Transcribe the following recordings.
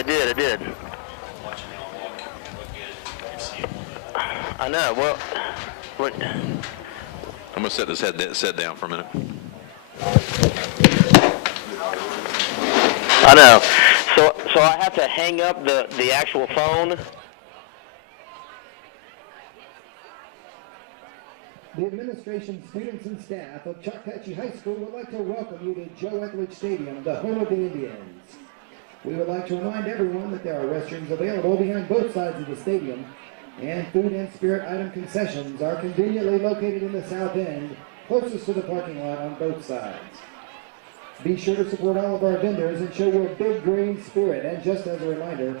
did. I know. Well, what? I'm going to set this set down for a minute. I know. So I have to hang up the actual phone. The administration, students, and staff of Choctawhatchee High School would like to welcome you to Joe Etheredge Stadium, the home of the Indians. We would like to remind everyone that there are restrooms available behind both sides of the stadium, and food and spirit item concessions are conveniently located in the south end, closest to the parking lot on both sides. Be sure to support all of our vendors and show your big green spirit. And just as a reminder,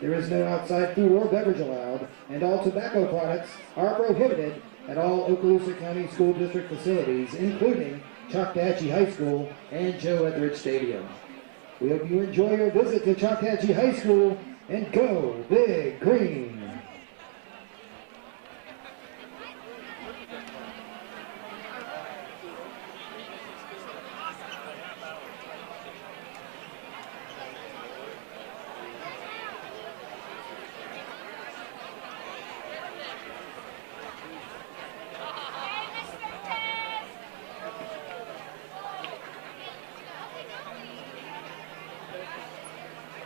there is no outside food or beverage allowed, and all tobacco products are prohibited at all Okaloosa County School District facilities, including Choctawhatchee High School and Joe Etheredge Stadium. We hope you enjoy your visit to Choctawhatchee High School, and go Big Green!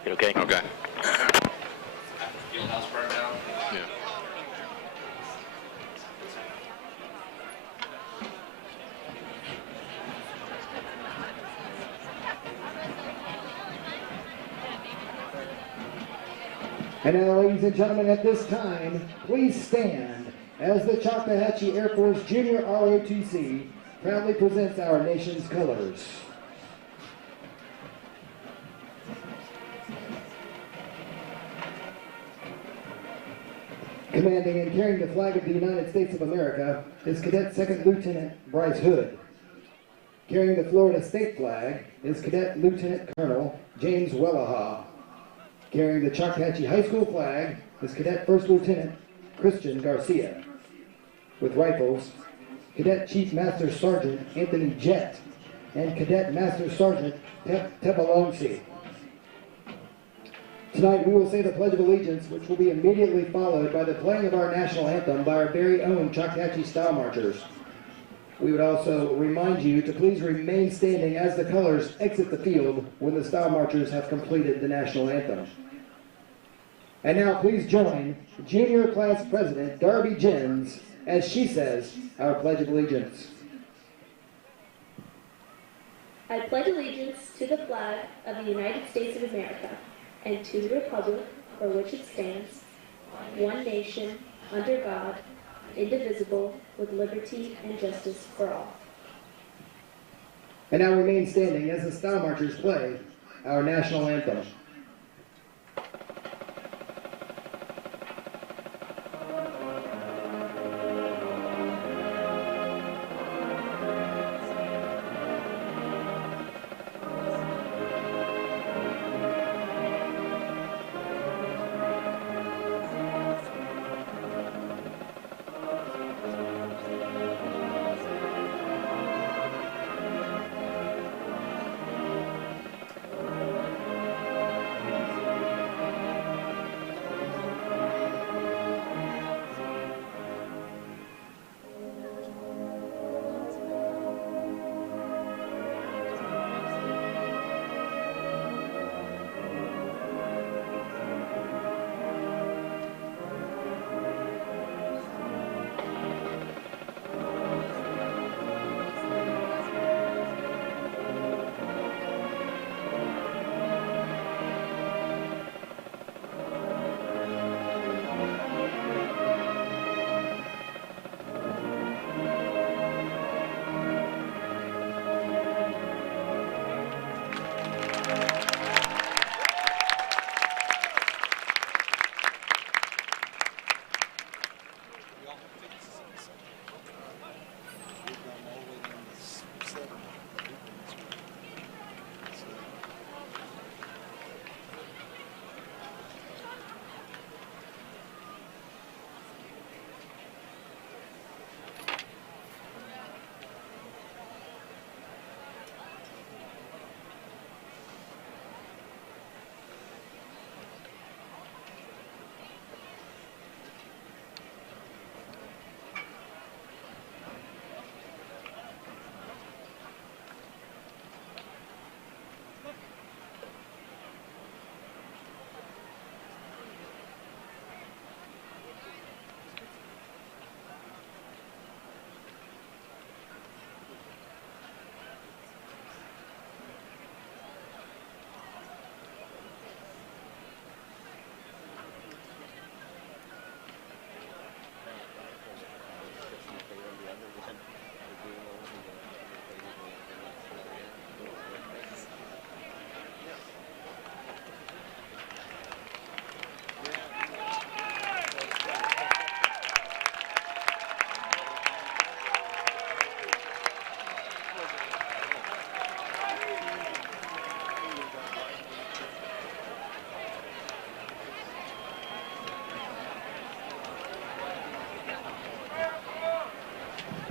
You okay? Okay. Field house burned down? Yeah. And now, ladies and gentlemen, at this time, please stand as the Choctawhatchee Air Force Junior ROTC proudly presents our nation's colors. Commanding and carrying the flag of the United States of America is Cadet Second Lieutenant Bryce Hood. Carrying the Florida State flag is Cadet Lieutenant Colonel James Wellahaw. Carrying the Choctawhatchee High School flag is Cadet First Lieutenant Christian Garcia. With rifles, Cadet Chief Master Sergeant Anthony Jett and Cadet Master Sergeant Tepalongsi. Tonight we will say the Pledge of Allegiance, which will be immediately followed by the playing of our national anthem by our very own Choctawhatchee Style Marchers. We would also remind you to please remain standing as the colors exit the field when the Style Marchers have completed the national anthem. And now please join Junior Class President Darby Jens as she says our Pledge of Allegiance. I pledge allegiance to the flag of the United States of America and to the republic for which it stands, one nation, under God, indivisible, with liberty and justice for all. And now remain standing as the Style Marchers play our national anthem.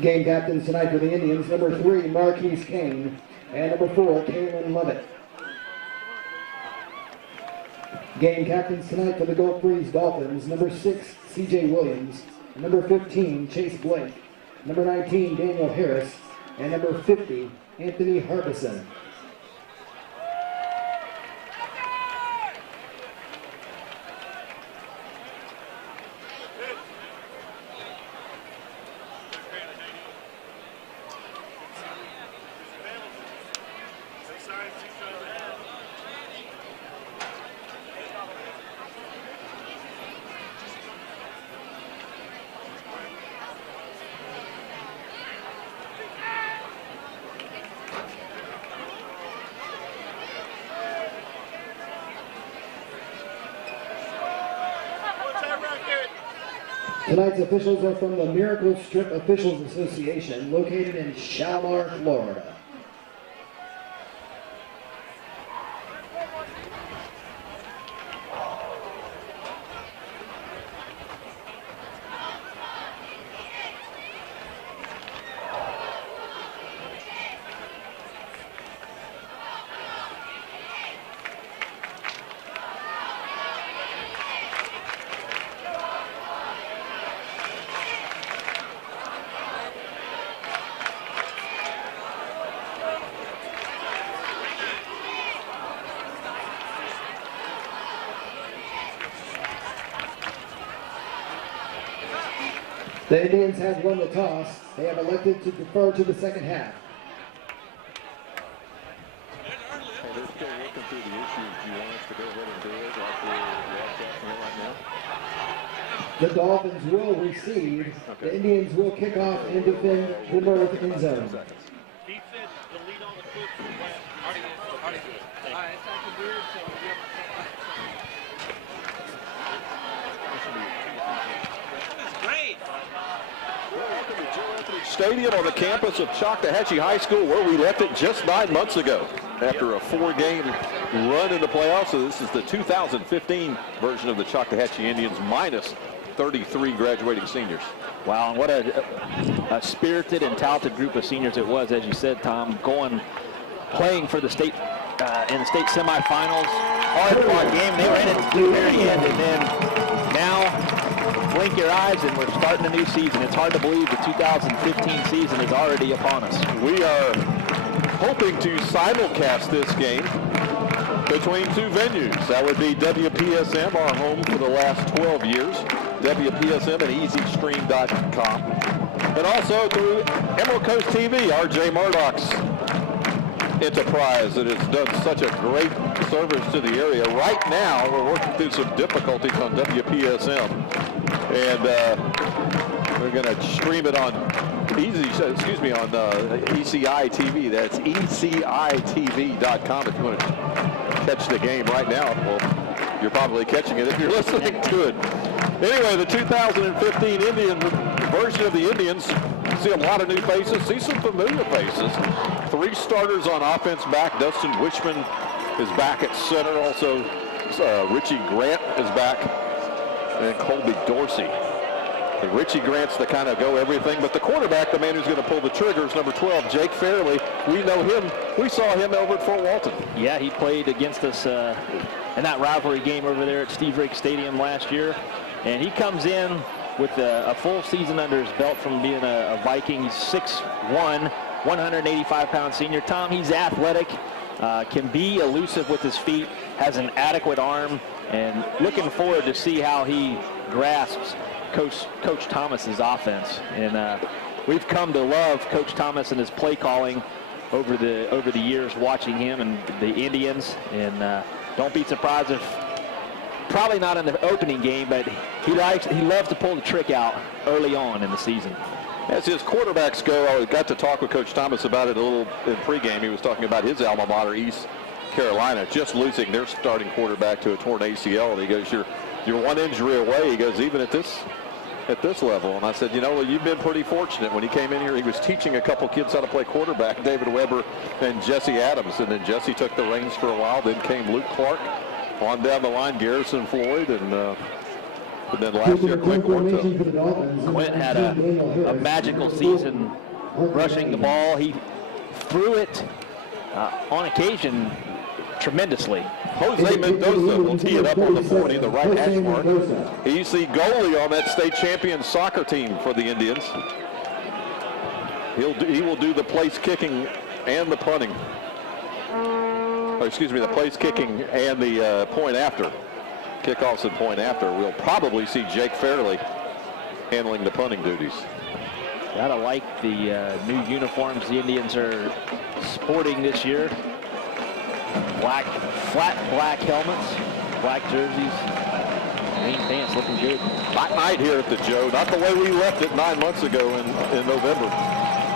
Game captains tonight for the Indians, number 3, Marquise Kane, and number 4, Kaylin Lovett. Game captains tonight for the Gulf Breeze Dolphins, number 6, C.J. Williams, number 15, Chase Blake, number 19, Daniel Harris, and number 50, Anthony Harbison. Tonight's officials are from the Miracle Strip Officials Association, located in Shalimar, Florida. The Indians have won the toss. They have elected to defer to the second half. They're still working through the issues. Do you want us to go ahead and do it like we're broadcasting it right now? The Dolphins will receive. Okay. The Indians will kick off and defend the north end zone. He said delete all the clips from last. Already did. All right, it's acting weird, so this is great. Welcome to Joe Etheredge Stadium on the campus of Choctawhatchee High School, where we left it just 9 months ago after a 4-game run in the playoffs. So this is the 2015 version of the Choctawhatchee Indians minus 33 graduating seniors. Wow, and what a spirited and talented group of seniors it was, as you said, Tom, playing for the state in the state semifinals. Hard-fought game. They were in it to the very end, and then now blink your eyes and we're starting a new season. It's hard to believe the 2015 season is already upon us. We are hoping to simulcast this game between 2 venues. That would be WPSM, our home for the last 12 years, WPSM and EasyStream.com, and also through Emerald Coast TV, R.J. Murdoch's enterprise that has done such a great service to the area. Right now, we're working through some difficulties on WPSM, and we're going to stream it on ECI TV. That's ECITV.com if you want to catch the game right now. Well, you're probably catching it if you're listening to it. Anyway, the 2015 Indian version of the Indians, see a lot of new faces, see some familiar faces. 3 starters on offense back. Dustin Wishman is back at center. Also, Richie Grant is back, and Colby Dorsey. And Richie Grant's the kind of go everything, but the quarterback, the man who's going to pull the triggers, number 12, Jake Fairley. We know him. We saw him over at Fort Walton. Yeah, he played against us in that rivalry game over there at Steve Riggs Stadium last year. And he comes in with a full season under his belt from being a Viking. He's 6'1", 185-pound senior. Tom, he's athletic, can be elusive with his feet, has an adequate arm, and looking forward to see how he grasps Coach Thomas's offense. And we've come to love Coach Thomas and his play calling over the years, watching him and the Indians. And don't be surprised if, probably not in the opening game, but he loves to pull the trick out early on in the season. As his quarterbacks go, I got to talk with Coach Thomas about it a little in pregame. He was talking about his alma mater, East Carolina, just losing their starting quarterback to a torn ACL. And he goes, you're 1 injury away. He goes, even at this level. And I said, you know, well, you've been pretty fortunate. When he came in here, he was teaching a couple kids how to play quarterback, David Weber and Jesse Adams. And then Jesse took the reins for a while. Then came Luke Clark. On down the line, Garrison Floyd, and And then last year, Quint Gorto. Quint had a magical season rushing the ball. He threw it on occasion tremendously. Jose Mendoza will tee it up on the 40, the right hash mark. He's the goalie on that state champion soccer team for the Indians. He will do the place kicking and the punting. Or excuse me, the place kicking and the point after. Kickoffs and point after. We'll probably see Jake Fairley handling the punting duties. Gotta like the new uniforms the Indians are sporting this year. Flat black helmets, black jerseys, green pants, looking good. Hot night here at the Joe, not the way we left it 9 months ago in November.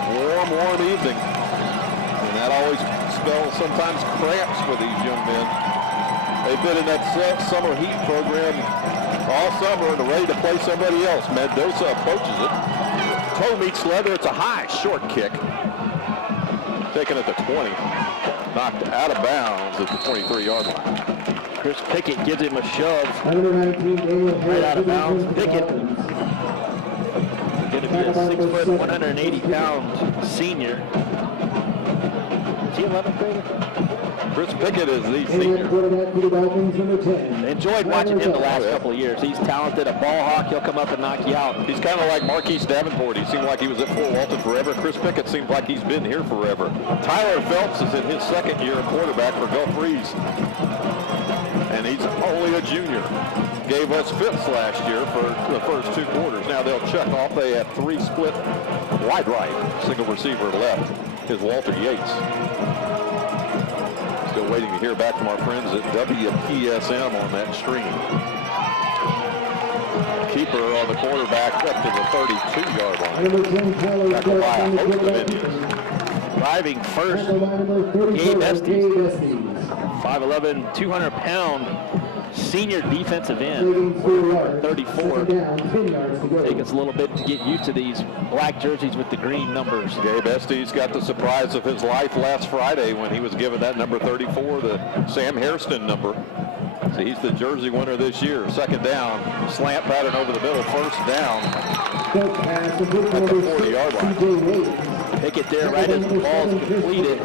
Warm evening, and that always spells sometimes cramps for these young men. They've been in that summer heat program all summer and are ready to play somebody else. Mendoza approaches it. Toe meets leather. It's a high, short kick. Taken at the 20. Knocked out of bounds at the 23-yard line. Chris Pickett gives him a shove. Right out of bounds. Pickett going to be a 6', 180-pound senior. Is he 11th grader? Chris Pickett is the senior. Enjoyed watching him the last couple of years. He's talented, a ball hawk. He'll come up and knock you out. He's kind of like Marquise Davenport. He seemed like he was at Fort Walton forever. Chris Pickett seems like he's been here forever. Tyler Phelps is in his second year at quarterback for Gulf Breeze. And he's only a junior. Gave us fifths last year for the first 2 quarters. Now they'll check off. They have 3 split wide right. Single receiver left is Walter Yates. Still waiting to hear back from our friends at WPSM on that stream. Keeper on the quarterback up to the 32-yard line. Tackled by a host of Indians. Driving first, Gabe Estes, 5'11", 200-pound senior defensive end, 34. Take us a little bit to get used to these black jerseys with the green numbers. Gabe Estes got the surprise of his life last Friday when he was given that number 34, the Sam Hairston number. So he's the jersey winner this year. Second down, slant pattern over the middle, first down at the 40-yard line. Pickett there right as the ball's completed.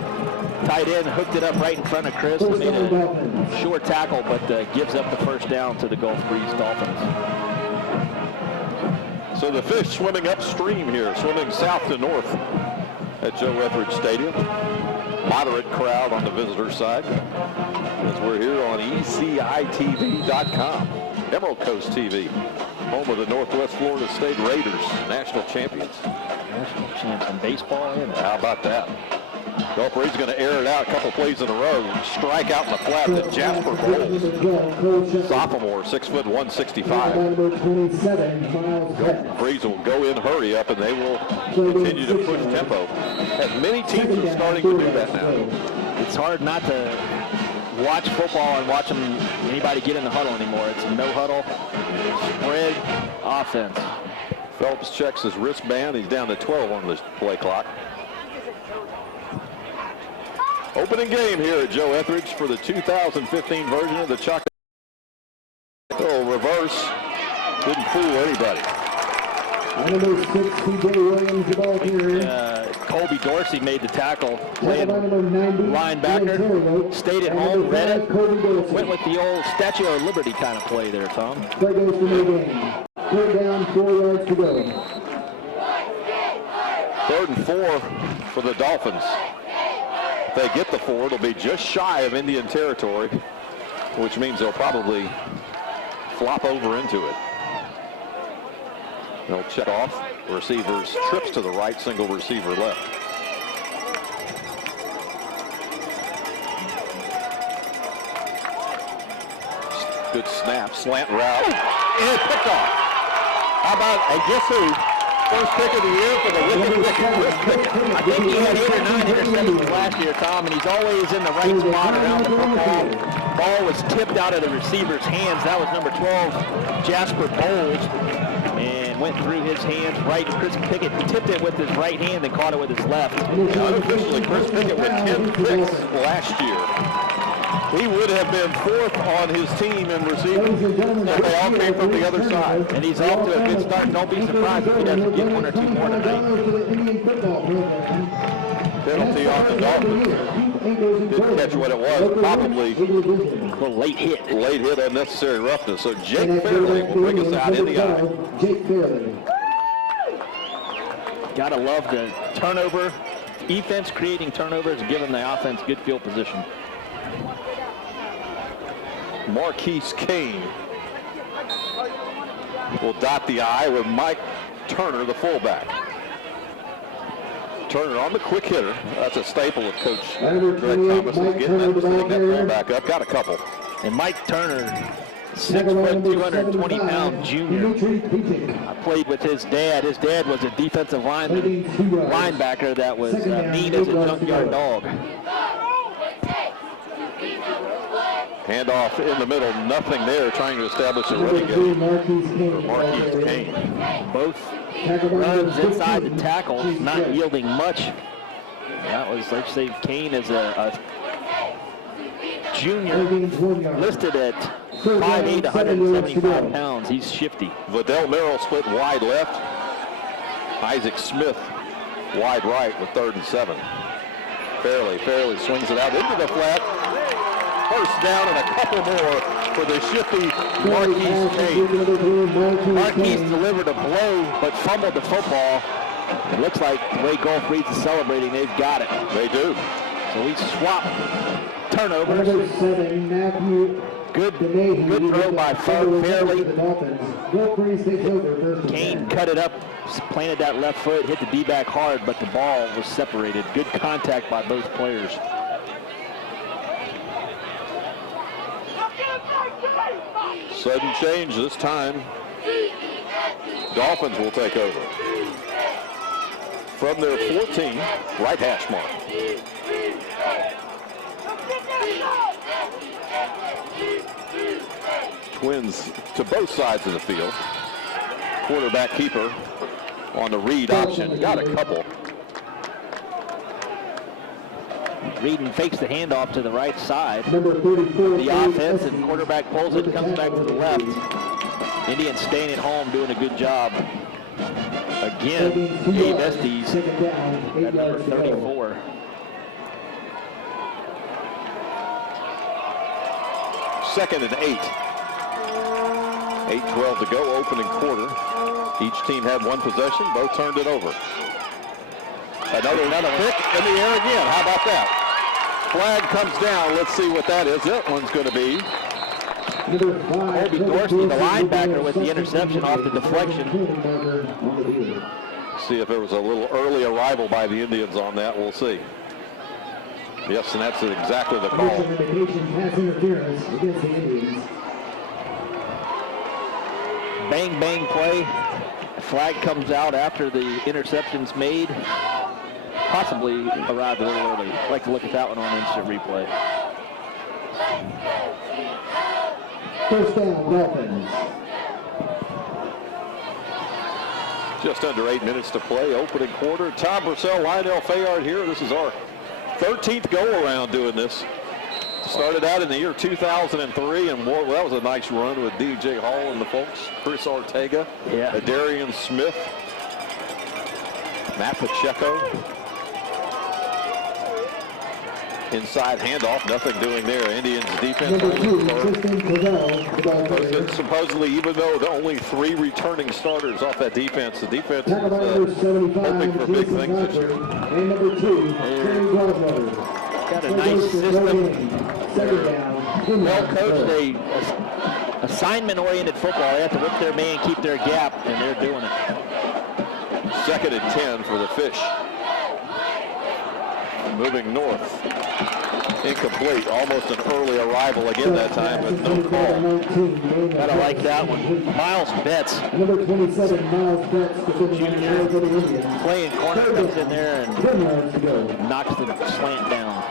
Tight end hooked it up right in front of Chris and made a short tackle, but gives up the first down to the Gulf Breeze Dolphins. So the fish swimming upstream here, swimming south to north at Joe Etheredge Stadium. Moderate crowd on the visitor side as we're here on ECITV.com. Emerald Coast TV, home of the Northwest Florida State Raiders, national champions. National champs in baseball. How about that? Gulf Breeze going to air it out a couple plays in a row. Strike out in the flat to Jasper Bowles. Sophomore, 6', 165. Gulf Breeze will go in hurry up and they will continue to push tempo. As many teams are starting to do that now. It's hard not to watch football and watch anybody get in the huddle anymore. It's no huddle, spread offense. Phelps checks his wristband. He's down to 12 on the play clock. Opening game here at Joe Etheredge for the 2015 version of the Choctaw. Oh, reverse. Didn't fool anybody. Colby Dorsey made the tackle. Playing linebacker. Stayed at home, read it. Went with the old Statue of Liberty kind of play there, Tom. Play goes to no game. 3rd down, 4 yards to go. 3rd and 4 for the Dolphins. If they get the 4, it'll be just shy of Indian territory, which means they'll probably flop over into it. They'll check off. Receivers trips to the right, single receiver left. Good snap, slant route, and picked off. How about, and guess who? First pick of the year for the Wicked Pickett. I think he had 8 or 9 interceptions last year, Tom, and he's always in the right spot around the football. Ball was tipped out of the receiver's hands. That was number 12, Jasper Bowles. And and went through his hands right. Chris Pickett tipped it with his right hand and caught it with his left. Unofficially, Chris Pickett with 10 picks last year. He would have been 4th on his team in receiving if they all came from the other side. And he's off to a good start. Don't be surprised if he doesn't get 1 or 2 more tonight. Penalty on the Dolphins. Didn't catch what it was. Probably A little late hit. late hit, unnecessary roughness. So Jake Fairley will bring us out in the eye. Jake Fairley. Gotta love the turnover. Defense creating turnovers, giving the offense good field position. Marquise Kane will dot the I with Mike Turner, the fullback. Turner on the quick hitter. That's a staple of Coach Greg Thomas is getting that fullback up. Got a couple. And Mike Turner, 6 foot, 220-pound junior. I played with his dad. His dad was a defensive linebacker that was mean as a junkyard dog. Handoff in the middle, nothing there, trying to establish a running game for Marquise Kane. Both runs inside the tackles, not yielding much. That was, like you say, Kane is a junior, listed at 5'8", 175 pounds. He's shifty. Vidal Merrill split wide left. Isaac Smith wide right with 3rd and 7. Fairley swings it out into the flat. First down and a couple more for the shifty Marquise Kane. Marquise delivered a blow, but fumbled the football. It looks like the way Gulf Reeds is celebrating, they've got it. They do. So we swap turnovers. Number 7, Matthew. Good throw by Fairley. Kane cut it up, planted that left foot, hit the D-back hard, but the ball was separated. Good contact by both players. Sudden change this time. Dolphins will take over. From their 14, right hash mark. Twins to both sides of the field. Quarterback keeper on the read option. Got a couple. Reed fakes the handoff to the right side. Number 34. The offense, and quarterback pulls it, comes back to the left. Indians staying at home, doing a good job. Again, Dave Estes at number 34. Second and 8. 8:12 to go, opening quarter. Each team had one possession, both turned it over. Another pick in the air again. How about that? Flag comes down. Let's see what that is. That one's going to be Colby Dorsey, the linebacker, with the interception off the deflection. See if there was a little early arrival by the Indians on that. We'll see. Yes, and that's exactly the call. Bang, bang play. Flag comes out after the interception's made. Possibly arrived a little early. I'd like to look at that one on instant replay. First down, Dolphins. Just under 8 minutes to play, opening quarter. Tom Purcell, Lionel Fayard here. This is our 13th go-around doing this. Started out in the year 2003, and well, that was a nice run with DJ Hall and the folks. Chris Ortega, Darian Smith, Matt Pacheco. Inside handoff, nothing doing there. Indians defense supposedly, even though there are only 3 returning starters off that defense, the defense is hoping for big things this year. And number 2, got a nice system. Well coached, assignment-oriented football. They have to whip their man, keep their gap, and they're doing it. Second and 10 for the Fish. Moving north. Incomplete. Almost an early arrival again that time with no call. Gotta like that one. Miles Betts. Number 27, Miles Betts. Junior. Playing corner, comes in there and knocks the slant down.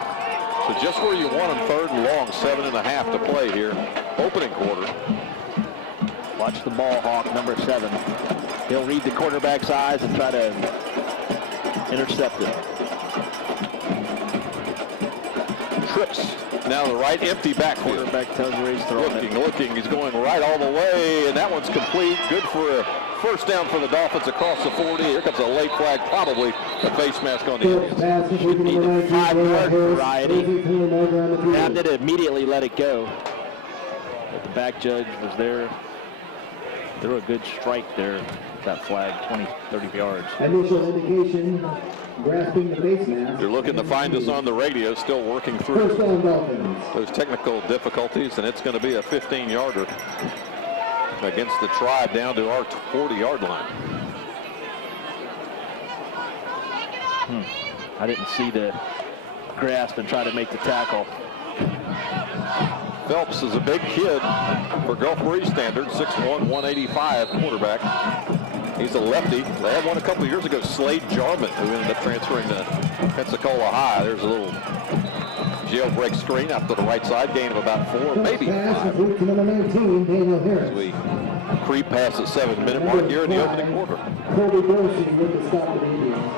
So just where you want them, 3rd and long, 7.5 to play here. Opening quarter. Watch the ball hawk, number 7. he'll read the quarterback's eyes and try to intercept it. Trips. Now the right empty backfield. Quarterback tells you he's throwing it. Looking. He's going right all the way, and that one's complete. Good for a first down for the Dolphins across the 40. Here comes a late flag, probably a face mask on the Indians. Should be the 5-yard variety. Now did immediately let it go. But the back judge was there. Threw a good strike there. That flag, 20, 30 yards. Initial indication, grasping the face mask. You're looking to find us on the radio, still working through First down, Dolphins. those technical difficulties, and it's going to be a 15-yarder against the Tribe down to our 40-yard line. I didn't see the grasp and try to make the tackle. Phelps is a big kid for Gulf Breeze standards, 6'1", 185 quarterback. He's a lefty. They had one a couple of years ago, Slade Jarman, who ended up transferring to Pensacola High. There's a little jailbreak screen out to the right side, gain of about 4, maybe 5. As we creep past the 7-minute mark here in the opening quarter. Colby Dorsey with the stop of the Indians.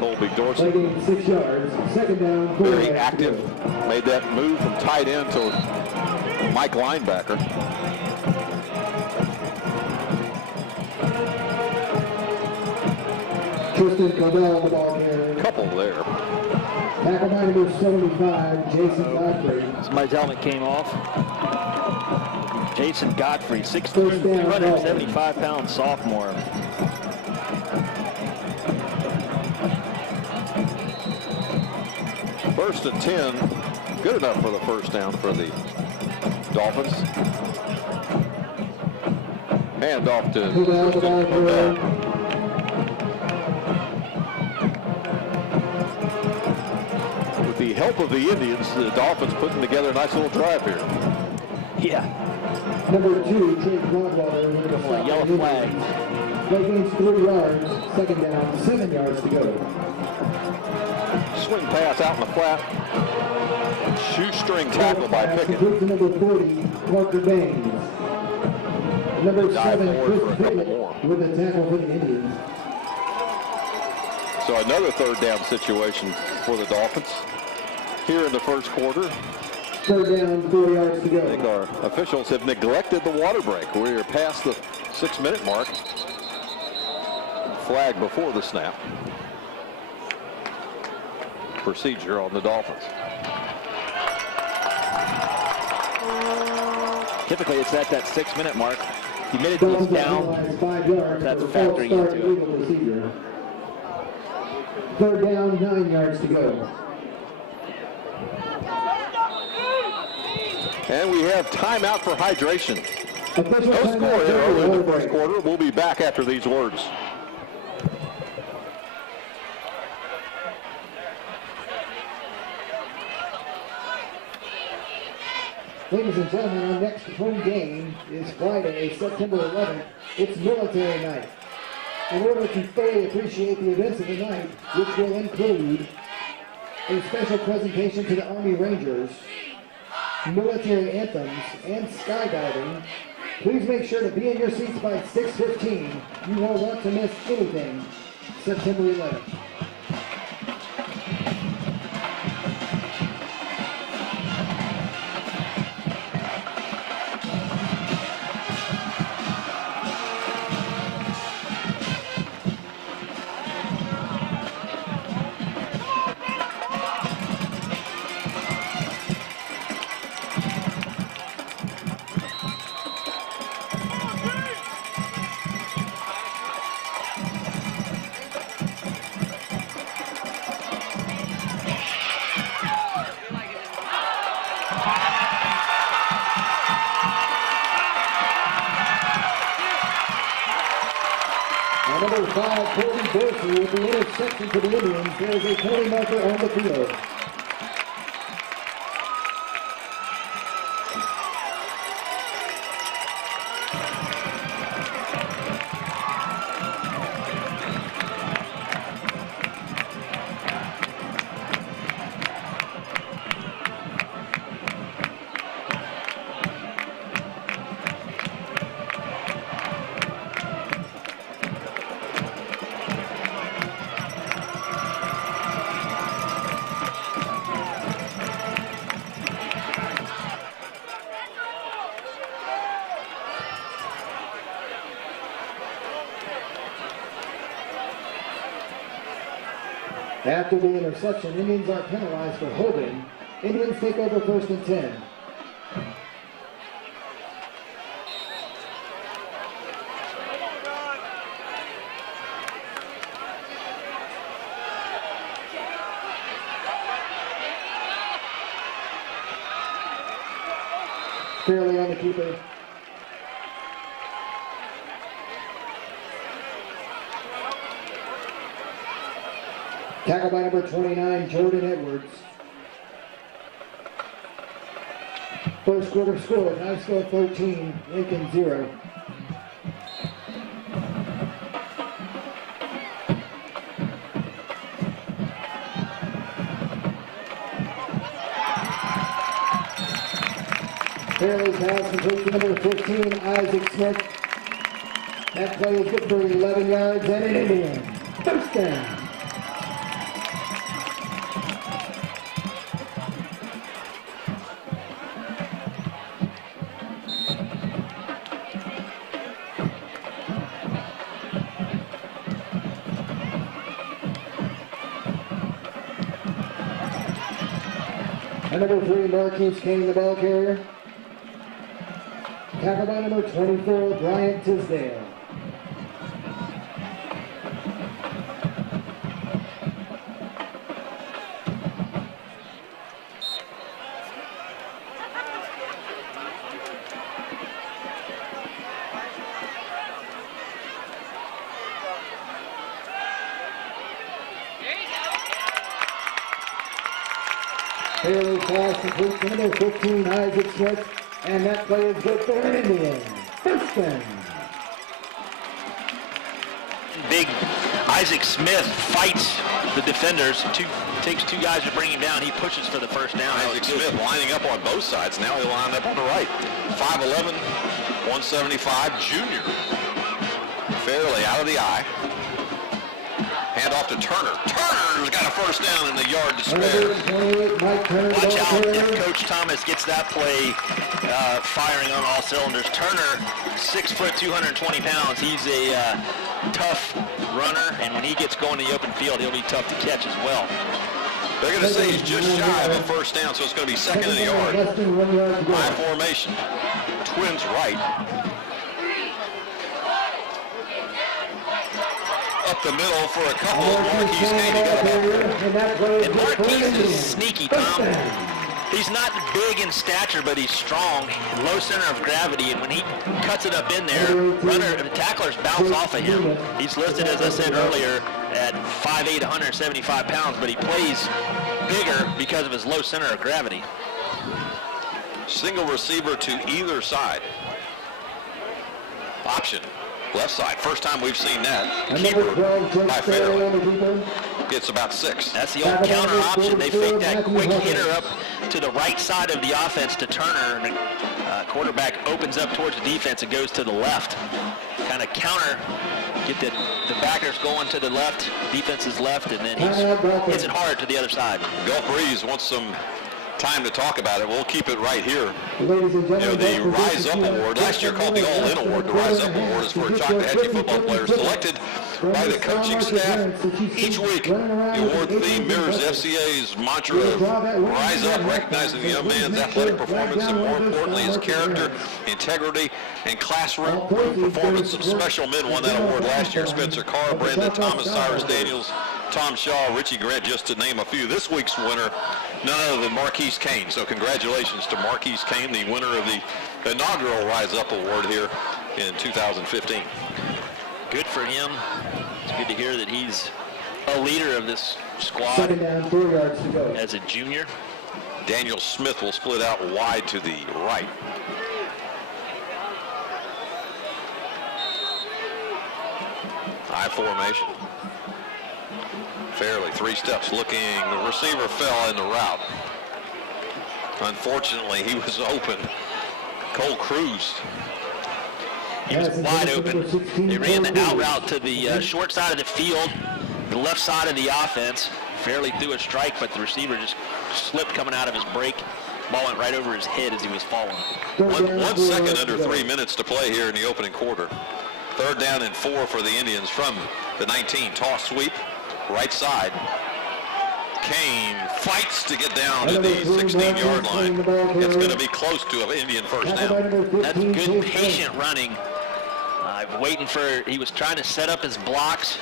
Colby Dorsey, Taking 6 yards. Second down. very active. Made that move from tight end to Mike linebacker. Tristan Cordell on the ball here. Couple there. Tackle by number 75, Jason Godfrey. Somebody's helmet came off. Jason Godfrey, 6'3", 375-pound sophomore. First and 10. Good enough for the first down for the Dolphins. Hand off to Tristan Cordell. With the help of the Indians, the Dolphins putting together a nice little drive here. Yeah. Number 2, Trent Broadwater with the stop. Yellow flag. Play gains 3 yards. Second down, 7 yards to go. Swing pass out in the flat. Shoestring tackle by Pickett. Complete to number 40, Parker Baines. Number 7, Chris Pickett with the tackle for the Indians. So another third down situation for the Dolphins here in the first quarter. Third down, 4 yards to I think go. our officials have neglected the water break. We're past the 6-minute mark. Flag before the snap. Procedure on the Dolphins. Typically, it's at that 6-minute mark. Humidity is down. 5 yards. That's for the factoring false start into it. legal procedure. Third down, 9 yards to go. And we have timeout for hydration. Official No timeout score here early in water the first break. quarter. We'll be back after these words. Ladies and gentlemen, our next home game is Friday, September 11th. It's military night. In order to fully appreciate the events of the night, which will include a special presentation to the Army Rangers, military anthems, and skydiving, please make sure to be in your seats by 6:15. You won't want to miss anything September 11th. Number 5, Colby Dorsey with the interception for the Indians. There is a penalty marker on the field. After the interception, Indians are penalized for holding. Indians take over 1st and 10. Fairly on the keeper. Tackle by number 29, Jordan Edwards. First quarter score, Niceville 13, Lincoln 0. Fairly pass complete to number 15, Isaac Smith. That play is good for 11 yards and an Indian. First down. And number 3, Marquise King, the ball carrier. Tackle by number 24, Brian Tisdale. Fairly pass complete to number 15, Isaac Smith, and that play is good for an Indian. First down. Big Isaac Smith fights the defenders. Takes 2 guys to bring him down. He pushes for the first down. Isaac Smith lining up on both sides. Now he'll line up on the right. 5'11", 175, junior. Fairly out of the eye. Hand off to Turner. Turner's got a first down in the yard to spare. Watch out if Coach Thomas gets that play firing on all cylinders. Turner, 6 foot, 220 pounds. He's a tough runner, and when he gets going in the open field, he'll be tough to catch as well. They're going to say he's just shy of a first down, so it's going to be second in the yard. High formation. Twins right. Up the middle for a couple. Marquise Kane. And Marquise is sneaky, Tom. He's not big in stature, but he's strong, low center of gravity, and when he cuts it up in there, the tacklers bounce off of him. He's listed, as I said earlier, at 5'8", 175 pounds, but he plays bigger because of his low center of gravity. Single receiver to either side. Option. Left side. First time we've seen that. Keeper by Fairley. It's about 6. That's the old counter option. They fake that quick hitter up to the right side of the offense to Turner, and the quarterback opens up towards the defense and goes to the left. Kind of counter, get the backers going to the left, defense's left, and then he hits it hard to the other side. Gulf Breeze wants some time to talk about it. We'll keep it right here. You know, the Rise Up Award, last year called the All In Award. The Rise Up Award is for Choctawhatchee football players selected by the coaching staff. Each week, the award theme mirrors FCA's mantra of Rise Up, recognizing the young man's athletic performance and, more importantly, his character, integrity, and classroom performance. Some special men won that award last year. Spencer Carr, Brandon Thomas, Cyrus Daniels, Tom Shaw, Richie Grant, just to name a few. This week's winner, none other than Marquise Kane. So congratulations to Marquise Kane, the winner of the inaugural Rise Up Award here in 2015. Good for him. It's good to hear that he's a leader of this squad. Second down, 4 yards to go. As a junior. Daniel Smith will split out wide to the right. High formation. Fairly 3 steps looking. The receiver fell in the route. Unfortunately, he was open. Cole Cruz. He was wide open. They ran the out route to the short side of the field, the left side of the offense. Fairly threw a strike, but the receiver just slipped coming out of his break. Ball went right over his head as he was falling. 1 second under 3 minutes to play here in the opening quarter. 3rd down and 4 for the Indians from the 19. Toss sweep, right side. Kane fights to get down to the 16-yard line. It's going to be close to an Indian first down. That's good patient running. Waiting for, he was trying to set up his blocks.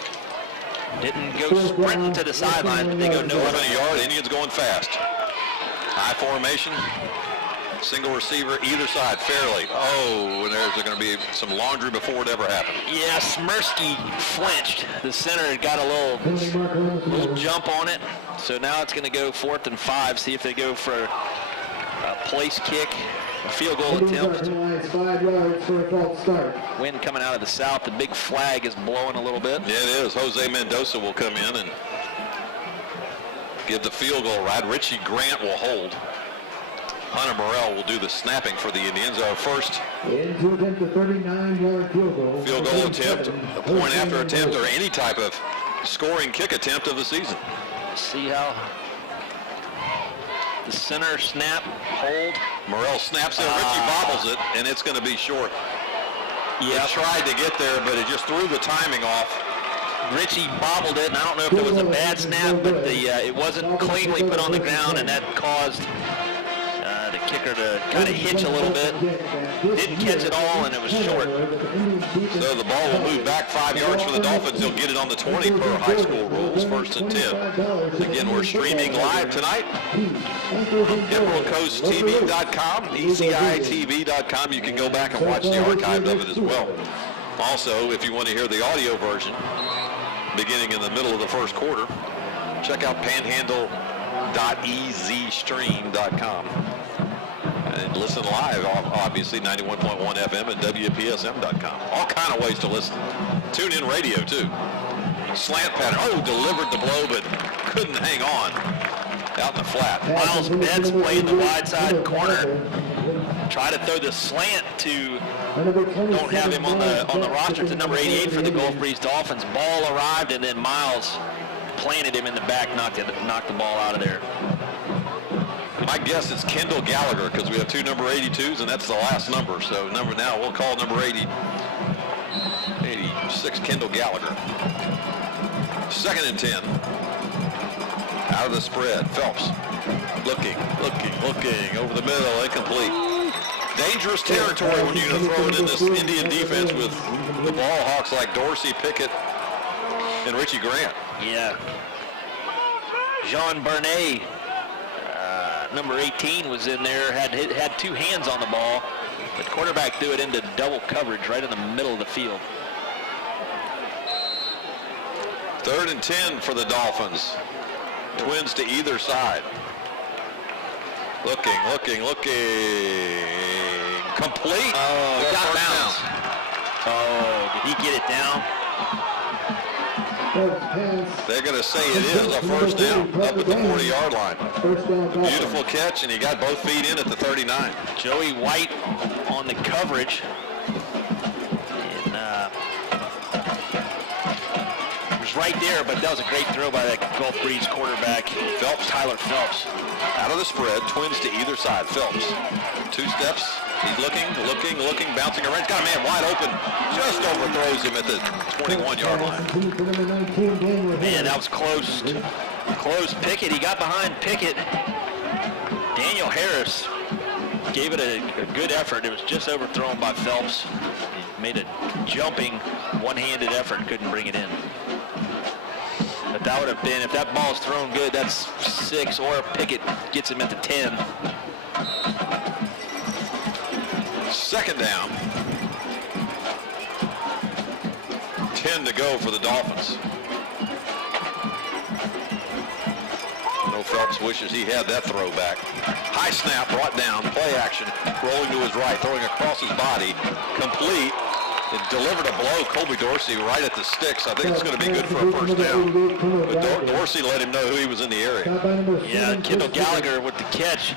Didn't go sprinting to the sideline, but they go nowhere. 11 yard, Indians going fast. High formation. Single receiver either side, fairly. Oh, and there's going to be some laundry before it ever happened. Yeah, Smirsky flinched. The center had got a little jump on it. So now it's going to go 4th and 5. See if they go for a place kick, a field goal attempt. 5 yards for a false start. Wind coming out of the south. The big flag is blowing a little bit. Yeah, it is. Jose Mendoza will come in and give the field goal right. Richie Grant will hold. Hunter Morrell will do the snapping for the Indians. Our first Into attempt a 39-yard field goal. Field goal attempt, a point after attempt, or any type of scoring kick attempt of the season. See how the center snap, hold. Morrell snaps it, Richie bobbles it, and it's going to be short. Yeah, He tried to get there, but it just threw the timing off. Richie bobbled it, and I don't know if it was a bad snap, but it wasn't cleanly put on the ground, and that caused the kicker to kind of hitch a little bit. Didn't catch it all, and it was short. So the ball will move back 5 yards for the Dolphins. They'll get it on the 20 per high school rules, 1st and 10. Again, we're streaming live tonight. EmeraldCoastTV.com, ECITV.com. You can go back and watch the archive of it as well. Also, if you want to hear the audio version, beginning in the middle of the first quarter, check out panhandle.ezstream.com. And listen live, obviously, 91.1 FM at WPSM.com. All kind of ways to listen. Tune in radio, too. Slant pattern. Oh, delivered the blow, but couldn't hang on out in the flat. Miles Betts playing the wide side corner. Try to throw the slant to, don't have him on the roster, to number 88 for the Gulf Breeze Dolphins. Ball arrived, and then Miles planted him in the back, knocked the ball out of there. My guess is Kendall Gallagher, because we have 2 number 82s, and that's the last number. So now we'll call number 86 Kendall Gallagher. 2nd and 10. Out of the spread. Phelps looking over the middle, incomplete. Dangerous territory when you're going to throw it in this Indian defense with the ball hawks like Dorsey, Pickett, and Richie Grant. Yeah. Jean Bernet, number 18, was in there, had 2 hands on the ball. The quarterback threw it into double coverage right in the middle of the field. 3rd and 10 for the Dolphins. Twins to either side. Looking. Complete. Oh, got bounds. Oh, did he get it down? They're going to say it is a first down up at the 40-yard line. A beautiful catch, and he got both feet in at the 39. Joey White on the coverage. It was right there, but that was a great throw by that Gulf Breeze quarterback, Tyler Phelps. Out of the spread, twins to either side. Phelps, 2 steps. He's looking, bouncing around. He's got a man wide open. Just overthrows him at the 21-yard line. Man, that was close. Close. Pickett, he got behind Pickett. Daniel Harris gave it a good effort. It was just overthrown by Phelps. He made a jumping, one-handed effort, couldn't bring it in. But that would have been, if that ball's thrown good, that's 6, or Pickett gets him at the 10. 2nd down. 10 to go for the Dolphins. No, Phelps wishes he had that throwback. High snap, brought down, play action, rolling to his right, throwing across his body, complete. It delivered a blow, Colby Dorsey, right at the sticks. I think it's going to be good for a first down. But Dorsey let him know who he was in the area. Yeah, Kendall Gallagher with the catch.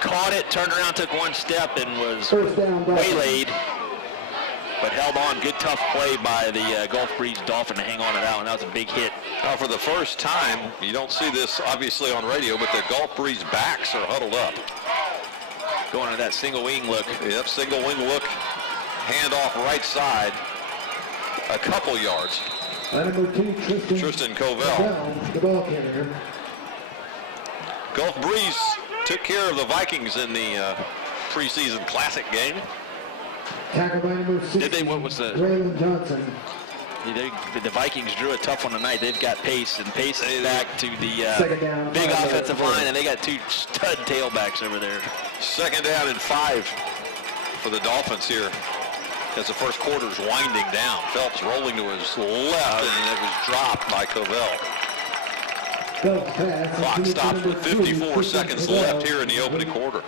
Caught it, turned around, took 1 step, and was waylaid, but held on. Good tough play by the Gulf Breeze Dolphin to hang on to that one. That was a big hit. Now, for the first time, you don't see this obviously on radio, but the Gulf Breeze backs are huddled up. Going to that single wing look. Yep, single wing look. Hand off right side. A couple yards. Number 2, Tristan Covell. The ball carrier. Gulf Breeze took care of the Vikings in the preseason classic game. Tackled by number 60, Did they? What was the? Braylon Johnson. The Vikings drew a tough one tonight. They've got pace, and pace is back to the Second down, big 5 offensive yards. line, and they got 2 stud tailbacks over there. 2nd down and 5 for the Dolphins here as the first quarter is winding down. Phelps rolling to his left, and it was dropped by Covell. Clock stops with 54 seconds left here in the opening quarter.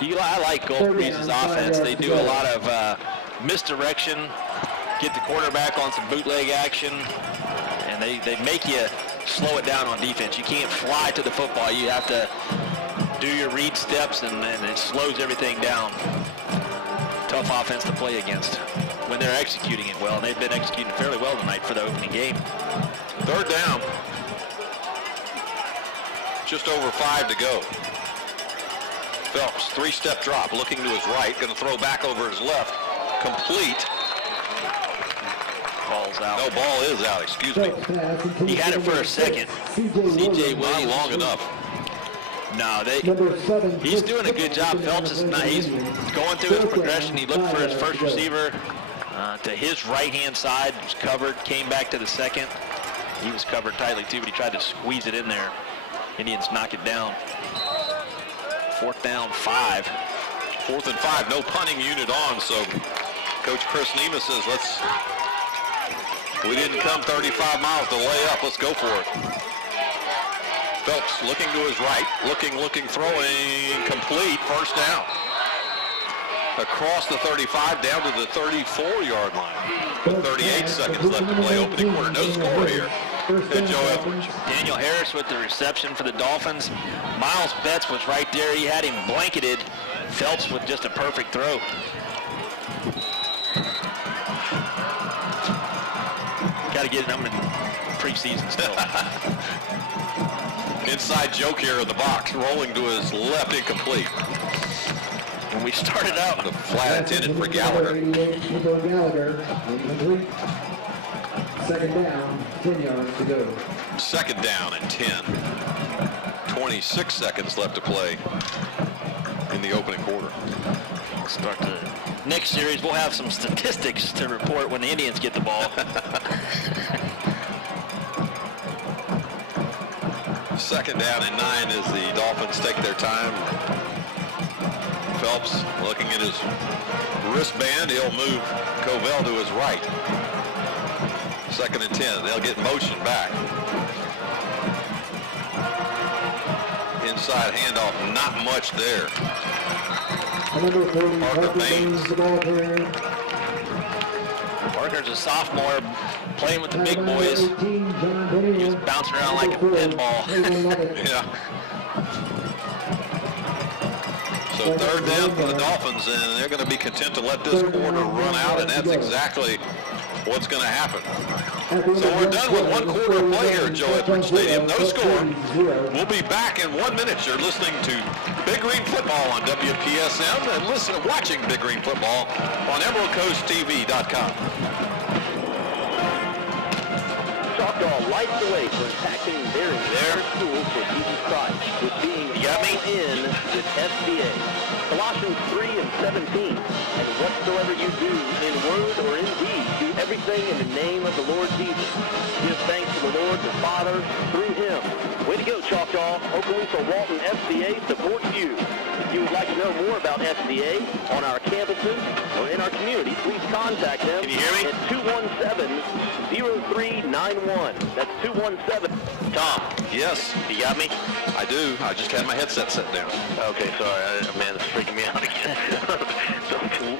I like Gulf Breeze's offense. They do a lot of misdirection, get the quarterback on some bootleg action, and they make you slow it down on defense. You can't fly to the football. You have to do your read steps, and it slows everything down. Tough offense to play against when they're executing it well. And they've been executing fairly well tonight for the opening game. 3rd down. Just over 5 to go. Phelps, 3-step drop, looking to his right, going to throw back over his left. Complete. Ball's out. No, ball is out, excuse me. He had it for a second. C.J. Not Williams. long enough. No, Number 7, he's doing a good job. Phelps is not. He's going through his progression. He looked for his first receiver to his right-hand side. Was covered. Came back to the second. He was covered tightly too, but he tried to squeeze it in there. Indians knock it down. 4th down, 5. 4th and 5. No punting unit on, so Coach Chris Nema says, we didn't come 35 miles to lay up. Let's go for it. Phelps looking to his right, looking, throwing, complete, 1st down. Across the 35, down to the 34-yard line. With 38 seconds left to play opening quarter. No score here at Joe Etheredge. Daniel Harris with the reception for the Dolphins. Miles Betts was right there. He had him blanketed. Phelps with just a perfect throw. Got to get it. I'm in preseason still. Inside joke here in the box, rolling to his left, incomplete. When we started out, the flat intended for Gallagher. Gallagher, incomplete. 2nd down, 10 yards to go. 2nd down and 10. 26 seconds left to play in the opening quarter. start the next series. We'll have some statistics to report when the Indians get the ball. 2nd down and 9 as the Dolphins take their time. Phelps looking at his wristband. He'll move Covell to his right. 2nd and 10. They'll get motion back. Inside handoff, not much there. Number 30, Parker Baines. the ball carrier. Parker's a sophomore playing with the big boys. He was bouncing around like a pinball. Yeah. So 3rd down for the Dolphins, and they're going to be content to let this quarter run out, and that's exactly what's going to happen. So we're done with 1 quarter of play here at Joe Etheredge Stadium. No score. We'll be back in 1 minute. You're listening to Big Green Football on WPSM and watching Big Green Football on EmeraldCoastTV.com. Choctaw lights the way for impacting their entire school for Jesus Christ with being in with FCA. Colossians 3:17. And whatsoever you do in word or in deed, do everything in the name of the Lord Jesus. Give thanks to the Lord the Father through him. Way to go, Choctaw. Oakland for Walton FCA supports you. If you would like to know more about FCA on our campuses or in our community, please contact them. Can you hear me? At 217-0391. That's 217. Tom, Yes, you got me? I do. I just had my headset set down. Okay, sorry. Man, it's freaking me out again.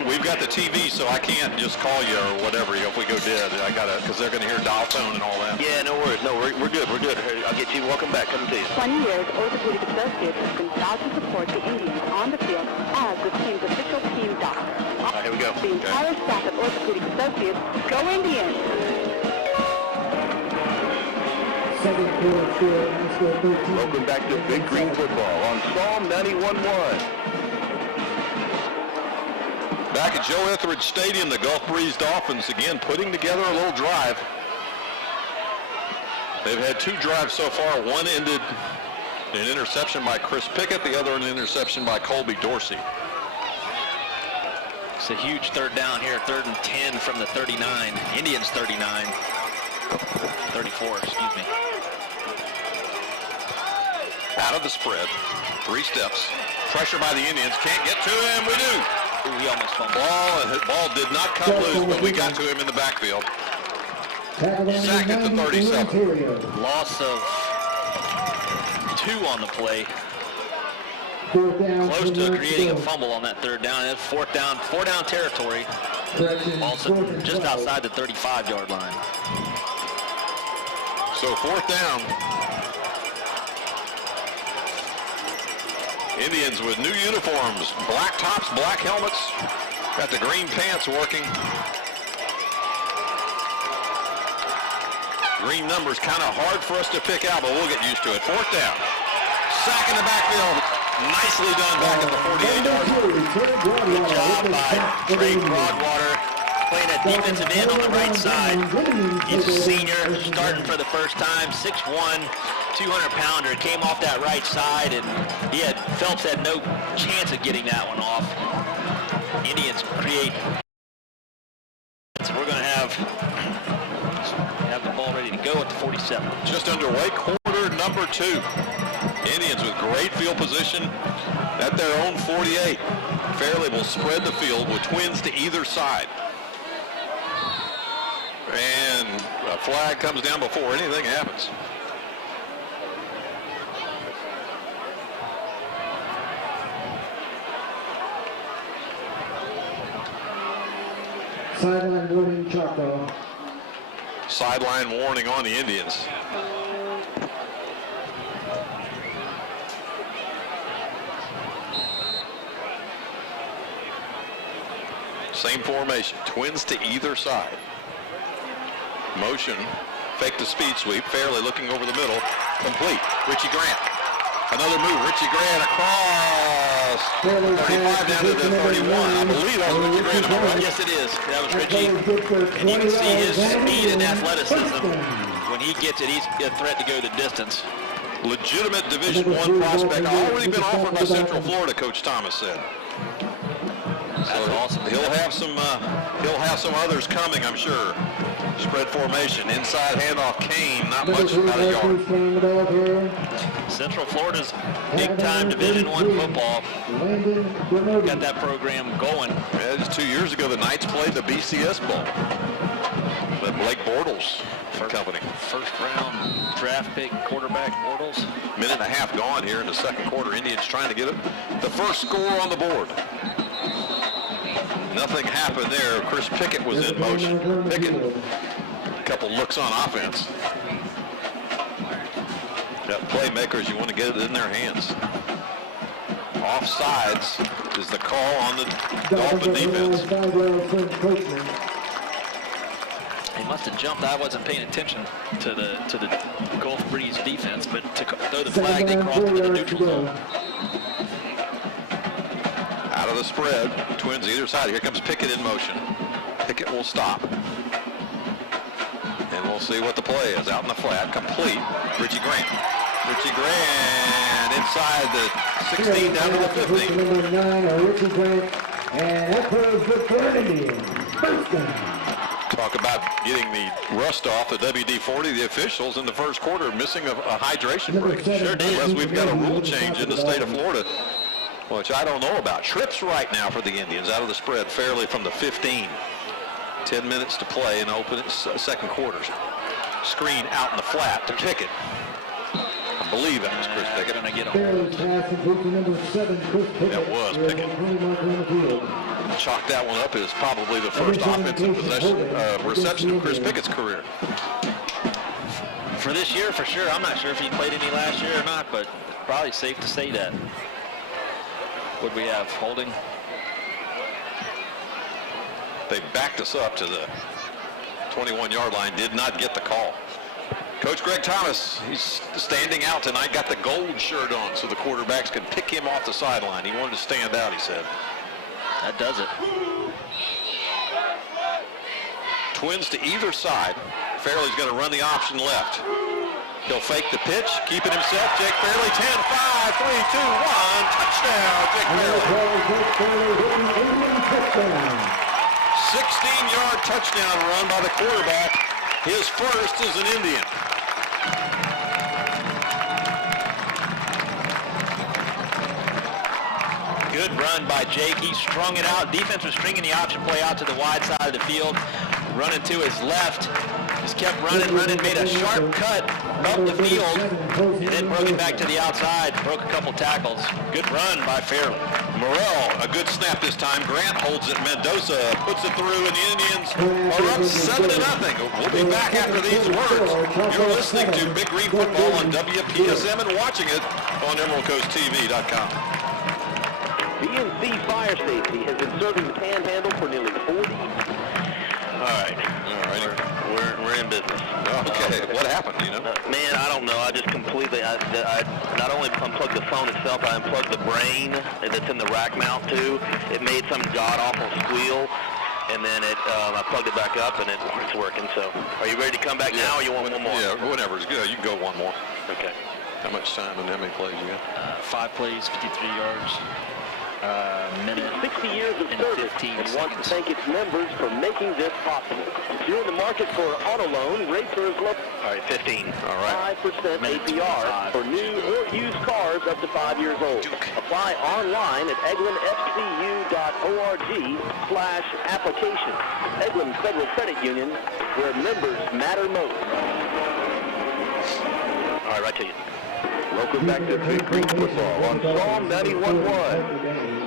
We've got the TV, so I can't just call you or whatever if we go dead. I got to, because they're going to hear dial tone and all that. Yeah, no worries. No, we're good. We're good. I'll get you. Welcome back. Coming to you. 20 years, Orthopedic Associates has been proud to support the Indians on the field as the team's official team doctor. All right, here we go. The entire staff of Orthopedic Associates, go Indians! 2nd quarter score, score 13. Welcome back to Big Green Football on Psalm 91.1. Back at Joe Etheredge Stadium, the Gulf Breeze Dolphins again putting together a little drive. They've had 2 drives so far. One ended An interception by Chris Pickett, the other an interception by Colby Dorsey. It's a huge third down here, 3rd and 10 from the 39. Indians 39. 34, excuse me. Out of the spread, 3 steps. Pressure by the Indians, can't get to him, we do. Ooh, he almost fumbled. Ball did not come loose, but we got to him in the backfield. Sacked at the 37. Loss of 2 on the play. Close to creating a fumble on that 3rd down. It's 4th down territory. Also just outside the 35-yard line. So 4th down. Indians with new uniforms, black tops, black helmets. Got the green pants working. Green numbers kind of hard for us to pick out, but we'll get used to it. 4th down. Sack in the backfield. Nicely done back at the 48-yard line. Good job by Trey Broadwater, playing at defensive end on the right side. He's a senior, starting for the first time, 6'1", 200-pounder. Came off that right side, and Phelps had no chance of getting that one off. Indians create. So we're going to have the ball ready to go at the 47. Just underway, quarter number 2. Indians with great field position at their own 48. Fairley will spread the field with twins to either side. And a flag comes down before anything happens. Sideline warning, Choctaw. Sideline warning on the Indians. Same formation, twins to either side. Motion, fake the speed sweep. Fairley looking over the middle, complete. Richie Grant. Another move, Richie Grant across 35 down to the 31. I believe that was Richie Grant, am I right? Yes, it is. That was Richie. And you can see his speed and athleticism. When he gets it, he's a threat to go the distance. Legitimate Division I prospect. Already been offered by Central Florida, Coach Thomas said. That's awesome. He'll have some others coming, I'm sure. Spread formation, inside handoff, Kane, not much out of yard. Central Florida's big-time Division I football. Got that program going. Yeah, just 2 years ago, the Knights played the BCS Bowl. The Blake Bortles company. First-round draft pick quarterback Bortles. Minute and a half gone here in the second quarter. Indians trying to get the first score on the board. Nothing happened there. Chris Pickett was in motion. Pickett, a couple looks on offense. Got playmakers, you want to get it in their hands. Offsides is the call on the Dolphin defense. He must have jumped. I wasn't paying attention to the Gulf Breeze defense, but to throw the flag, they crossed into the neutral zone. Out of the spread, twins either side. Here comes Pickett in motion. Pickett will stop. And we'll see what the play is. Out in the flat, complete. Richie Grant. Richie Grant inside the 16 down to the 15. Number 9, Richie Grant. And that play is good for Indians. First down. Talk about getting the rust off the WD-40. The officials in the first quarter missing a hydration break. Sure did. Unless we've got a rule change in the state of Florida, which I don't know about. Trips right now for the Indians out of the spread fairly from the 15. 10 minutes to play in open second quarters. Screen out in the flat to Pickett. I believe that was Chris Pickett. Gonna get That was Pickett. Chalk that one up as probably the first offensive reception of Chris Pickett's career. For this year, for sure. I'm not sure if he played any last year or not, but probably safe to say that. What we have, holding? They backed us up to the 21-yard line, did not get the call. Coach Greg Thomas, he's standing out tonight, got the gold shirt on so the quarterbacks could pick him off the sideline. He wanted to stand out, he said. That does it. Twins to either side. Fairley's going to run the option left. He'll fake the pitch, keeping himself. Jake Fairley, 10, 5, 3, 2, 1. Touchdown, Jake Fairley. 16-yard touchdown run by the quarterback. His first as an Indian. Good run by Jake. He strung it out. Defense was stringing the option play out to the wide side of the field. Running to his left. Just kept running, made a sharp cut up the field, and then broke it back to the outside. Broke a couple tackles. Good run by Fairley. Morrell, a good snap this time. Grant holds it. Mendoza puts it through, and the Indians are up 7-0. We'll be back after these words. You're listening to Big Green Football on WPSM and watching it on EmeraldCoastTV.com. BNC Fire Safety has been serving the Panhandle for nearly 40 years. All right. We're in business. Okay, what happened, you know? Man, I don't know. I just completely, I not only unplugged the phone itself, I unplugged the brain that's in the rack mount too. It made some god-awful squeal, and then I plugged it back up, and it's working. So, are you ready to come back now, or you want one more? Yeah, whatever. It's good. You can go one more. Okay. How much time and how many plays you got? 5 plays, 53 yards. Minute 60 years of service and wants to thank its members for making this possible. If you're in the market for an auto loan, rates are as low. All right, 15. All right. 5% APR for new or used cars up to 5 years old. Apply online at eglinfcu.org/application. Eglin Federal Credit Union, where members matter most. All right, right to you. Welcome back to Big Green Football on Psalm 91.1.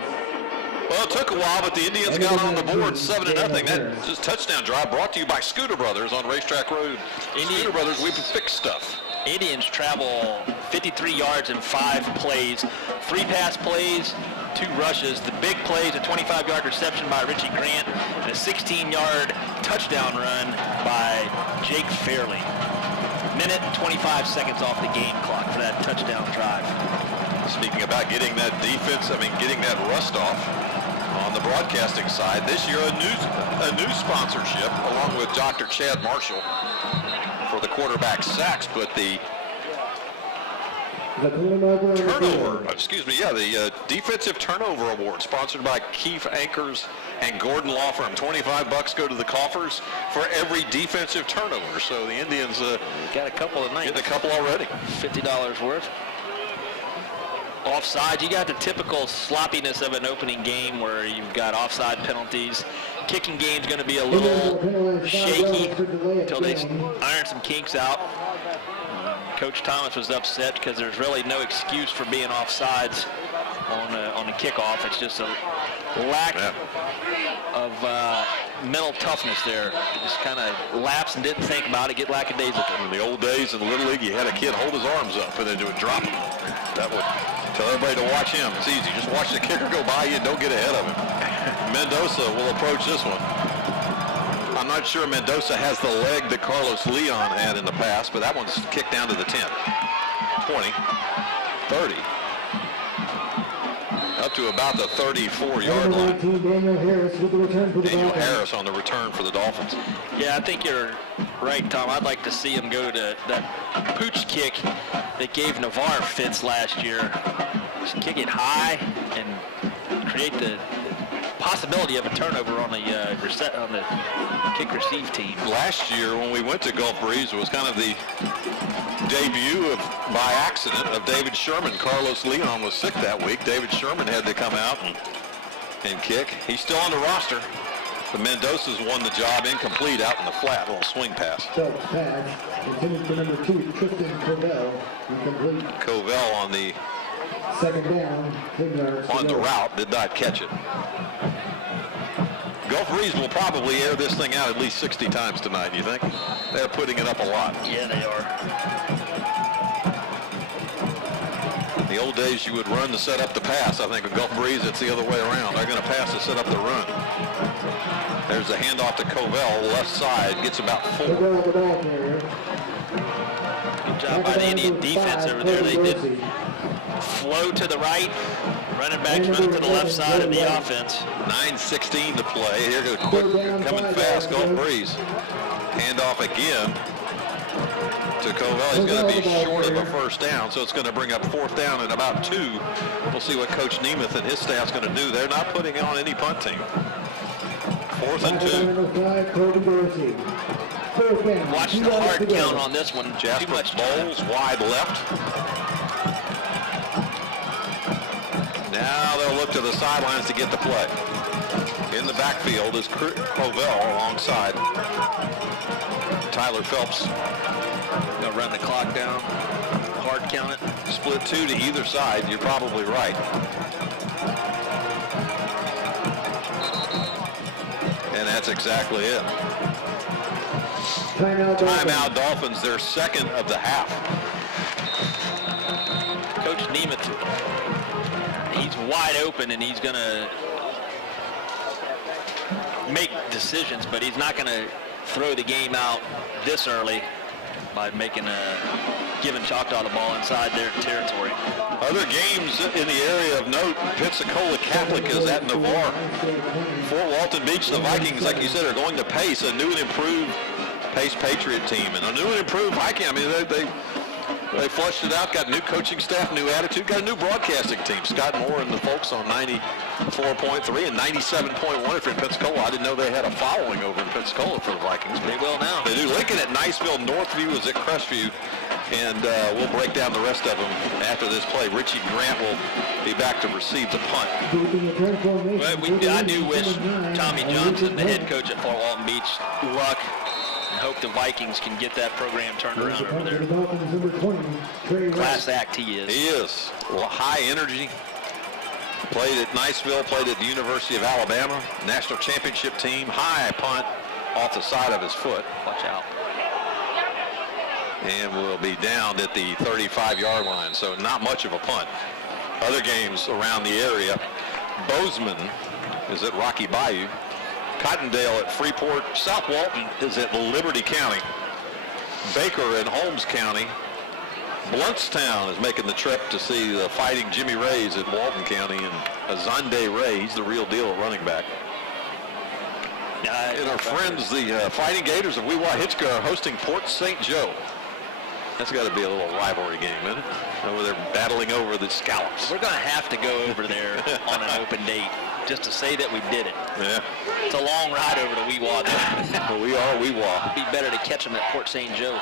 Well, it took a while, but the Indians got on the board 7-0. That just touchdown drive brought to you by Scooter Brothers on Racetrack Road. Scooter Brothers, we fix stuff. Indians travel 53 yards in 5 plays, 3 pass plays, 2 rushes. The big plays, a 25-yard reception by Richie Grant, and a 16-yard touchdown run by Jake Fairley. Minute and 25 seconds off the game clock for that touchdown drive. Speaking about getting that defense, getting that rust off on the broadcasting side, this year a new sponsorship along with Dr. Chad Marshall for the quarterback sacks, but the defensive turnover award sponsored by Keefe Anchors and Gordon Law Firm. $25 go to the coffers for every defensive turnover. So the Indians got a couple tonight. Getting a couple already. $50 worth. Offside, you got the typical sloppiness of an opening game where you've got offside penalties. Kicking game's going to be a little shaky until they iron some kinks out. Coach Thomas was upset because there's really no excuse for being offsides on the kickoff. It's just a lack of mental toughness there. Just kind of lapse and didn't think about it, get lackadaisical. In the old days in the Little League, you had a kid hold his arms up and then do a drop. That would tell everybody to watch him. It's easy. Just watch the kicker go by you and don't get ahead of him. Mendoza will approach this one. I'm not sure Mendoza has the leg that Carlos Leon had in the past, but that one's kicked down to the 10, 20, 30, up to about the 34-yard line. Daniel Harris on the return for the Dolphins. Yeah, I think you're right, Tom. I'd like to see him go to that pooch kick that gave Navarre fits last year. Just kick it high and create the possibility of a turnover on the kick-receive team. Last year when we went to Gulf Breeze, it was kind of the debut by accident of David Sherman. Carlos Leon was sick that week. David Sherman had to come out and kick. He's still on the roster. The Mendoza's won the job, incomplete out in the flat, little swing pass. Intended for number 2, Tristan Covell, incomplete. Covell on the second down, 10 yards. On the route, did not catch it. Gulf Breeze will probably air this thing out at least 60 times tonight, you think? They're putting it up a lot. Yeah, they are. In the old days, you would run to set up the pass. I think with Gulf Breeze, it's the other way around. They're going to pass to set up the run. There's a handoff to Covell, left side, gets about 4. Good job by the Indian defense over there. They did flow to the right. Running backs running to the left side of the offense. 9:16 to play. Here goes quick, coming fast, Gulf Breeze. Handoff again. to Covell. He's going to be short of a first down, so it's going to bring up 4th down and about 2. We'll see what Coach Nemeth and his staff's going to do. They're not putting on any punting. 4th and 2. Watch the hard count on this one. Jasper Too much Bowles wide left. Now they'll look to the sidelines to get the play. In the backfield is Covell alongside Tyler Phelps. Gonna run the clock down. Hard count it. Split 2 to either side. You're probably right. And that's exactly it. Timeout Dolphins, their 2nd of the half. Coach Nemeth, he's wide open and he's going to make decisions, but he's not going to throw the game out this early by giving Choctaw the ball inside their territory. Other games in the area of note, Pensacola Catholic is at Navarre. Fort Walton Beach, the Vikings, like you said, are going to Pace, a new and improved Pace Patriot team. And a new and improved Viking, I mean, they flushed it out, got new coaching staff, new attitude, got a new broadcasting team. Scott Moore and the folks on 94.3 and 97.1 if you're in Pensacola. I didn't know they had a following over in Pensacola for the Vikings. They will now. They do. Lincoln at Niceville, Northview is at Crestview. And we'll break down the rest of them after this play. Richie Grant will be back to receive the punt. Well, I do wish Tommy Johnson, the head coach at Fort Walton Beach, luck. Hope the Vikings can get that program turned around over there. Class act he is. He is. Well, high energy. Played at Niceville, played at the University of Alabama. National championship team. High punt off the side of his foot. Watch out. And will be downed at the 35-yard line, so not much of a punt. Other games around the area. Bozeman is at Rocky Bayou. Cottondale at Freeport. South Walton is at Liberty County. Baker in Holmes County. Bluntstown is making the trip to see the Fighting Jimmy Rays in Walton County. And Azande Ray, he's the real deal at running back. And our friends, the Fighting Gators of Weewa-Hitchcock, are hosting Port St. Joe. That's got to be a little rivalry game, isn't it? Over there battling over the scallops. We're going to have to go over there on an open date just to say that we did it. Yeah. It's a long ride over to Weewa. Well, we are Weewa. It'd be better to catch them at Port St. Joe.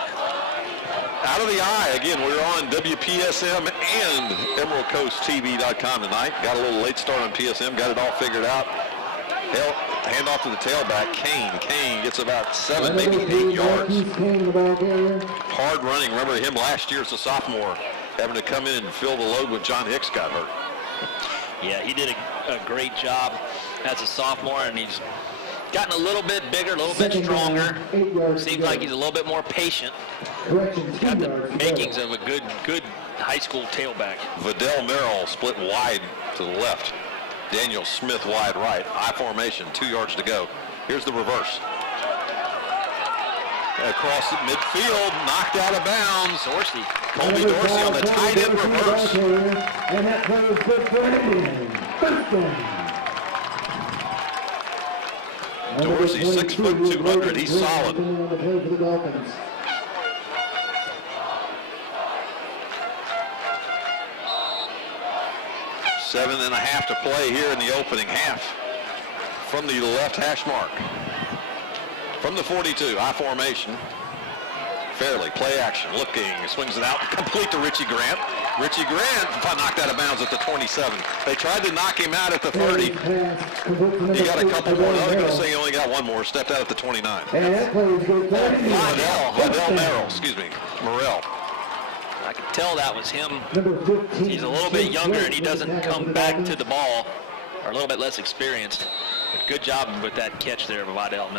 Out of the eye, again, we're on WPSM and EmeraldCoastTV.com tonight. Got a little late start on PSM, got it all figured out. Hand off to the tailback, Kane. Kane gets about 7, maybe 8 yards. Hard running. Remember him last year as a sophomore, having to come in and fill the load when John Hicks got hurt. Yeah, he did a great job as a sophomore, and he's gotten a little bit bigger, a little bit stronger. Seems like he's a little bit more patient. Got the makings of a good high school tailback. Vidal Merrill split wide to the left. Daniel Smith wide right. I formation, 2 yards to go. Here's the reverse. Across the midfield, knocked out of bounds. Dorsey. Colby Dorsey on the tight end reverse. And that play was good for Indian. Dorsey, 6 foot 200. He's solid. 7.5 to play here in the opening half. From the left hash mark. From the 42, I formation. Fairly, play action, looking, swings it out, complete to Richie Grant. Richie Grant knocked out of bounds at the 27. They tried to knock him out at the 30. He got a couple more. They're going to say he only got one more. Stepped out at the 29. Vidal Merrill, Morrell. I could tell that was him. He's a little bit younger and he doesn't come back to the ball, or a little bit less experienced. But good job with that catch there of Vidal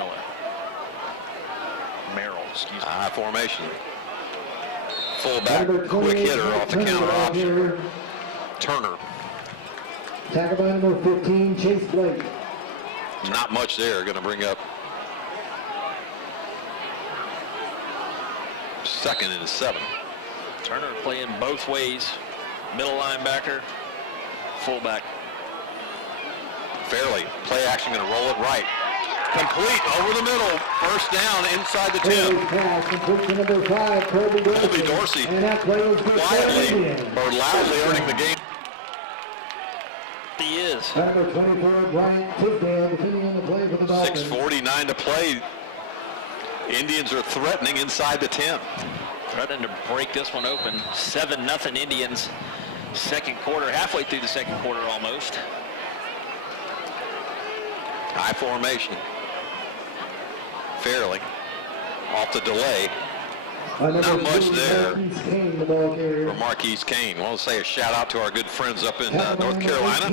Merrill, excuse me. High formation. Fullback, quick hitter off the counter option. Turner. Tackle by number 15, Chase Blake. Not much there. Going to bring up 2nd and 7. Turner playing both ways. Middle linebacker, fullback. Fairly. Play action, going to roll it right. Complete over the middle. First down inside the 10. Pass complete to number 5, Colby Dorsey And that play was good. quietly or loudly earning the game. He is. Number 24, Brian Tisdale, defending on the play for the Dolphins. 6:49 to play. Indians are threatening inside the 10. Threatening to break this one open. 7-0 Indians. Second quarter, halfway through the second quarter almost. High formation. Fairly. Off the delay. Not much there for Marquise Kane. I want to say a shout out to our good friends up in North Carolina.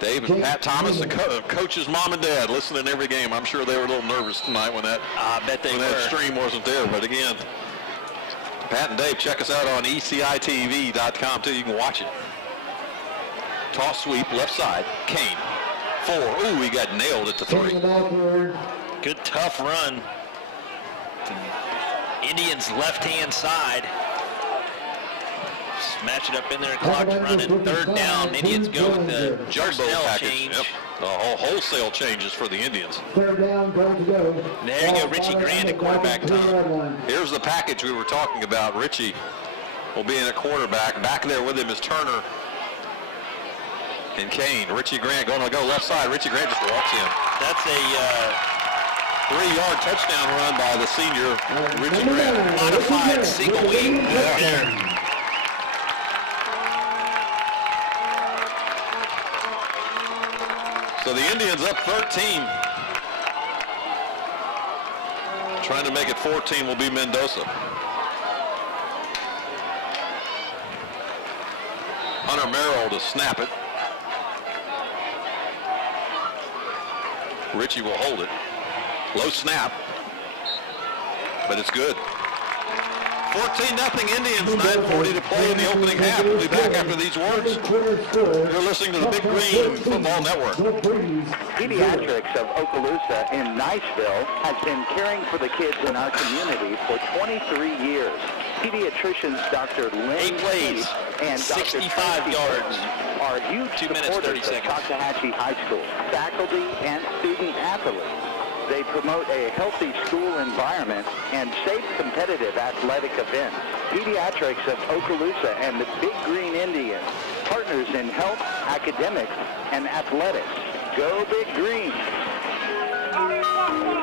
Dave and Pat Thomas, the coach's mom and dad, listening every game. I'm sure they were a little nervous tonight when that stream wasn't there. But again, Pat and Dave, check us out on ECITV.com too. You can watch it. Toss sweep, left side. Kane. 4. Ooh, he got nailed at the 3. Good tough run. Indians left-hand side. Smash it up in there. Clock's running. Third down. Indians go with the personnel change. Yep. The whole wholesale changes for the Indians. Third down, goal to go. There you go, Richie Grant at quarterback time. Here's the package we were talking about. Richie will be in a quarterback. Back there with him is Turner and Kane. Richie Grant going to go left side. Richie Grant just walks in. That's a 3-yard touchdown run by the senior Richie Grant. modified single wing there. So the Indians up 13. Trying to make it 14 will be Mendoza. Hunter Merrill to snap it. Richie will hold it. Low snap, but it's good. 14-0 Indians, 9:40 to play in the opening half. We'll be back after these words. You're listening to the Big Green Football Network. Pediatrics of Okaloosa in Niceville has been caring for the kids in our community for 23 years. Pediatricians Dr. Lynn 8 plays, and 65 yards, are huge 2 minutes, 30 supporters of seconds. Choctawhatchee High School, faculty and student athletes. They promote a healthy school environment and safe competitive athletic events. Pediatrics of Okaloosa and the Big Green Indians, partners in health, academics, and athletics. Go Big Green!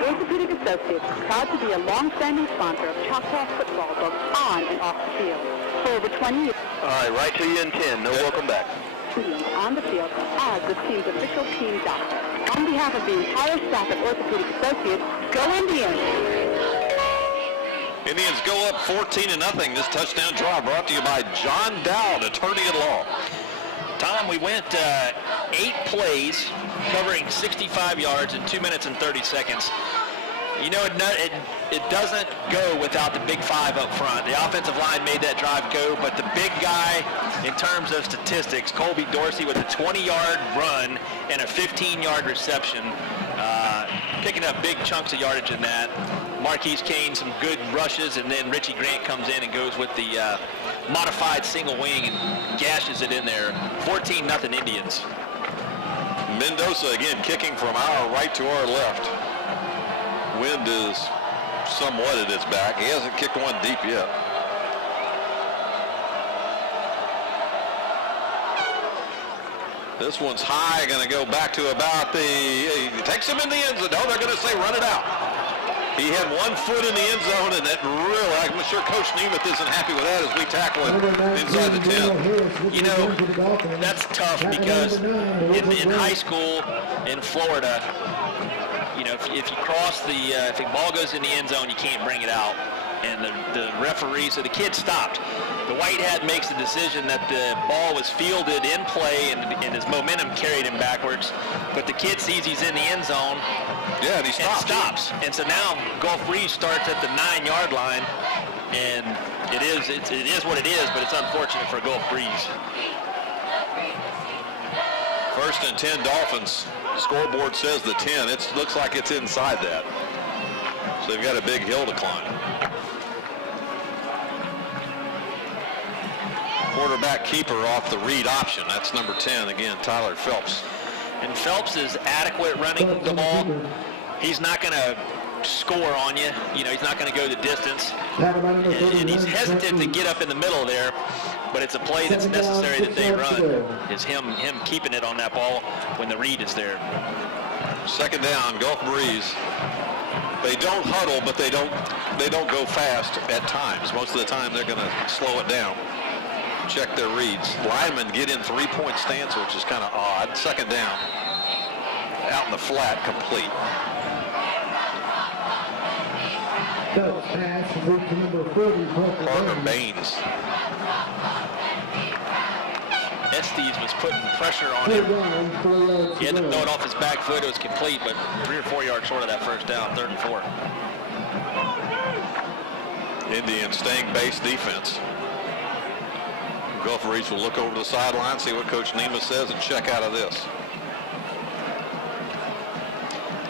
Orthopedic Associates is proud to be a long-standing sponsor of Choctaw football, both on and off the field. For over 20 years, All right, right to you in 10. No welcome back. Indians on the field as the team's official team doctor. On behalf of the entire staff at Orthopedic Associates, go Indians! Indians go up 14-0. This touchdown draw brought to you by John Dowd, attorney at law. Tom, we went 8 plays, covering 65 yards in 2 minutes and 30 seconds. You know, it doesn't go without the big 5 up front. The offensive line made that drive go, but the big guy, in terms of statistics, Colby Dorsey with a 20-yard run and a 15-yard reception, picking up big chunks of yardage in that. Marquise Kane, some good rushes, and then Richie Grant comes in and goes with the modified single wing and gashes it in there. 14-0 Indians. Mendoza again kicking from our right to our left. Wind is somewhat at its back. He hasn't kicked one deep yet. This one's high, going to go back to about he takes him in the end zone. No, they're going to say run it out. He had 1 foot in the end zone, and that really, I'm sure Coach Nemeth isn't happy with that as we tackle him inside the 10. You know, that's tough because in high school in Florida, you know, if you cross if the ball goes in the end zone, you can't bring it out. And the referee, so the kid stopped. The white hat makes the decision that the ball was fielded in play and his momentum carried him backwards. But the kid sees he's in the end zone. Yeah, and he stops. And so now Gulf Breeze starts at the 9-yard line. And it is what it is, but it's unfortunate for Gulf Breeze. 1st and 10 Dolphins. Scoreboard says the 10. It looks like it's inside that. So they've got a big hill to climb. Quarterback keeper off the read option. That's number 10 again, Tyler Phelps. And Phelps is adequate running the ball. He's not going to score on you. You know, he's not going to go the distance. And he's hesitant to get up in the middle there, but it's a play that's necessary that they run, is him keeping it on that ball when the read is there. Second down, Gulf Breeze. They don't huddle, but they don't go fast at times. Most of the time, they're going to slow it down. Check their reads. Linemen get in three-point stance, which is kind of odd. Second down. Out in the flat, complete. Parker Baines. Estes was putting pressure on him. He had to throw it off his back foot. It was complete, but 3 or 4 yards short of that first down, 3rd and 4. Indians staying base defense. Gulf Breeze will look over to the sideline, see what Coach Nema says, and check out of this.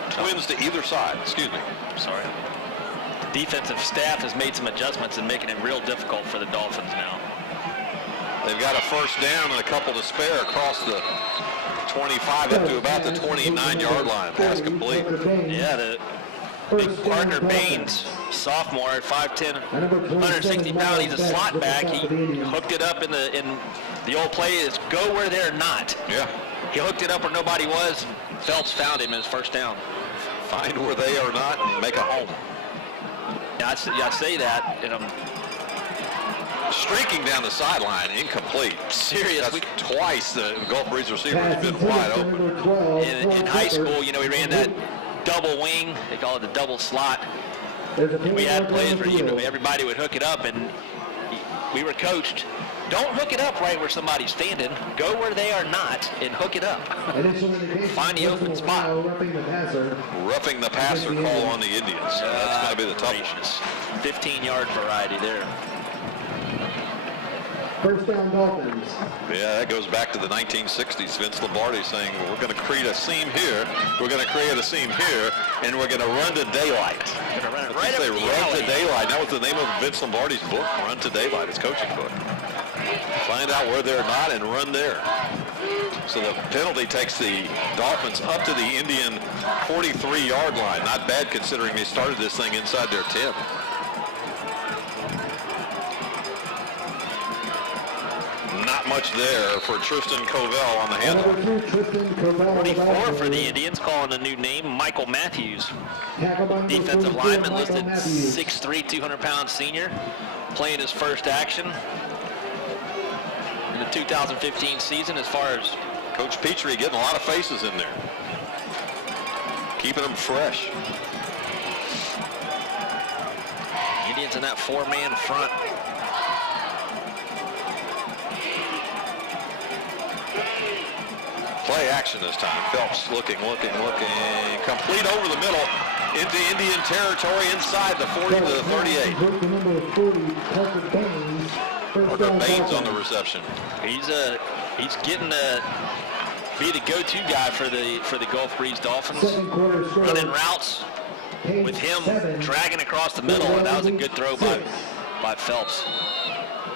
Twins to either side. Excuse me. Sorry. The defensive staff has made some adjustments and making it real difficult for the Dolphins now. They've got a first down and a couple to spare across the 25 up to about the 29-yard line. Pass complete. Yeah, the big Parker Baines, sophomore at 5'10", 160 pounds. He's a slot back. He hooked it up in the old play is go where they're not. Yeah. He hooked it up where nobody was. Phelps found him as first down. Find where they are not and make a home. Yeah, I say that, and I'm streaking down the sideline, incomplete. Serious. That's twice the Gulf Breeze receiver has been wide open. In high school, you know, we ran that double wing. They call it the double slot. And we had plays where everybody would hook it up, and we were coached. Don't hook it up right where somebody's standing. Go where they are not and hook it up. Find the open spot. Roughing the passer call on the Indians. That's going to be the toughest. 15-yard variety there. First down, Dolphins. Yeah, that goes back to the 1960s. Vince Lombardi saying, well, we're going to create a seam here, we're going to create a seam here, and we're going to run to daylight. We're going to run it right up the Run alley. to Daylight. That was the name of Vince Lombardi's book, Run to Daylight, his coaching book. Find out where they're not and run there. So the penalty takes the Dolphins up to the Indian 43-yard line. Not bad considering they started this thing inside their 10. Not much there for Tristan Covell on the handoff. 44 for the Indians, calling a new name, Michael Matthews. Defensive lineman listed 6'3", 200-pound senior, playing his first action in the 2015 season as far as Coach Petrie getting a lot of faces in there. Keeping them fresh. Indians in that 4-man front. Play action this time. Phelps looking. Complete over the middle into Indian territory inside the 40 to the 38. Parker Baines on the reception. He's getting to be the go-to guy for the Gulf Breeze Dolphins. Running routes with him dragging across the middle, and that was a good throw by Phelps.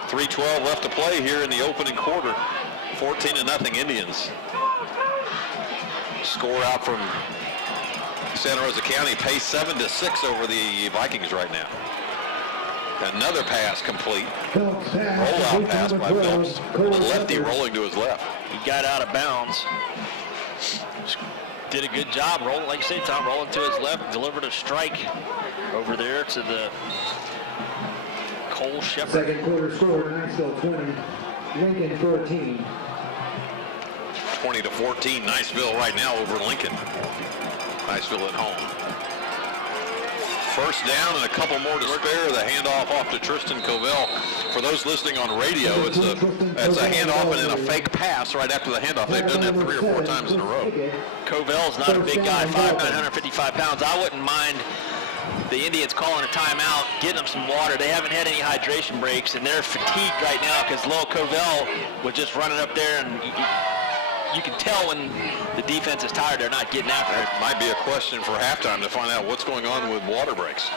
3:12 left to play here in the opening quarter. 14-0 Indians. Score out from Santa Rosa County, pace 7-6 over the Vikings right now. Another pass complete. Rollout pass by Phelps. The lefty rolling to his left. He got out of bounds. Did a good job rolling, like you said, Tom, rolling to his left, delivered a strike over there to the Cole Shepard. Second quarter score, Niceville 20, Lincoln 14. 20-14, Niceville right now over Lincoln. Niceville at home. First down and a couple more to spare. The handoff off to Tristan Covell. For those listening on radio, it's a handoff and then a fake pass right after the handoff. They've done that 3 or 4 times in a row. Covell's not a big guy, 5'9", 155 pounds. I wouldn't mind the Indians calling a timeout, getting them some water. They haven't had any hydration breaks, and they're fatigued right now because Lil Covell was just running up there, and you can tell when the defense is tired, they're not getting after it. It might be a question for halftime to find out what's going on with water breaks.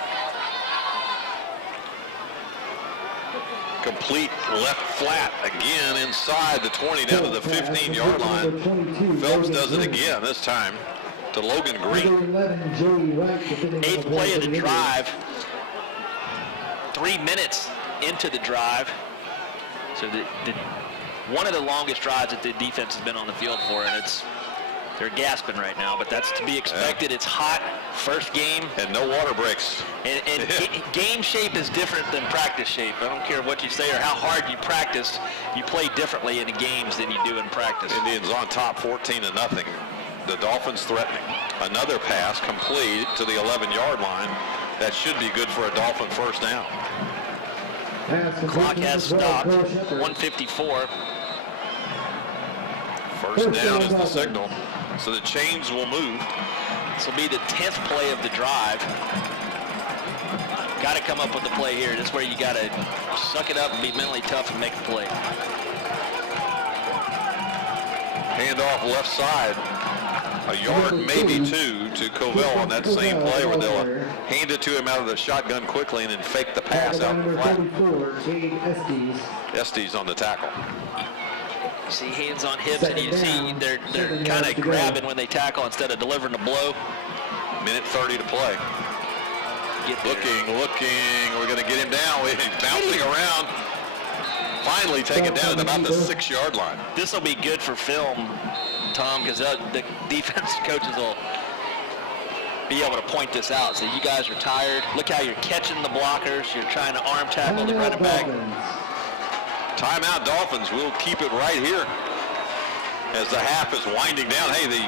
Complete left flat again inside the 20 down to the 15-yard line. Phelps does it again, this time to Logan Green. 8th play of the drive. 3 minutes into the drive. So one of the longest drives that the defense has been on the field for, and they're gasping right now, but that's to be expected. It's hot, first game. And no water breaks. And game shape is different than practice shape. I don't care what you say or how hard you practice. You play differently in the games than you do in practice. Indians on top 14-0. The Dolphins threatening. Another pass complete to the 11-yard line. That should be good for a Dolphin first down. Clock has stopped. 1:54. First down is the signal. So the chains will move. This will be the 10th play of the drive. Got to come up with the play here. This is where you got to suck it up and be mentally tough and make a play. Handoff left side. A yard, maybe two, to Covell on that same play where they'll hand it to him out of the shotgun quickly and then fake the pass out in the flat. Estes on the tackle. You see hands on hips, and you see they're kind of grabbing when they tackle instead of delivering the blow. Minute 30 to play. Looking. We're going to get him down. He's bouncing around. Finally taken down at about the 6-yard line. This will be good for film, Tom, because the defense coaches will be able to point this out. So you guys are tired. Look how you're catching the blockers. You're trying to arm tackle the running back. Timeout Dolphins. We'll keep it right here as the half is winding down. Hey, the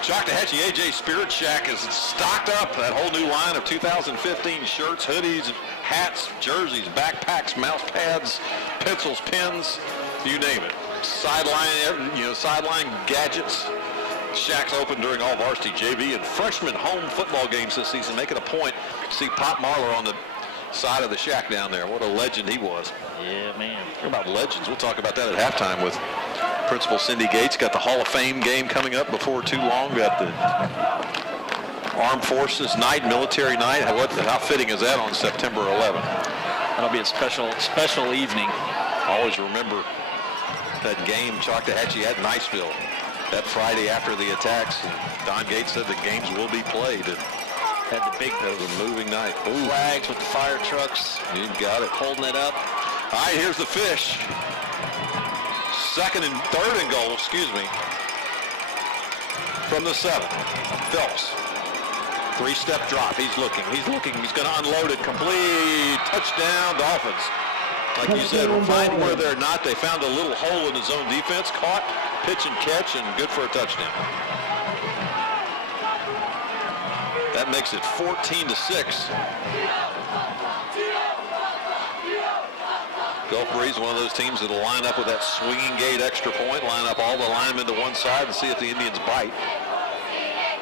Choctawhatchee HS Spirit Shack is stocked up. That whole new line of 2015 shirts, hoodies, hats, jerseys, backpacks, mouse pads, pencils, pens, you name it. Sideline gadgets. Shack's open during all varsity JV and freshman home football games this season. Make it a point to see Pop Marler on the side of the shack down there. What a legend he was. Yeah, man. Talk about legends. We'll talk about that at halftime with Principal Cindy Gates. Got the Hall of Fame game coming up before too long. Got the Armed Forces Night, Military Night. How fitting is that on September 11th? That'll be a special evening. Always remember that game Choctawhatchee at Niceville that Friday after the attacks. And Don Gates said the games will be played. Had the big moving night. Ooh. Flags with the fire trucks. You got it. Holding it up. All right, here's the fish. Third and goal, from the 7. Phelps. 3-step drop. He's looking. He's going to unload it. Complete. Touchdown, Dolphins. Like you said, find where they're not. They found a little hole in the zone defense. Caught, pitch and catch, and good for a touchdown. That makes it 14-6. Gulf Breeze, one of those teams that'll line up with that swinging gate extra point, line up all the linemen to one side and see if the Indians bite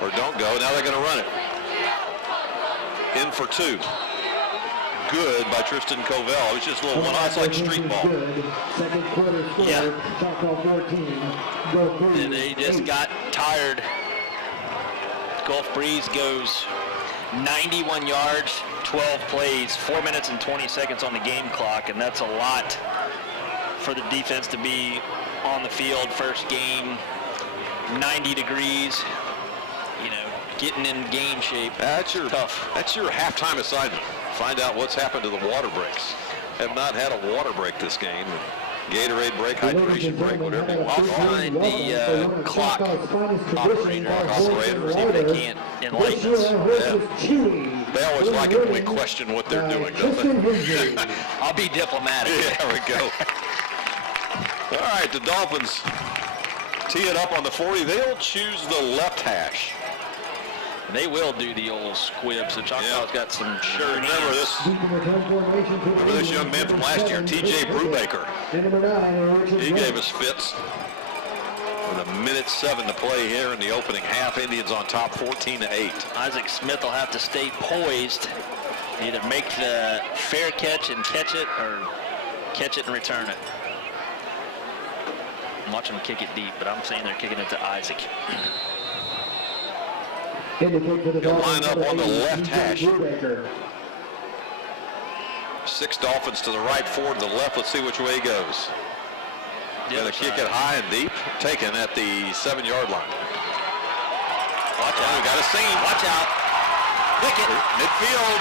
or don't go. Now they're going to run it. In for 2. Good by Tristan Covell. It was just a little one-off like street ball. Yeah. And they just got tired. Gulf Breeze goes 91 yards, 12 plays, 4 minutes and 20 seconds on the game clock, and that's a lot for the defense to be on the field. First game, 90 degrees, getting in game shape. That's your tough. That's your halftime assignment. Find out what's happened to the water breaks. Have not had a water break this game. Gatorade break, hydration break, whatever you want. I'll find the clock operators, see if they can't enlighten us. Yeah. They always like it when we question what they're doing, don't they? I'll be diplomatic. Yeah, there we go. All right, the Dolphins tee it up on the 40. They'll choose the left hash. They will do the old squib, so Choctaw's got some sure Remember this young man from last year, T.J. Brubaker. He gave us fits. With a minute 7 to play here in the opening half. Indians on top 14-8. Isaac Smith will have to stay poised. Either make the fair catch and catch it, or catch it and return it. Watch them kick it deep, but I'm saying they're kicking it to Isaac. He'll line up on the left hash. 6 Dolphins to the right, 4 to the left. Let's see which way he goes. Going to kick it high and deep, taken at the 7-yard line. Watch out. We got a seam. Watch out. Pickett. Midfield.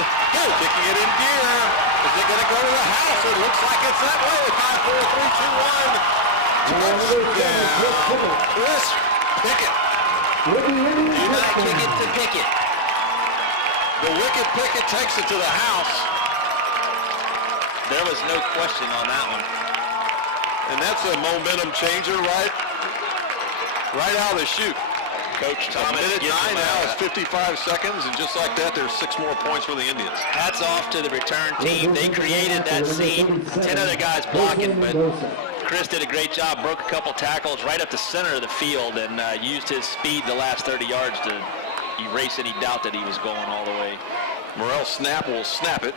Kicking it in gear. Is it going to go to the house? It looks like it's that way. 5, 4, 3, 2, 1. Touchdown. Chris Pickett. Do not kick it to Pickett. The wicked Pickett takes it to the house. There was no question on that one. And that's a momentum changer right out of the chute. Coach Thomas minute gives 9 him now is 55 seconds, and just like that, there's 6 more points for the Indians. Hats off to the return team. They created that seam. 10 other guys blocking, but Chris did a great job. Broke a couple tackles right up the center of the field and used his speed the last 30 yards to erase any doubt that he was going all the way. Morrell snap will snap it.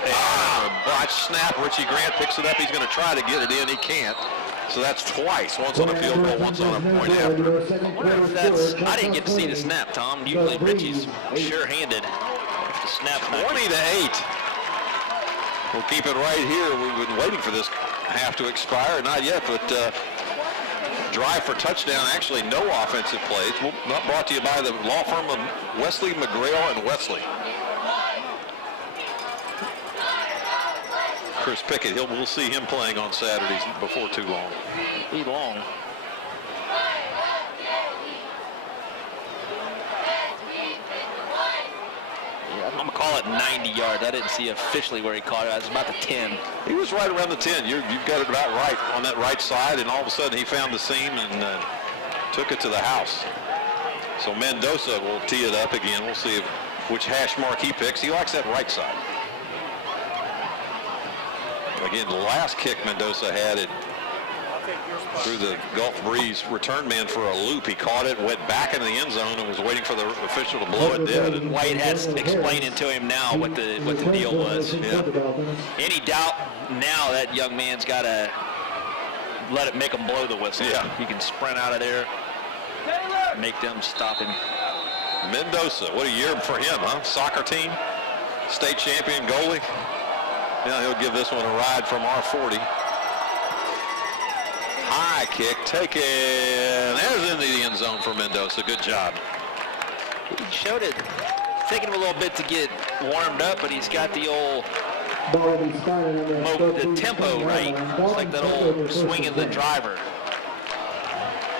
And botch snap. Richie Grant picks it up. He's going to try to get it in. He can't. So that's twice. Once on a field goal, once on a point after. I wonder if that's, I didn't get to see the snap, Tom. Usually Richie's sure-handed. If the snap's not 20-8. We'll keep it right here. We've been waiting for this half to expire. Not yet, but drive for touchdown. Actually, no offensive plays. Not brought to you by the law firm of Wesley, McGrail, and Wesley. Chris Pickett, we'll see him playing on Saturdays before too long. Too long. Yeah, I'm going to call it 90 yards. I didn't see officially where he caught it. It was about the 10. He was right around the 10. You've got it about right on that right side, and all of a sudden he found the seam and took it to the house. So Mendoza will tee it up again. We'll see which hash mark he picks. He likes that right side. Again, the last kick Mendoza had it through the Gulf Breeze return man for a loop. He caught it, went back into the end zone, and was waiting for the official to blow it dead. And Whitehead's explaining to him now what the deal was. Yeah. Any doubt now that young man's got to make him blow the whistle. Yeah. He can sprint out of there, make them stop him. Mendoza, what a year for him, huh? Soccer team, state champion goalie. Now he'll give this one a ride from our 40. High kick taken. There's into the end zone for Mendoza. Good job. He showed it. Taking him a little bit to get warmed up, but he's got the old the tempo right. It's like that old swinging the driver.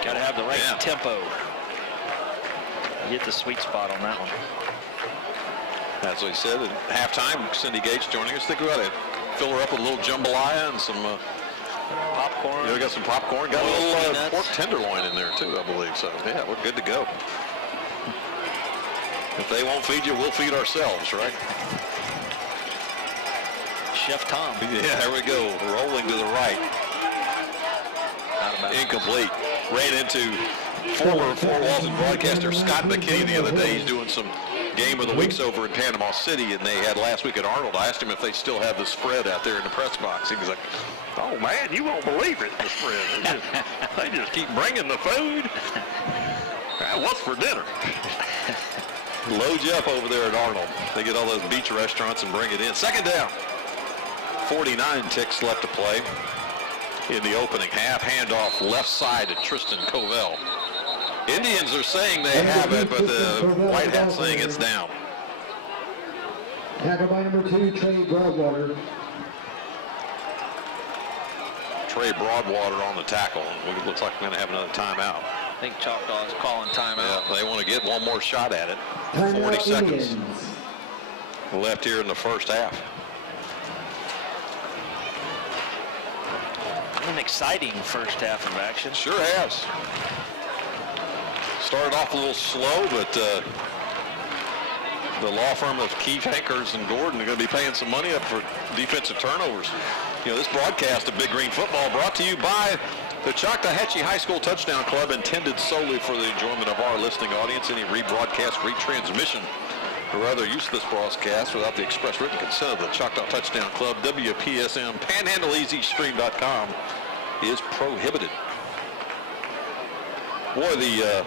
Got to have the right tempo. Hit the sweet spot on that one. As we said at halftime, Cindy Gates joining us. I think we ought to fill her up with a little jambalaya and some popcorn. Yeah, we got some popcorn. Got a little pork tenderloin in there too, I believe. So yeah, we're good to go. If they won't feed you, we'll feed ourselves, right? Chef Tom. Yeah, there we go. Rolling to the right. Incomplete. Ran into former Fort Walton broadcaster Scott McKinney the other day. He's doing some game of the weeks over in Panama City, and they had last week at Arnold. I asked him if they still have the spread out there in the press box. He was like, "Oh man, you won't believe it, the spread. They just keep bringing the food. What's for dinner?" Load you up over there at Arnold. They get all those beach restaurants and bring it in. Second down. 49 ticks left to play in the opening half. Handoff left side to Tristan Covell. Indians are saying they have it, but the White Hat's saying it's down. Tackle by number 2, Trey Broadwater. Trey Broadwater on the tackle. It looks like we're going to have another timeout. I think Choctaw is calling timeout. Yeah, they want to get one more shot at it. Timeout 40 seconds Indians. left here in the first half. An exciting first half of action. Sure has. Started off a little slow, but the law firm of Keefe, Hankers, and Gordon are going to be paying some money up for defensive turnovers. You know, this broadcast of Big Green Football brought to you by the Choctawhatchee High School Touchdown Club, intended solely for the enjoyment of our listening audience. Any rebroadcast, retransmission, or other use of this broadcast without the express written consent of the Choctaw Touchdown Club, WPSM, PanhandleEasyStream.com, is prohibited. Boy, the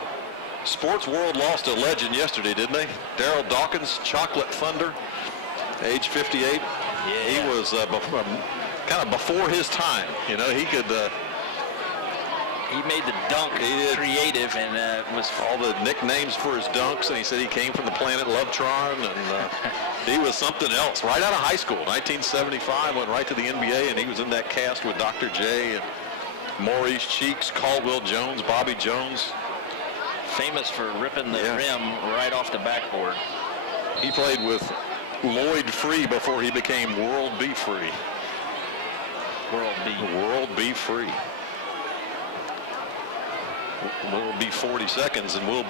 sports world lost a legend yesterday, didn't they? Darryl Dawkins, Chocolate Thunder, age 58. Yeah. He was kind of before his time. You know, he could. He made the dunk creative, and was all the nicknames for his dunks. And he said he came from the planet Lovetron, and he was something else. Right out of high school, 1975, went right to the NBA, and he was in that cast with Dr. J and Maurice Cheeks, Caldwell Jones, Bobby Jones. Famous for ripping the rim right off the backboard. He played with Lloyd Free before he became World B. Free. World B. Free. Will be 40 seconds, and will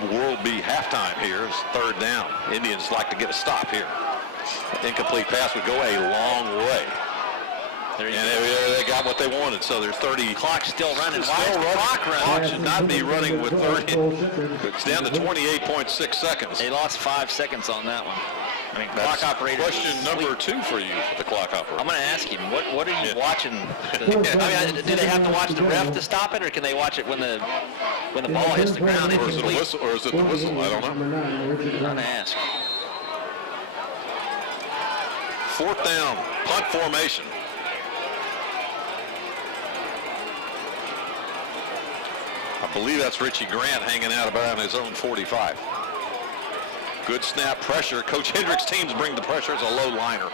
be halftime here. It's third down. Indians like to get a stop here. Incomplete pass would go a long way. And they got what they wanted, so there's 30. Clock's still running. Clock should not be running with 30. It's down to 28.6 seconds. They lost 5 seconds on that one. I mean, clock operator. Question number 2 for you, the clock operator. I'm going to ask him, what are you watching? I mean, do they have to watch the ref to stop it, or can they watch it when the ball hits the ground? Or is it a whistle? Or is it the whistle? I don't know. I'm going to ask. Fourth down, punt formation. I believe that's Richie Grant hanging out about on his own 45. Good snap pressure. Coach Hendrick's teams bring the pressure as a low liner.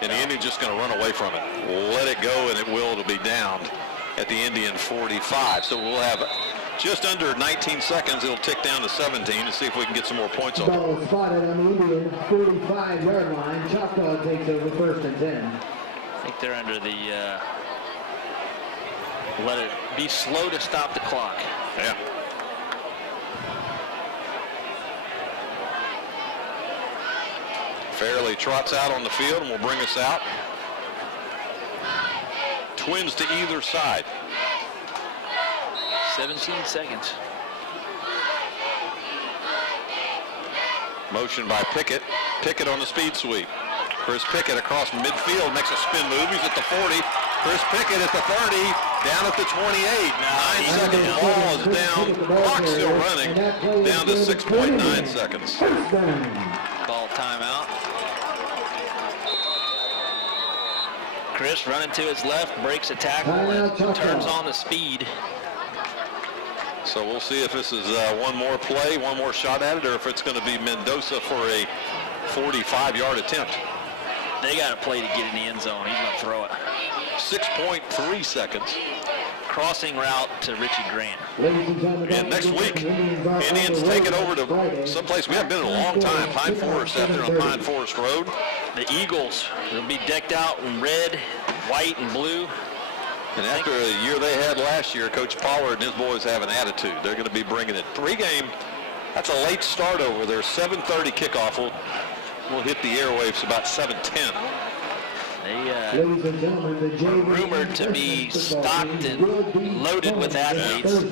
And the Indian's just going to run away from it. Let it go, and it will. It'll be down at the Indian 45. So we'll have just under 19 seconds. It'll tick down to 17 to see if we can get some more points on it. Ball spotted on the Indian 45-yard line. Choctaw takes over first and 10. I think they're under the let it be slow to stop the clock. Yeah. Fairley trots out on the field and will bring us out. Twins to either side. 17 seconds. Motion by Pickett. Pickett on the speed sweep. Chris Pickett across midfield makes a spin move. He's at the 40. Chris Pickett at the 30. Down at the 28. 9 seconds. Ball is down. Clock still running. Down to 6.9 seconds. Ball timeout. Chris running to his left, breaks a tackle, and turns on the speed. So we'll see if this is one more play, one more shot at it, or if it's going to be Mendoza for a 45-yard attempt. They got to play to get in the end zone. He's going to throw it. 6.3 seconds. Crossing route to Richie Grant. And next week, Indians take it over to someplace we haven't been in a long time. Pine Forest, out there on Pine Forest Road. The Eagles will be decked out in red, white, and blue. And after a year they had last year, Coach Pollard and his boys have an attitude. They're going to be bringing it. Pregame, that's a late start over there. 7:30 kickoff. We'll hit the airwaves about 7:10. They rumored to be stocked and loaded with athletes.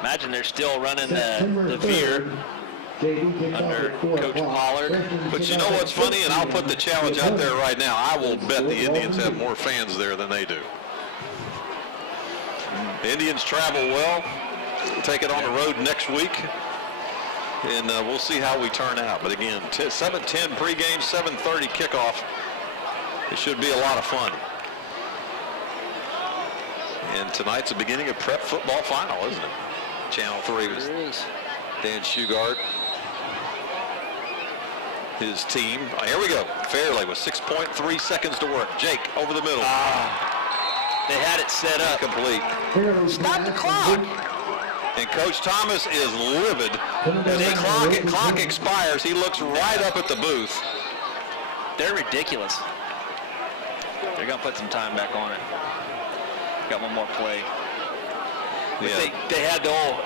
Imagine they're still running the veer under Coach Pollard. But you know what's funny, and I'll put the challenge out there right now. I will bet the Indians have more fans there than they do. The Indians travel well. Take it on the road next week. And we'll see how we turn out. But again, 7:10 pregame, 7:30 kickoff. It should be a lot of fun. And tonight's the beginning of prep football final, isn't it? Channel 3 was Dan Shugart. His team. Here we go. Fairley with 6.3 seconds to work. Jake over the middle. They had it set up. Complete. Stop the clock. And Coach Thomas is livid. As the clock expires, he looks right up at the booth. They're ridiculous. They're going to put some time back on it. Got one more play. Yeah. They had the old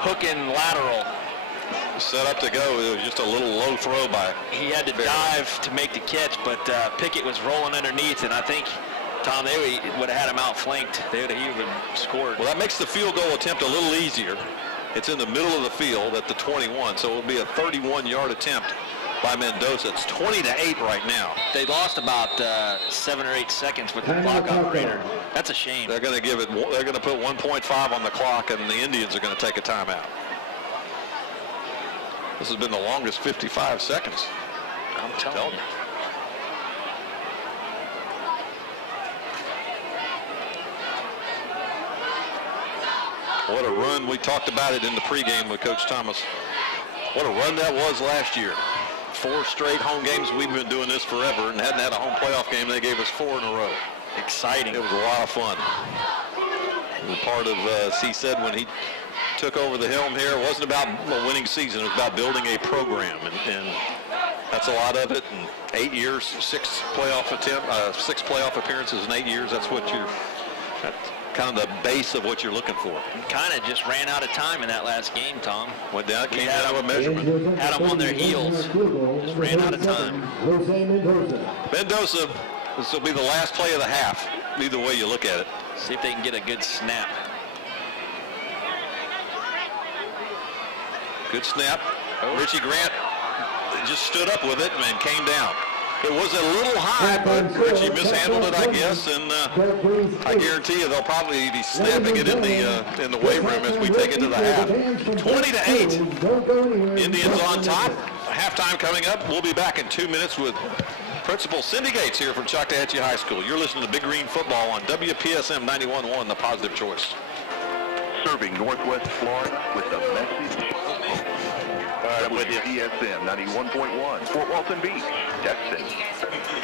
hook and lateral. Set up to go. It was just a little low throw by. He had to dive to make the catch, but Pickett was rolling underneath, and I think, Tom, they would have had him outflanked. He would have scored. Well, that makes the field goal attempt a little easier. It's in the middle of the field at the 21, so it'll be a 31-yard attempt by Mendoza. It's 20-8 right now. They lost about 7 or 8 seconds with the clock operator. That's a shame. They're going to give it. They're going to put 1.5 on the clock, and the Indians are going to take a timeout. This has been the longest 55 seconds. I'm telling you. What a run. We talked about it in the pregame with Coach Thomas. What a run that was last year. 4 straight home games. We've been doing this forever and hadn't had a home playoff game. They gave us 4 in a row. Exciting. It was a lot of fun. And part of, as he said when he took over the helm here, it wasn't about a winning season. It was about building a program. And that's a lot of it. And 8 years, 6 playoff appearances in 8 years. That's kind of the base of what you're looking for. Kind of just ran out of time in that last game, Tom. Went down, came down with measurement. Had them on their heels. Just ran out of time. Mendoza, this will be the last play of the half, either way you look at it. See if they can get a good snap. Good snap. Richie Grant just stood up with it and came down. It was a little high, but Richie mishandled it, I guess, and I guarantee you they'll probably be snapping it in the weight room as we take it to the half. 20-8. Indians on top. Halftime coming up. We'll be back in 2 minutes with Principal Cindy Gates here from Choctawhatchee High School. You're listening to Big Green Football on WPSM 91.1, the positive choice. Serving Northwest Florida with a message. WPSM 91.1, Fort Walton Beach, Texas.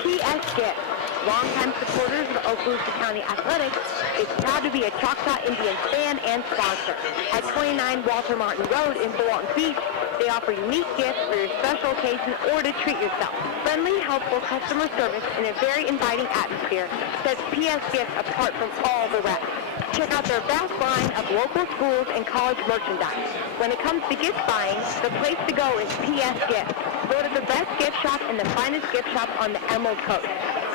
PS Gift, longtime supporters of Okaloosa County Athletics, is proud to be a Choctaw Indians fan and sponsor. At 29 Walter Martin Road in Fort Walton Beach, they offer unique gifts for your special occasion or to treat yourself. Friendly, helpful customer service in a very inviting atmosphere sets PS Gift apart from all the rest. Check out their vast line of local schools and college merchandise. When it comes to gift buying, the place to go is PS Gift. Go to the best gift shop and the finest gift shop on the Emerald Coast.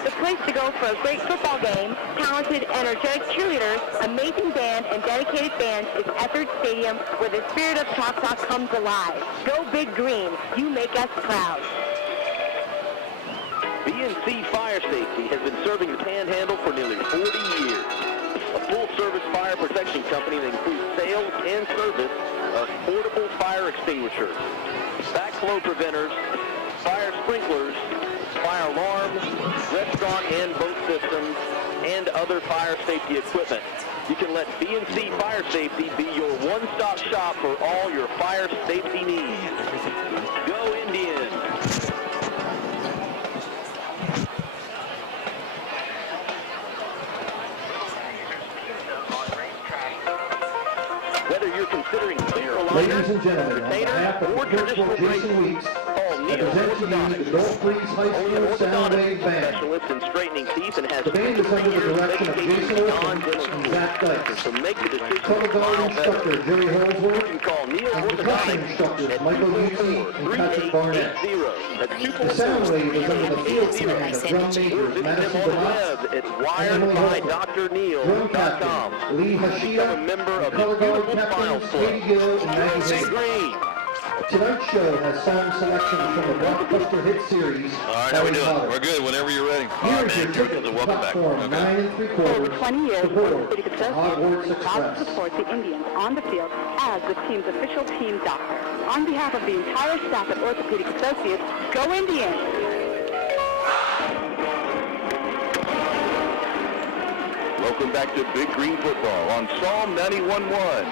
The place to go for a great football game, talented, energetic cheerleaders, amazing band, and dedicated fans is Etheredge Stadium, where the spirit of Choctaw comes alive. Go Big Green. You make us proud. BNC Fire Safety has been serving the Panhandle for nearly 40 years. A full-service fire protection company that includes sales and service of portable fire extinguishers, backflow preventers, fire sprinklers, fire alarms, restaurant and boat systems, and other fire safety equipment. You can let BNC Fire Safety be your one-stop shop for all your fire safety needs. Go Indians! Whether you're considering clear Ladies aligners, and gentlemen, on behalf of or the Principal traditional Jason braces, Weeks, call I Neil present to you Orthodontics. the Dolphins High Only an School Sound orthodontic Wave Band. specialist in straightening teeth and has The band is 23 under the years of direction of education Jason Olson beyond dental and school. Zach Dykes. So make the decision Color to guard smile instructor better. Jerry You Holdsworth, can call Neil and percussion Orthodontics instructors at Michael Yusey and Patrick Barnett. 244-3880. That's The Sound Wave is under the field command of drum or majors visit them Madison on the DeMoss, web at Drum wiredbydrneil.com. captain Lee Become a Hashia, member of and the color guard beautiful Smiles captains Club. Katie Gill and Maggie Big Hayes. Green. Tonight's show has song selections from the blockbuster hit series. All right, how we doing? We're good whenever you're ready. Here is your ticket to Welcome back. platform 9 3/4. Over 20 years, Support City Association Hogwarts is proud to Express. support the Indians on the field as the team's official team doctor. On behalf of the entire staff at Orthopedic Associates, go Indians! Welcome back to Big Green Football on Psalm 91.1.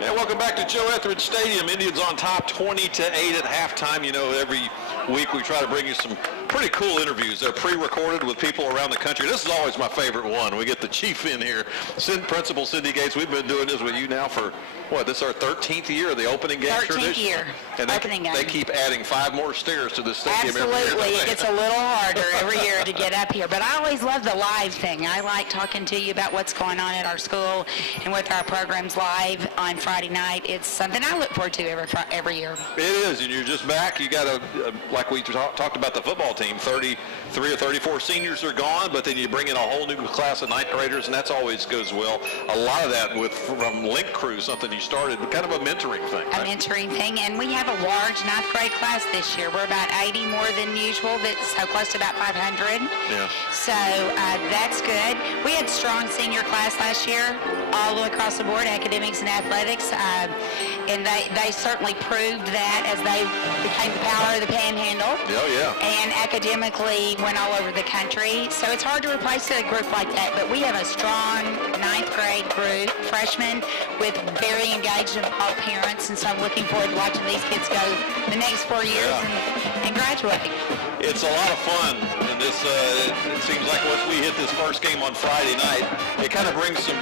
And welcome back to Joe Etheredge Stadium. Indians on top 20-8 at halftime. You know, every week we try to bring you some pretty cool interviews. They're pre-recorded with people around the country. This is always my favorite one. We get the chief in here, Principal Cindy Gates. We've been doing this with you now for, what, this is our 13th year of the opening game 13th tradition? year, And opening game. they keep adding 5 more stairs to the stadium every year. Absolutely. It gets a little harder every year to get up here. But I always love the live thing. I like talking to you about what's going on at our school and with our programs live on Friday night. It's something I look forward to every year. It is, and you're just back. You got like we talked about the football team, 33 or 34 seniors are gone, but then you bring in a whole new class of 9th graders, and that's always goes well. A lot of that from Link Crew, something you started, kind of a mentoring thing. A mentoring thing, and we have a large 9th grade class this year. We're about 80 more than usual. That's so close to about 500. Yeah. So that's good. We had strong senior class last year, all the way across the board, academics and athletics. athletics, and they certainly proved that as they became the power of the Panhandle. Oh, yeah. And academically went all over the country. So it's hard to replace a group like that, but we have a strong 9th grade group, freshmen, with very engaged and involved parents, and so I'm looking forward to watching these kids go the next 4 years and graduate. It's a lot of fun, and this it seems like once we hit this first game on Friday night, it kind of brings some,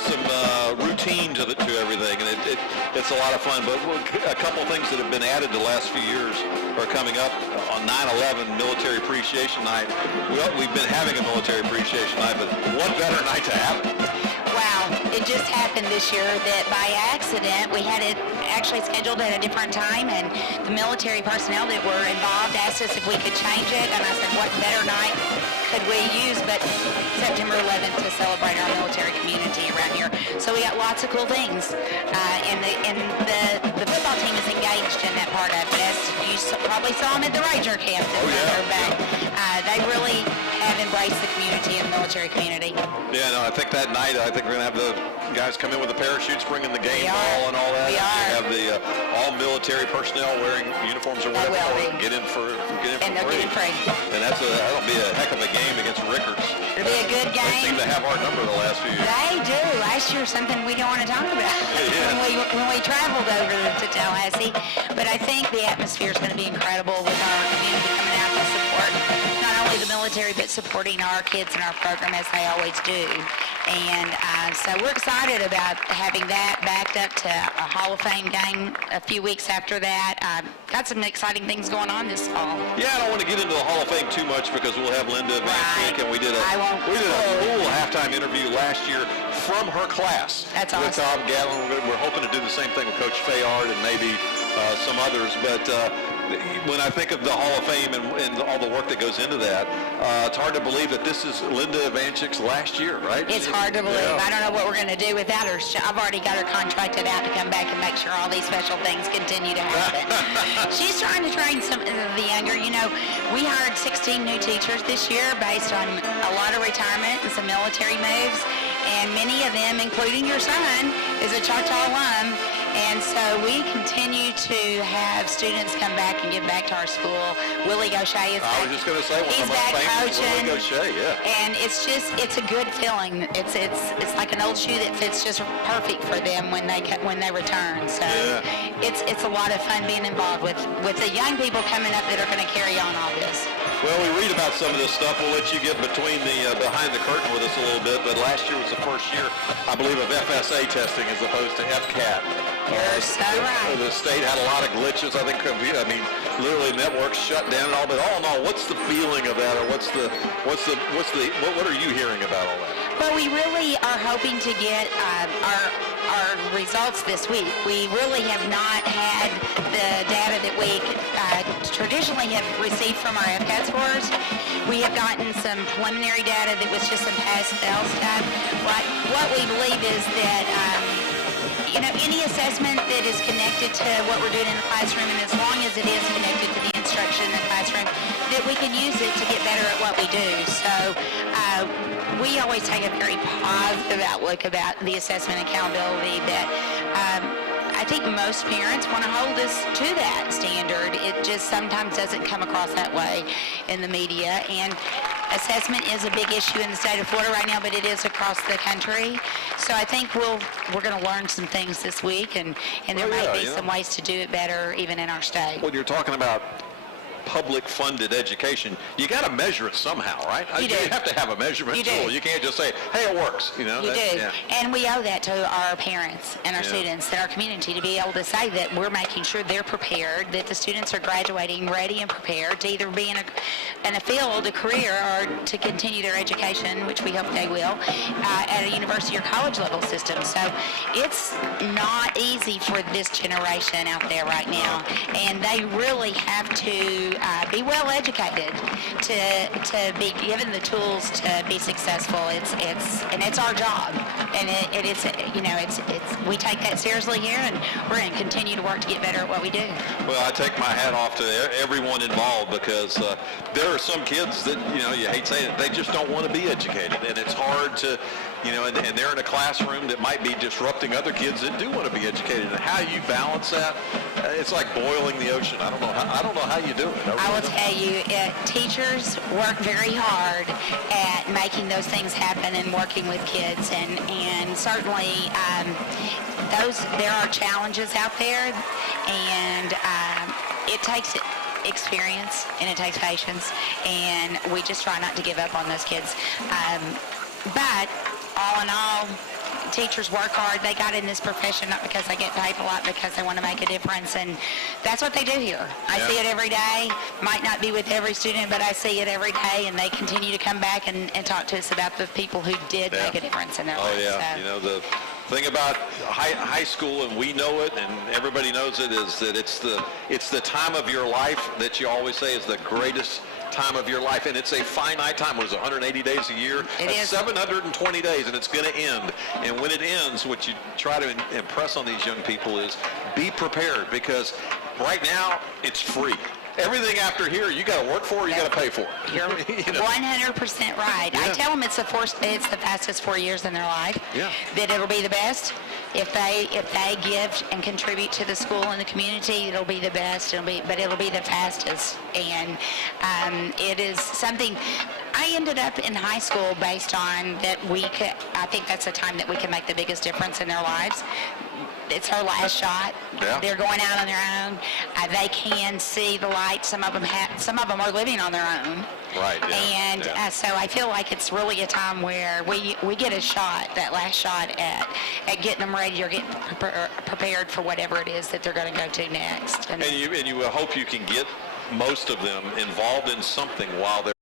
some routine to everything, and it's a lot of fun. But a couple things that have been added the last few years are coming up on 9/11 Military Appreciation Night. We've been having a Military Appreciation Night, but what better night to have it? Wow, it just happened this year that by accident we had it actually scheduled at a different time, and the military personnel that were involved asked us if we could change it, and I said, what better night could we use but September 11th to celebrate our military community around here. So we got lots of cool things, and the football team is engaged in that part of it, as you probably saw them at the Ranger camp this summer, but they really have embraced the community and the military community. Yeah, no, I think that night, we're going to have the guys come in with the parachutes, bringing the game ball and all that. We are. You have the all military personnel wearing uniforms or whatever. Get in for free. And that'll be a heck of a game against Rickards. It'll be a good game. They seem to have our number the last few years. They do. Last year, something we don't want to talk about when we traveled over to Tallahassee. But I think the atmosphere is going to be incredible with our community coming out to support not only the military, but supporting our kids and our program as they always do. And so we're excited about having that backed up to a Hall of Fame game a few weeks after that. Got some exciting things going on this fall. Yeah, I don't want to get into the Hall of Fame too much because we'll have Linda Van and we did a cool halftime interview last year from her class. That's awesome. With Tom Gatlin. We're hoping to do the same thing with Coach Fayard and maybe some others. But when I think of the Hall of Fame and all the work that goes into that, it's hard to believe that this is Linda Vanchik's last year, right? It's hard to believe. I don't know what we're going to do without her. I've already got her contracted out to come back and make sure all these special things continue to happen. She's trying to train some of the younger. You know, we hired 16 new teachers this year based on a lot of retirement and some military moves, and many of them, including your son, is a Choctaw alum. And so we continue to have students come back and give back to our school. Willie Gaucher is back. I was just going to say, he's back coaching. Willie Gaucher, And it's a good feeling. It's like an old shoe that fits just perfect for them when they return. So it's a lot of fun being involved with the young people coming up that are going to carry on all this. Well, we read about some of this stuff. We'll let you get between the behind the curtain with us a little bit. But last year was the first year, I believe, of FSA testing as opposed to FCAT. You're so right. The state had a lot of glitches. I think, literally networks shut down and all. But all in all, what's the feeling of that, or what are you hearing about all that? Well, we really are hoping to get our results this week. We really have not had the data that we traditionally have received from our FCAT scores. We have gotten some preliminary data that was just some pass-fail stuff. What we believe is that any assessment that is connected to what we're doing in the classroom, and as long as it is connected to the instruction in the classroom, that we can use it to get better at what we do. So we always take a very positive outlook about the assessment accountability that I think most parents want to hold us to that standard. It just sometimes doesn't come across that way in the media. And assessment is a big issue in the state of Florida right now, but it is across the country. So I think we're going to learn some things this week, and there may be some ways to do it better even in our state. When you're talking about public-funded education, you got to measure it somehow, right? You do. You have to have a measurement tool. You can't just say, hey, it works. You do. Yeah. And we owe that to our parents and our students and our community to be able to say that we're making sure they're prepared, that the students are graduating ready and prepared to either be in a field, a career, or to continue their education, which we hope they will, at a university or college level system. So it's not easy for this generation out there right now, and they really have to be well educated, to be given the tools to be successful. It's our job, and we take that seriously here, and we're going to continue to work to get better at what we do. Well, I take my hat off to everyone involved, because there are some kids that, you hate saying it, they just don't want to be educated, and it's hard to, and they're in a classroom that might be disrupting other kids that do want to be educated. And how you balance that, it's like boiling the ocean. I don't know how you do it. I will tell you, teachers work very hard at making those things happen and working with kids, and certainly there are challenges out there, and it takes experience and it takes patience, and we just try not to give up on those kids. But all in all, teachers work hard. They got in this profession not because they get paid a lot, because they want to make a difference, and that's what they do here. I see it every day. Might not be with every student, but I see it every day, and they continue to come back and talk to us about the people who did make a difference in their lives. Oh, yeah. So. The thing about high school, and we know it, and everybody knows it, is that it's the time of your life that you always say is the greatest time of your life, and it's a finite time. What is it, 180 days a year? That's 720 days, and it's going to end. And when it ends, what you try to impress on these young people is be prepared, because right now it's free. Everything after here, you got to work for, you got to pay for. You're 100% right. I tell them it's the fastest 4 years in their life. Yeah. That it'll be the best. If they give and contribute to the school and the community, it'll be the best. But it'll be the fastest. And it is something. I ended up in high school based on that I think that's the time that we can make the biggest difference in their lives. It's our last shot. Yeah. They're going out on their own. They can see the light. Some of them are living on their own. Right. Yeah. And so I feel like it's really a time where we get a shot, that last shot at getting them ready or getting prepared for whatever it is that they're going to go to next. And you hope you can get most of them involved in something while they're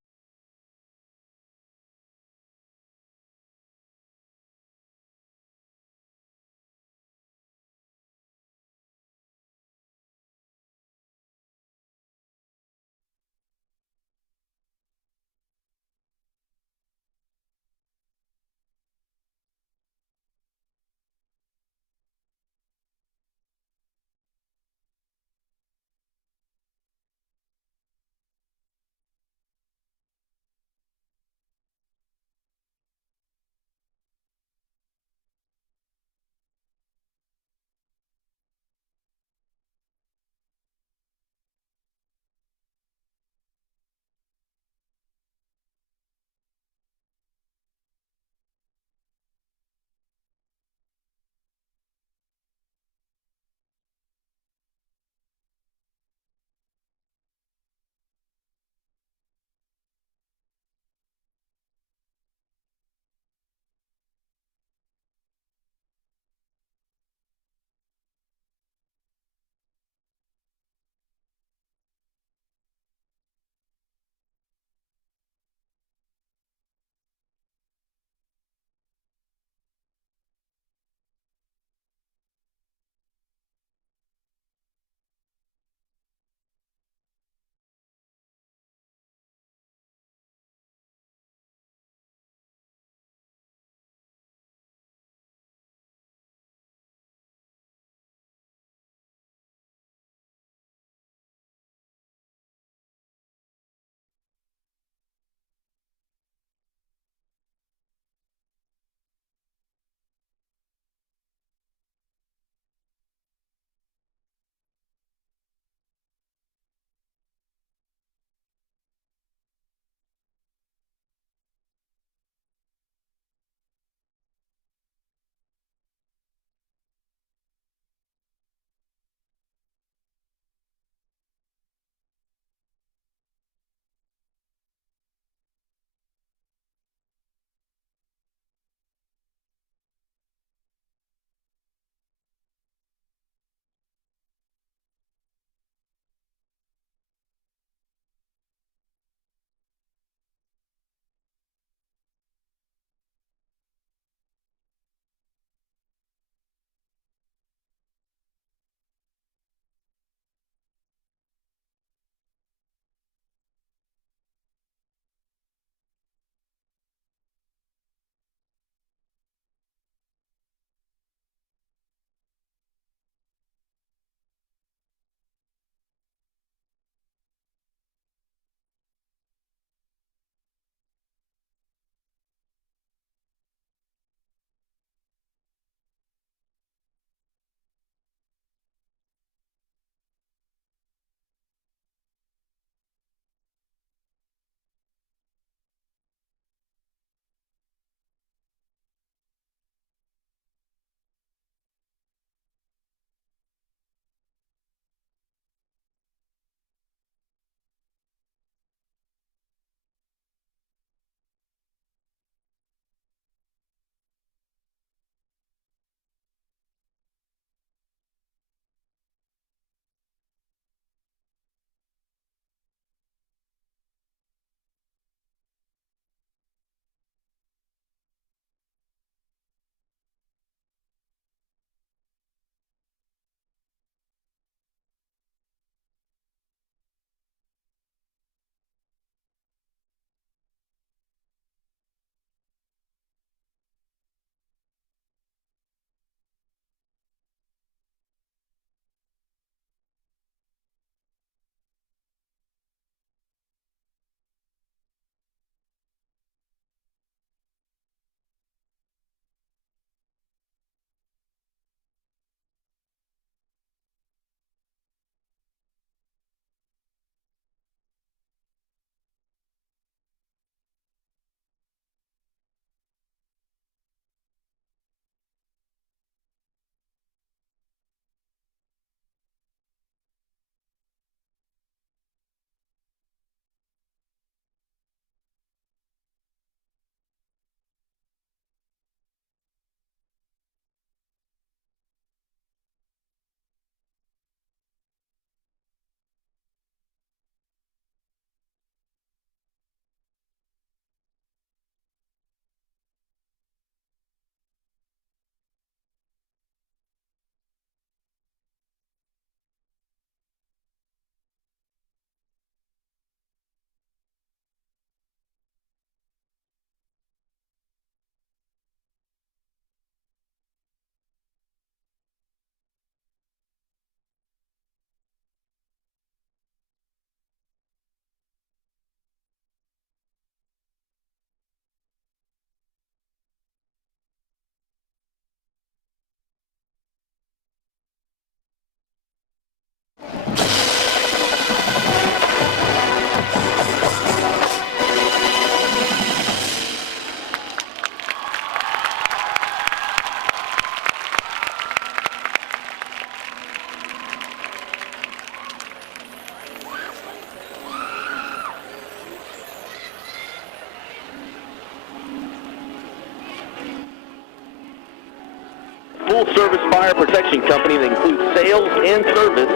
full-service fire protection company that includes sales and service.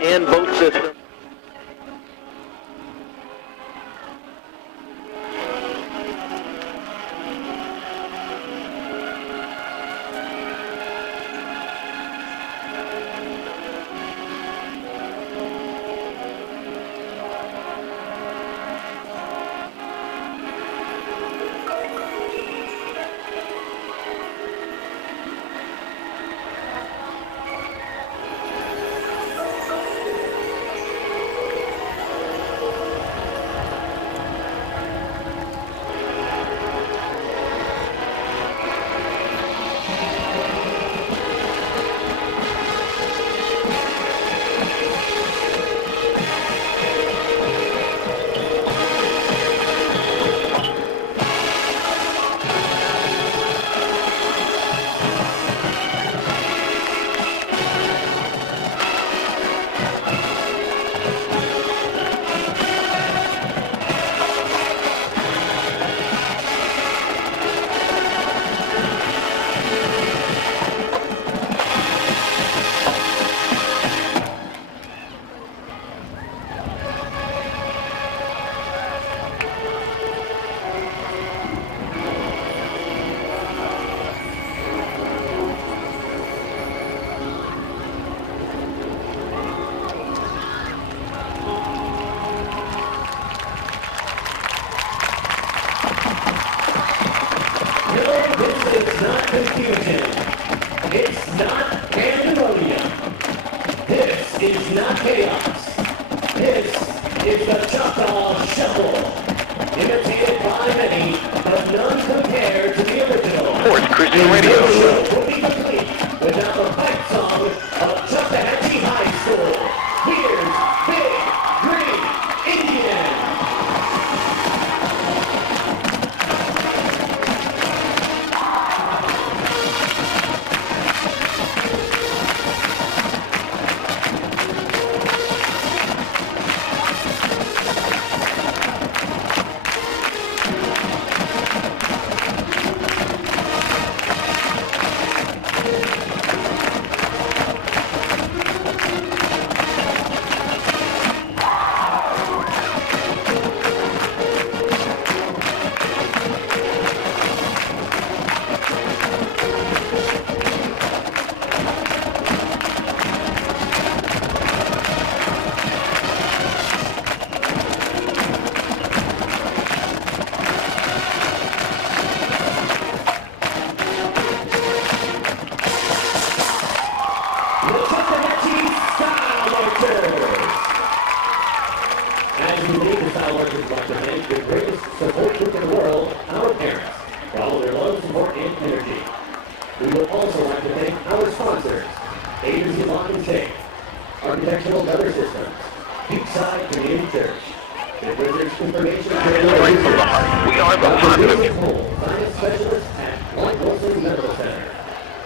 And both systems.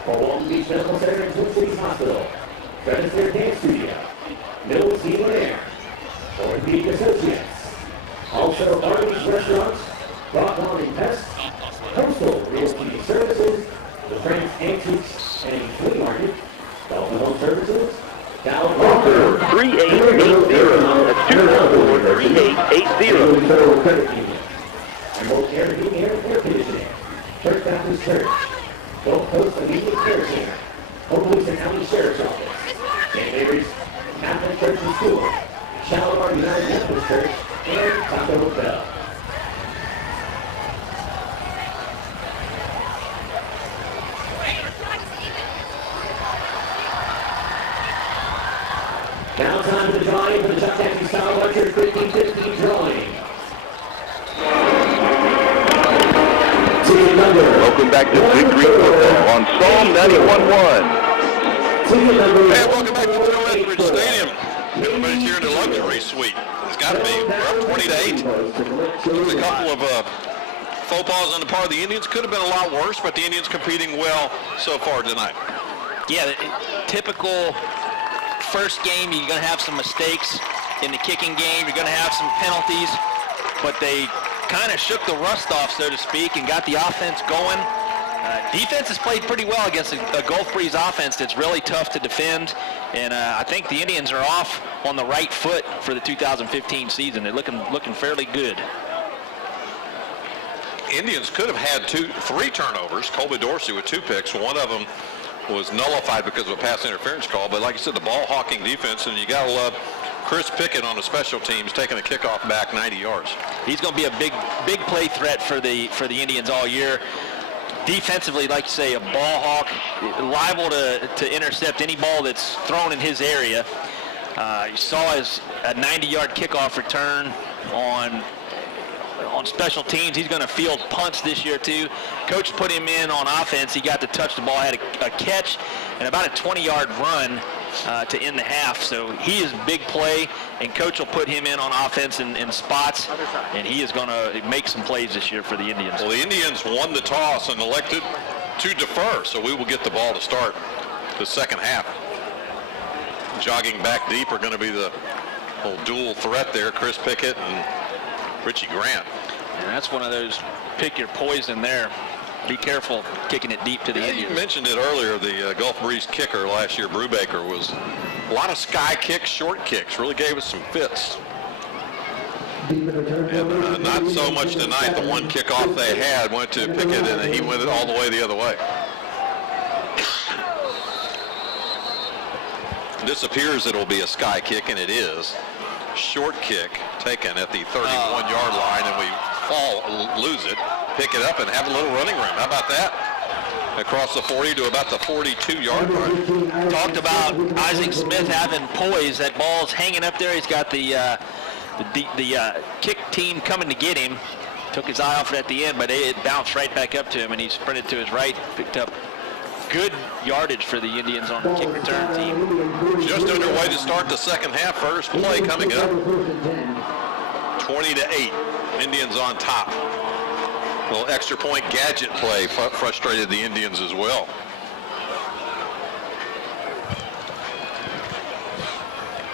Fort Walton Beach Medical Center and Twin Cities Hospital. Registered Dance Studio. Middle Seaman Air. Orthopedic Associates. Also Arby's Restaurants, Rock Lawn and Pest, Coastal Realty Services, the Frank's Antiques and Flea Market, Dolphin Home Services, Walker 3880. That's 214-3880. Federal Credit Union. Remote Air Heating Air Conditioning. Church Baptist Church. Gulf Coast Immediate Care Center. Oakland County Sheriff's Office. St. Mary's Catholic Church and School. Shalimar United Methodist Church. And Taco Hotel. Now time for the drawing for the Choctawhatchee Style Archer 15-15 drawing. Welcome back to Big Green Football on Psalm 91.1. Hey, welcome back to Joe Etheredge Stadium. Everybody's here in the luxury suite. It's got to be. We're up 20-8. There's a couple of faux pas on the part of the Indians. Could have been a lot worse, but the Indians competing well so far tonight. Yeah, typical first game, you're going to have some mistakes. In the kicking game, you're going to have some penalties. but they kind of shook the rust off, so to speak, and got the offense going. Defense has played pretty well against a Gulf Breeze offense that's really tough to defend, and I think the Indians are off on the right foot for the 2015 season. They're looking fairly good. Indians could have had 3 turnovers. Colby Dorsey with 2 picks. One of them was nullified because of a pass interference call. But like you said, the ball hawking defense, and you got to love Chris Pickett on the special teams taking a kickoff back 90 yards. He's going to be a big play threat for the Indians all year. Defensively, like you say, a ball hawk, liable to intercept any ball that's thrown in his area. You saw his 90-yard kickoff return on special teams. He's going to field punts this year too. Coach put him in on offense. He got to touch the ball, had a catch and about a 20-yard run to end the half. So he is big play, and Coach will put him in on offense in spots, and he is going to make some plays this year for the Indians. Well, the Indians won the toss and elected to defer, so we will get the ball to start the second half. Jogging back deep are going to be the little dual threat there, Chris Pickett and Richie Grant. And that's one of those pick your poison there. Be careful kicking it deep to the Indians. You mentioned it earlier, the Gulf Breeze kicker last year, Brubaker, was a lot of sky kicks, short kicks, really gave us some fits. And not so much tonight. The one kickoff they had went to Pickett, and he went all the way the other way. This appears it'll be a sky kick, and it is. Short kick taken at the 31-yard line, and we lose it, pick it up, and have a little running room. How about that? Across the 40 to about the 42-yard line. Talked about Isaac Smith having poise. That ball's hanging up there. He's got the kick team coming to get him. Took his eye off it at the end, but it bounced right back up to him, and he sprinted to his right, picked up good yardage for the Indians on the kick return team. Just underway to start the second half. First play coming up. 20-8. Indians on top. A little extra point gadget play frustrated the Indians as well.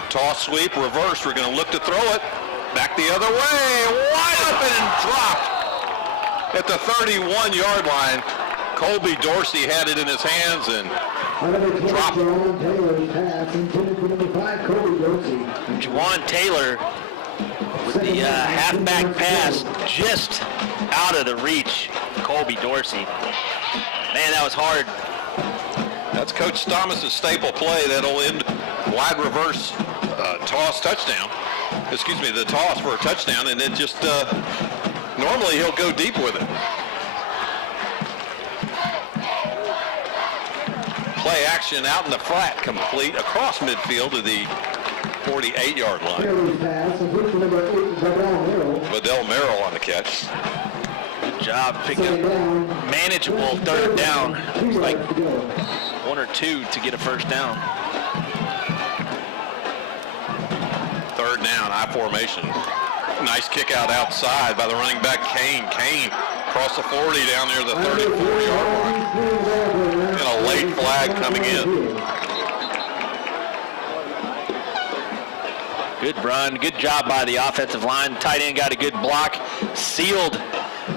Toss sweep, reverse. We're going to look to throw it. Back the other way. Wide open and dropped at the 31-yard line. Colby Dorsey had it in his hands and dropped it. Juwan Taylor with the halfback pass just out of the reach of Colby Dorsey. Man, that was hard. That's Coach Thomas's staple play. That'll end wide reverse toss touchdown. Excuse me, the toss for a touchdown, and it just normally he'll go deep with it. Play action out in the flat, complete across midfield to the 48-yard line. Vidal Merrill on the catch. Good job picking up manageable third down. It was like 1 or 2 to get a first down. Third down, I formation. Nice kick out outside by the running back Kane. Kane across the 40 down near the 34-yard line. And a late flag coming in. Good run, good job by the offensive line. Tight end got a good block, sealed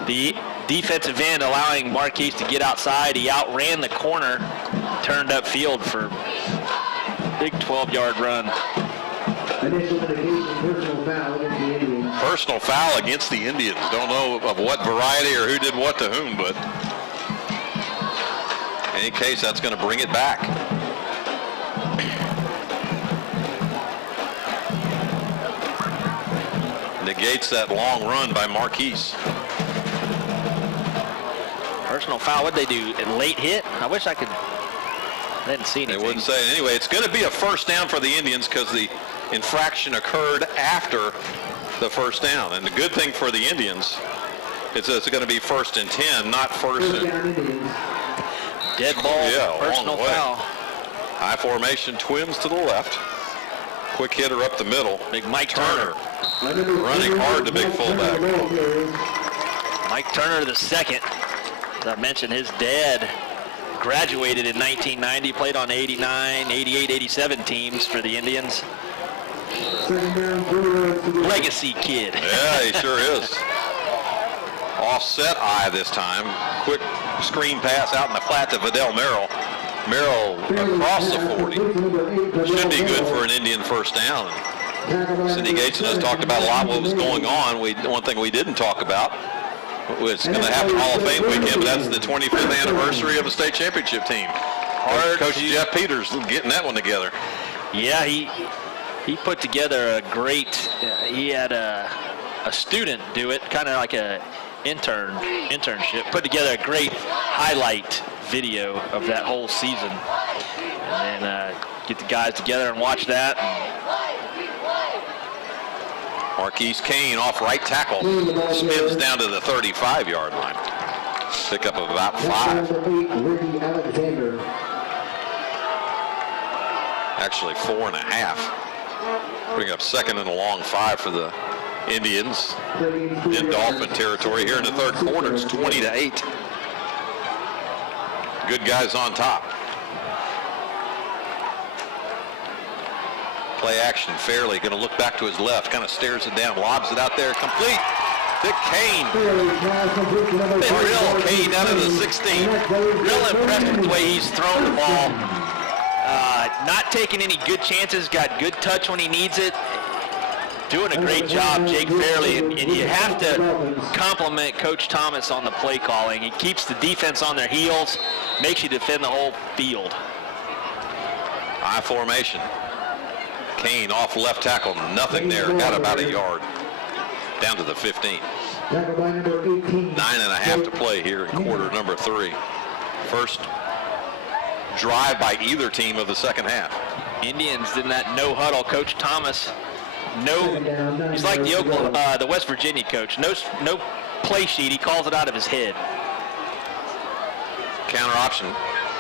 the defensive end, allowing Marquise to get outside. He outran the corner, turned upfield for a big 12-yard run. Personal foul against the Indians. Don't know of what variety or who did what to whom, but in any case, that's going to bring it back. Negates that long run by Marquise. Personal foul, what'd they do? A late hit? I wish I could. I didn't see anything. They wouldn't say it. Anyway, it's going to be a first down for the Indians because the infraction occurred after the first down. And the good thing for the Indians is it's going to be 1st and 10, not first and... Dead ball, yeah, personal foul. High formation, twins to the left. Quick hitter up the middle. Big Mike Turner. Running hard, the big fullback. Mike Turner the second. As I mentioned, his dad graduated in 1990, played on 89, 88, 87 teams for the Indians. legacy kid. Yeah, he sure is. Offset eye this time. Quick screen pass out in the flat to Vidal Merrill. Merrill across the 40. Should be good for an Indian first down. Cindy Gates and us talked about a lot what was going on. One thing we didn't talk about was going to happen Hall of Fame weekend, but that's the 25th anniversary of a state championship team. Coach Jeff Peters getting that one together. Yeah, he put together a great, he had a student do it, kind of like a internship, put together a great highlight video of that whole season. And then get the guys together and watch that. Marquise Kane off right tackle, spins down to the 35-yard line. Pick up of about 5. Actually 4.5. Bring up second and a long 5 for the Indians in Dolphin territory here in the third quarter. It's 20-8. Good guys on top. Play action, Fairley going to look back to his left, kind of stares it down, lobs it out there, complete to Kane. Real Kane out of the 16. Real impressed with the way he's thrown the ball. Not taking any good chances, got good touch when he needs it. Doing a great job, Jake Fairley, and you have to compliment Coach Thomas on the play calling. He keeps the defense on their heels, makes you defend the whole field. High formation. Kane off left tackle, nothing there, got about a yard. Down to the 15. 9.5 to play here in quarter number 3. First drive by either team of the second half. Indians in that no huddle. Coach Thomas, he's like the West Virginia coach. No play sheet. He calls it out of his head. Counter option.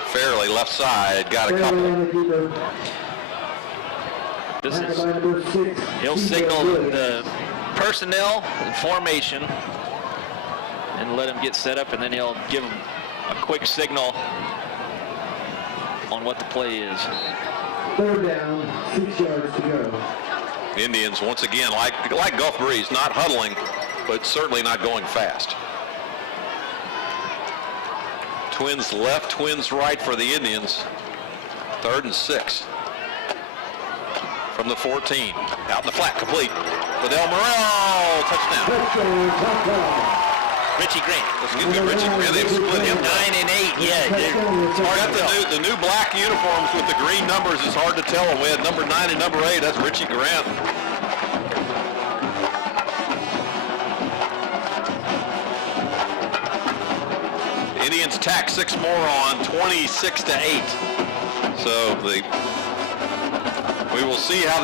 Fairley left side, got a couple. He'll signal the personnel and formation and let him get set up, and then he'll give him a quick signal on what the play is. Third down, 6 yards to go. Indians, once again, like Gulf Breeze, not huddling, but certainly not going fast. Twins left, twins right for the Indians. 3rd and 6. From the 14. Out in the flat, complete. Vidal Morel, touchdown. Richie Grant. Let's get good Richie Grant. They've split him 9 and 8. Yeah, it's hard the new black uniforms with the green numbers. It's hard to tell them. We had number 9 and number 8. That's Richie Grant. Indians tack 6 more on, 26-8. So we will see how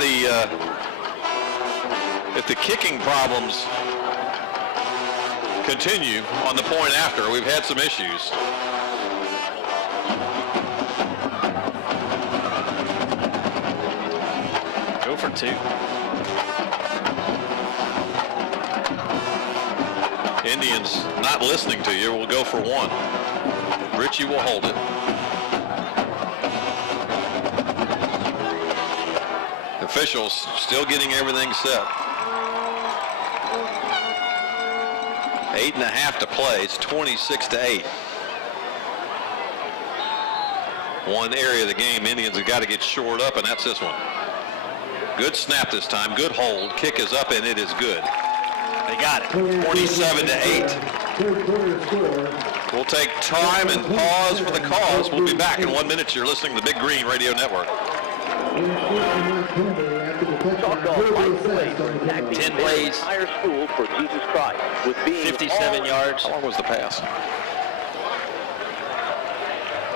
if the kicking problems continue on the point after. We've had some issues. Go for 2. Indians not listening to you. We'll go for 1. Richie will hold it. Officials still getting everything set. 8.5 to play. It's 26-8. One area of the game Indians have got to get shored up, and that's this one. Good snap this time. Good hold. Kick is up, and it is good. They got it. 27-8. We'll take time and pause for the cause. We'll be back in 1 minute. You're listening to the Big Green Radio Network. Choctaw lights the way for attacking 10 plays. Higher school for Jesus Christ with being 57 yards. How long was the pass?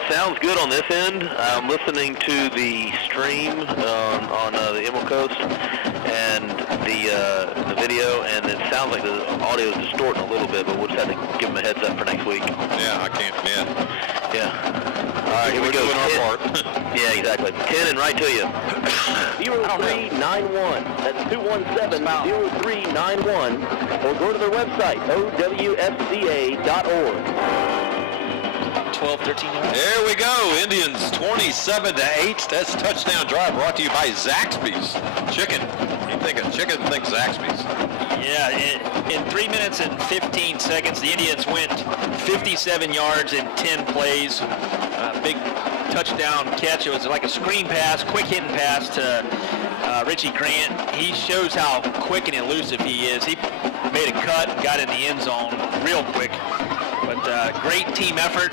Sounds good on this end. I'm listening to the stream on the Emerald Coast and the video, and it sounds like the audio is distorting a little bit, but we'll just have to give them a heads up for next week. Yeah, I can't. Yeah. All right, here we go. Doing our part. Yeah, exactly. 10 and right to you. 0391. That's 217-0391. Or go to their website, owfca.org. 12, 13 yards. There we go. Indians 27-8. That's touchdown drive brought to you by Zaxby's Chicken. Ain't think of chicken, think Zaxby's. Yeah, in 3 minutes and 15 seconds, the Indians went 57 yards in 10 plays. Big touchdown catch. It was like a screen pass, quick hitting pass to Richie Grant. He shows how quick and elusive he is. He made a cut and got in the end zone real quick. But great team effort.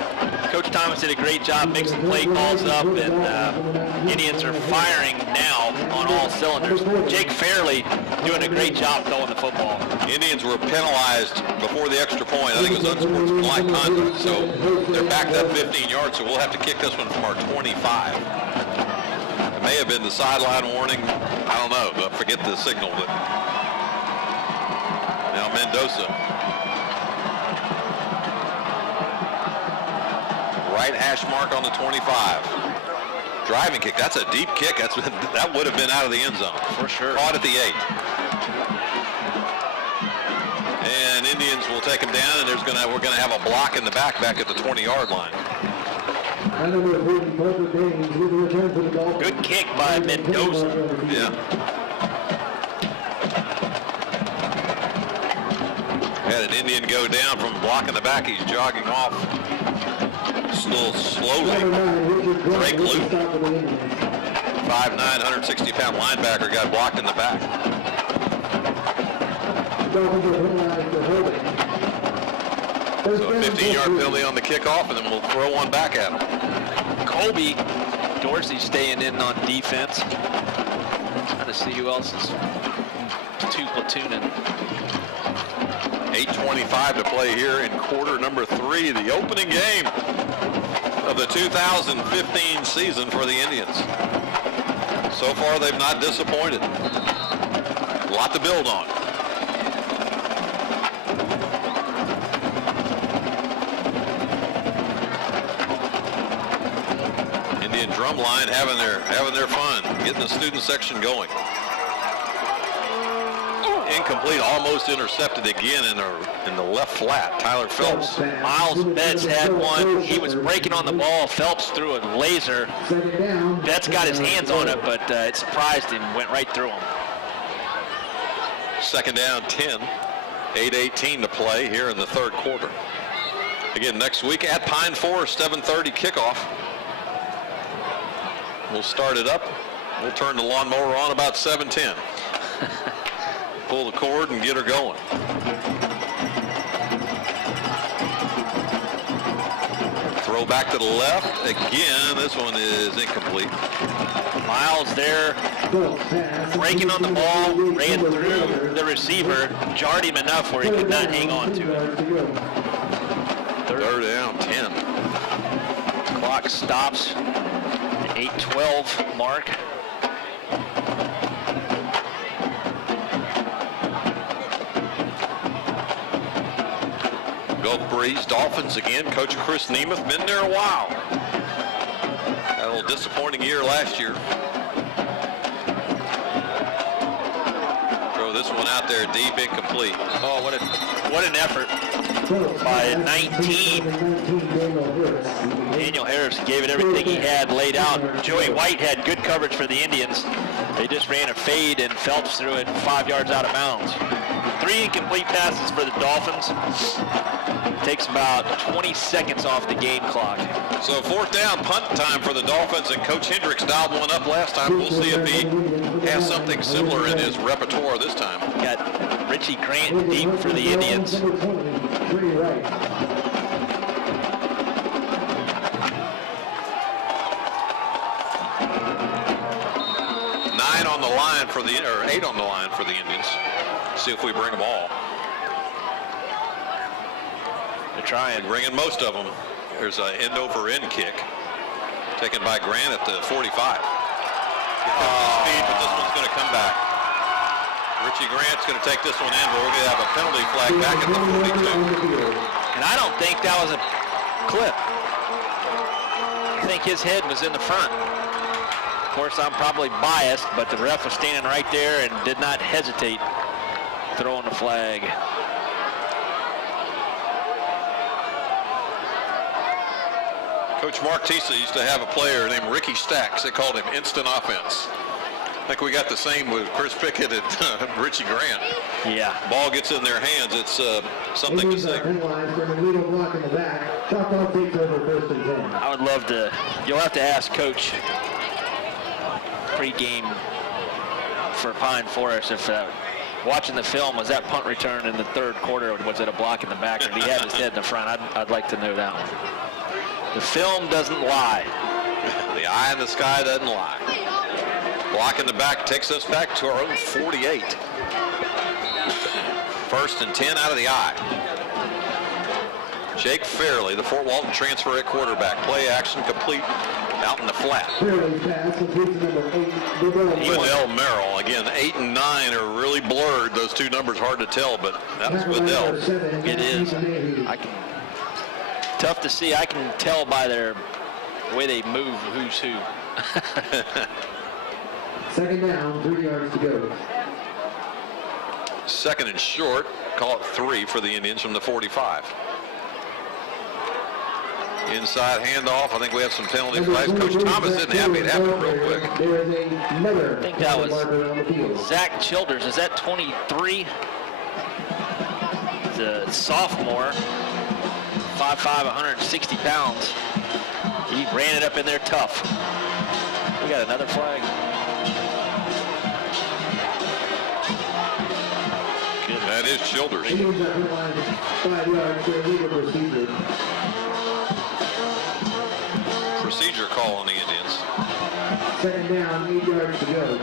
Coach Thomas did a great job mixing play calls up, and Indians are firing now on all cylinders. Jake Fairley doing a great job throwing the football. Indians were penalized before the extra point. I think it was unsportsmanlike conduct. So they're backed up 15 yards, so we'll have to kick this one from our 25. It may have been the sideline warning. I don't know, but forget the signal. But now Mendoza. Right hash mark on the 25. Driving kick. That's a deep kick. That would have been out of the end zone for sure. Caught at the 8. And Indians will take him down, and we're gonna have a block in the back at the 20-yard line. Good kick by Mendoza. Yeah. Had an Indian go down from blocking the back. He's jogging off. Still slowly. Drake Luke, 5'9", 160-pound linebacker, got blocked in the back. So a 15-yard penalty on the kickoff, and then we'll throw one back at him. Colby Dorsey staying in on defense. Trying to see who else is two platooning. 8:25 to play here in quarter number 3, the opening game of the 2015 season for the Indians. So far, they've not disappointed. A lot to build on. Indian drum line having their fun, getting the student section going. Incomplete, almost intercepted again in the left flat. Tyler Phelps. Miles Betts had one. He was breaking on the ball. Phelps threw a laser. Betts got his hands on it, but it surprised him. Went right through him. Second down, 10. 8:18 to play here in the third quarter. Again, next week at Pine Forest, 7:30 kickoff. We'll start it up. We'll turn the lawnmower on about 7:10. Pull the cord and get her going. Throw back to the left. Again, this one is incomplete. Miles there, breaking on the ball, ran through the receiver, jarred him enough where he could not hang on to it. Third down, 10. Clock stops at 8:12 mark. Gulf Breeze Dolphins again. Coach Chris Nemeth, been there a while. Had a little disappointing year last year. Throw this one out there deep, incomplete. Oh, what an effort by 19. Daniel Harris gave it everything he had laid out. Joey White had good coverage for the Indians. They just ran a fade and Phelps threw it 5 yards out of bounds. 3 incomplete passes for the Dolphins. Takes about 20 seconds off the game clock. So fourth down, punt time for the Dolphins, and Coach Hendricks dialed one up last time. We'll see if he has something similar in his repertoire this time. Got Richie Grant deep for the Indians. 9 on the line for the, or 8 on the line for the Indians. See if we bring them all. They're trying. Bringing most of them. There's an end over end kick taken by Grant at the 45. Speed, but this one's going to come back. Richie Grant's going to take this one in, but we're going to have a penalty flag back at the 42. And I don't think that was a clip. I think his head was in the front. Of course, I'm probably biased, but the ref was standing right there and did not hesitate throwing the flag. Coach Mark Tisa used to have a player named Ricky Stacks. They called him Instant Offense. I think we got the same with Chris Pickett at Richie Grant. Yeah. Ball gets in their hands. It's something to say. I would love to. You'll have to ask Coach pre-game for Pine Forest if watching the film, was that punt return in the third quarter, or was it a block in the back? If he had his head in the front, I'd like to know that one. The film doesn't lie. The eye in the sky doesn't lie. Block in the back takes us back to our own 48. First and 10 out of the eye. Jake Fairley, the Fort Walton transfer at quarterback. Play action complete out in the flat. Liddell Merrill. Again, 8 and 9 are really blurred. Those two numbers hard to tell, but that was Liddell. It is. Tough to see. I can tell by the way they move who's who. Second down, 3 yards to go. Second and short. Call it 3 for the Indians from the 45. Inside handoff. I think we have some penalty flags. Coach Thomas didn't have it happen real quick. I think that was Zach Childers. Is that 23? The sophomore, 5'5", 160 pounds. He ran it up in there tough. We got another flag. Good. That is Childers. 5 yards to illegal procedure. Procedure call on the Indians. Second down, 8 yards to go.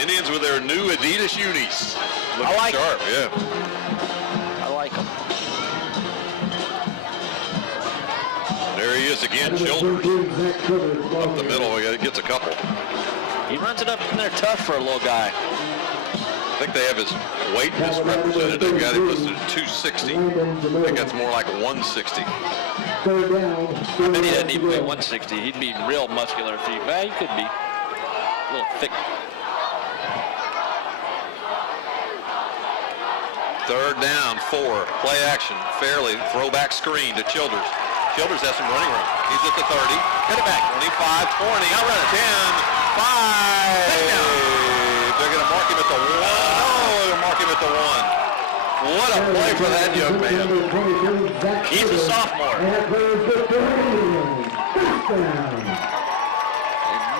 Indians with their new Adidas unis. I like sharp, yeah. I like them. There he is again, Childers. Up the middle, he gets a couple. He runs it up in there tough for a little guy. I think they have his weight misrepresented. They've got him listed at 260. I think that's more like 160. I bet he doesn't even weigh 160. He'd be real muscular if he, well, he could be a little thick. Third down, 4. Play action. Fairly throwback screen to Childers. Childers has some running room. He's at the 30. Cut it back. 25, 20. Outrun it. 10, 5. They're going to mark him at the 1. Oh, they're marking him at the 1. What a play for that young man. He's a sophomore.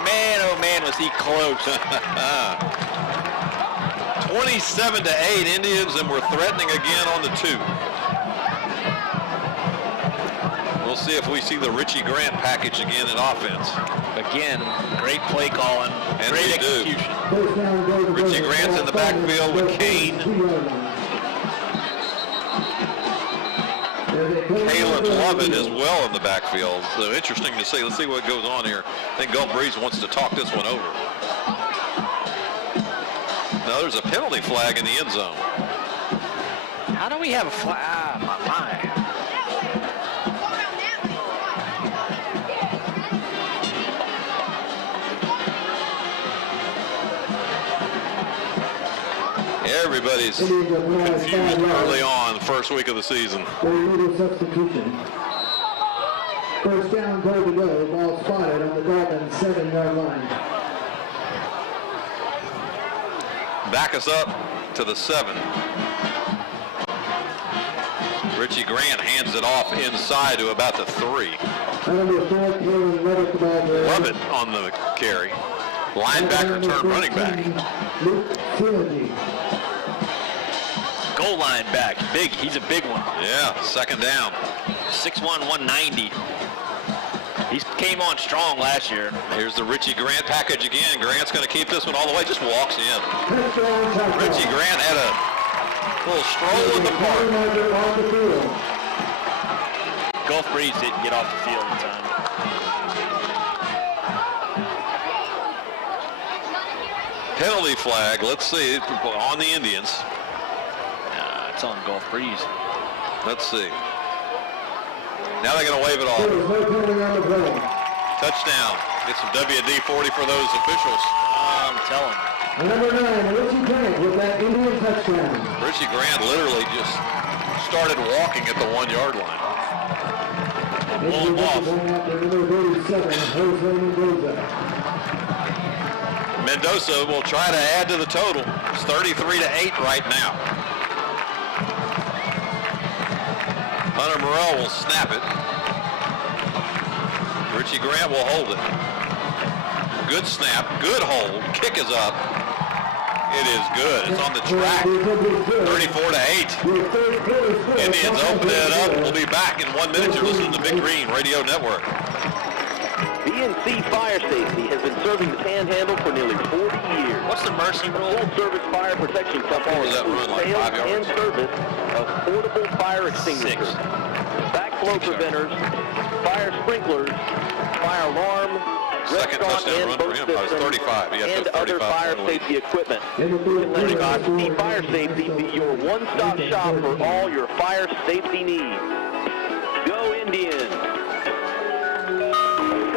Man, oh man, was he close. 27-8 Indians, and we're threatening again on the 2. We'll see if we see the Richie Grant package again in offense. Again, great play calling, and great execution. Richie Grant's in the backfield with Kane. Kalen Lovett as well in the backfield. So interesting to see. Let's see what goes on here. I think Gulf Breeze wants to talk this one over. Now there's a penalty flag in the end zone. How do we have a flag? Ah, my. Everybody's confused early on, the first week of the season. Substitution. First down, goal to go. Ball spotted on the Dolphins 7-yard line. Back us up to the 7. Richie Grant hands it off inside to about the 3. Lovett on the carry. Linebacker turned running back. Goal line back. Big. He's a big one. Yeah, second down. 6'1", 190. He came on strong last year. Here's the Richie Grant package again. Grant's going to keep this one all the way. Just walks in. Richie Grant had a little stroll in the park. Gulf Breeze didn't get off the field in time. Penalty flag. Let's see. On the Indians. It's on Gulf Breeze. Let's see. Now they're going to wave it off. Touchdown. Get some WD-40 for those officials. I'm telling you. Number 9, Richie Grant with that Indian touchdown. Richie Grant literally just started walking at the 1-yard line. pull them off. Mendoza will try to add to the total. It's 33-8 right now. Hunter Morrell will snap it. Richie Grant will hold it. Good snap, good hold. Kick is up. It is good. It's on the track. 34-8. Indians open it up. We'll be back in 1 minute. You're listening to Big Green Radio Network. BNC Fire Safety has been serving the Panhandle for nearly 40 years. What's the mercy rule? Full-service fire protection company was that run, like 5 yards? and service of portable fire extinguishers, backflow preventers, fire sprinklers, fire alarm, Second touchdown run for him. I was 35. He had and the 35 other fire safety equipment. Let BNC Fire Safety be your one-stop shop for all your fire safety needs. Go Indians!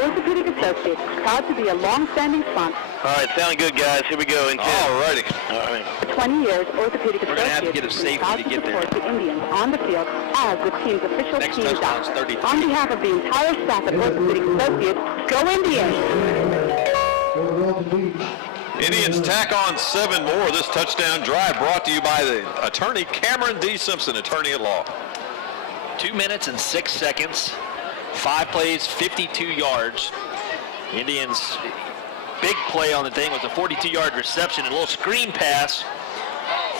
Orthopedic Associates, proud to be a long-standing sponsor. All right, sounding good, guys. Here we go in 10. All righty. All right. For 20 years, Orthopedic We're gonna have to Associates get a is safety proud to to get there. support the Indians on the field as the team's official Next team touchdown's doctor. 33. On behalf of the entire staff at Orthopedic Associates, go Indians! Fort Walton Beach. Indians tack on 7 more. This touchdown drive brought to you by the attorney Cameron D. Simpson, attorney at law. 2 minutes and 6 seconds. 5 plays, 52 yards. Indians' big play on the thing was a 42-yard reception, and a little screen pass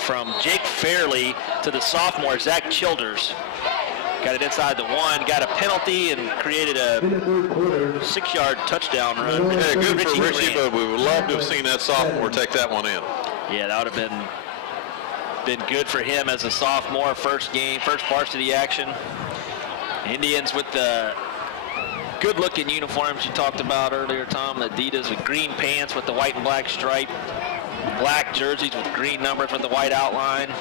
from Jake Fairley to the sophomore, Zach Childers. Got it inside the 1, got a penalty, and created a 6-yard touchdown run. Yeah, good for Richie, Grant. but we would love to have seen that sophomore take that one in. Yeah, that would have been good for him as a sophomore. First game, first varsity action. Indians with the good-looking uniforms you talked about earlier, Tom. The Adidas with green pants with the white and black stripe. Black jerseys with green numbers with the white outline.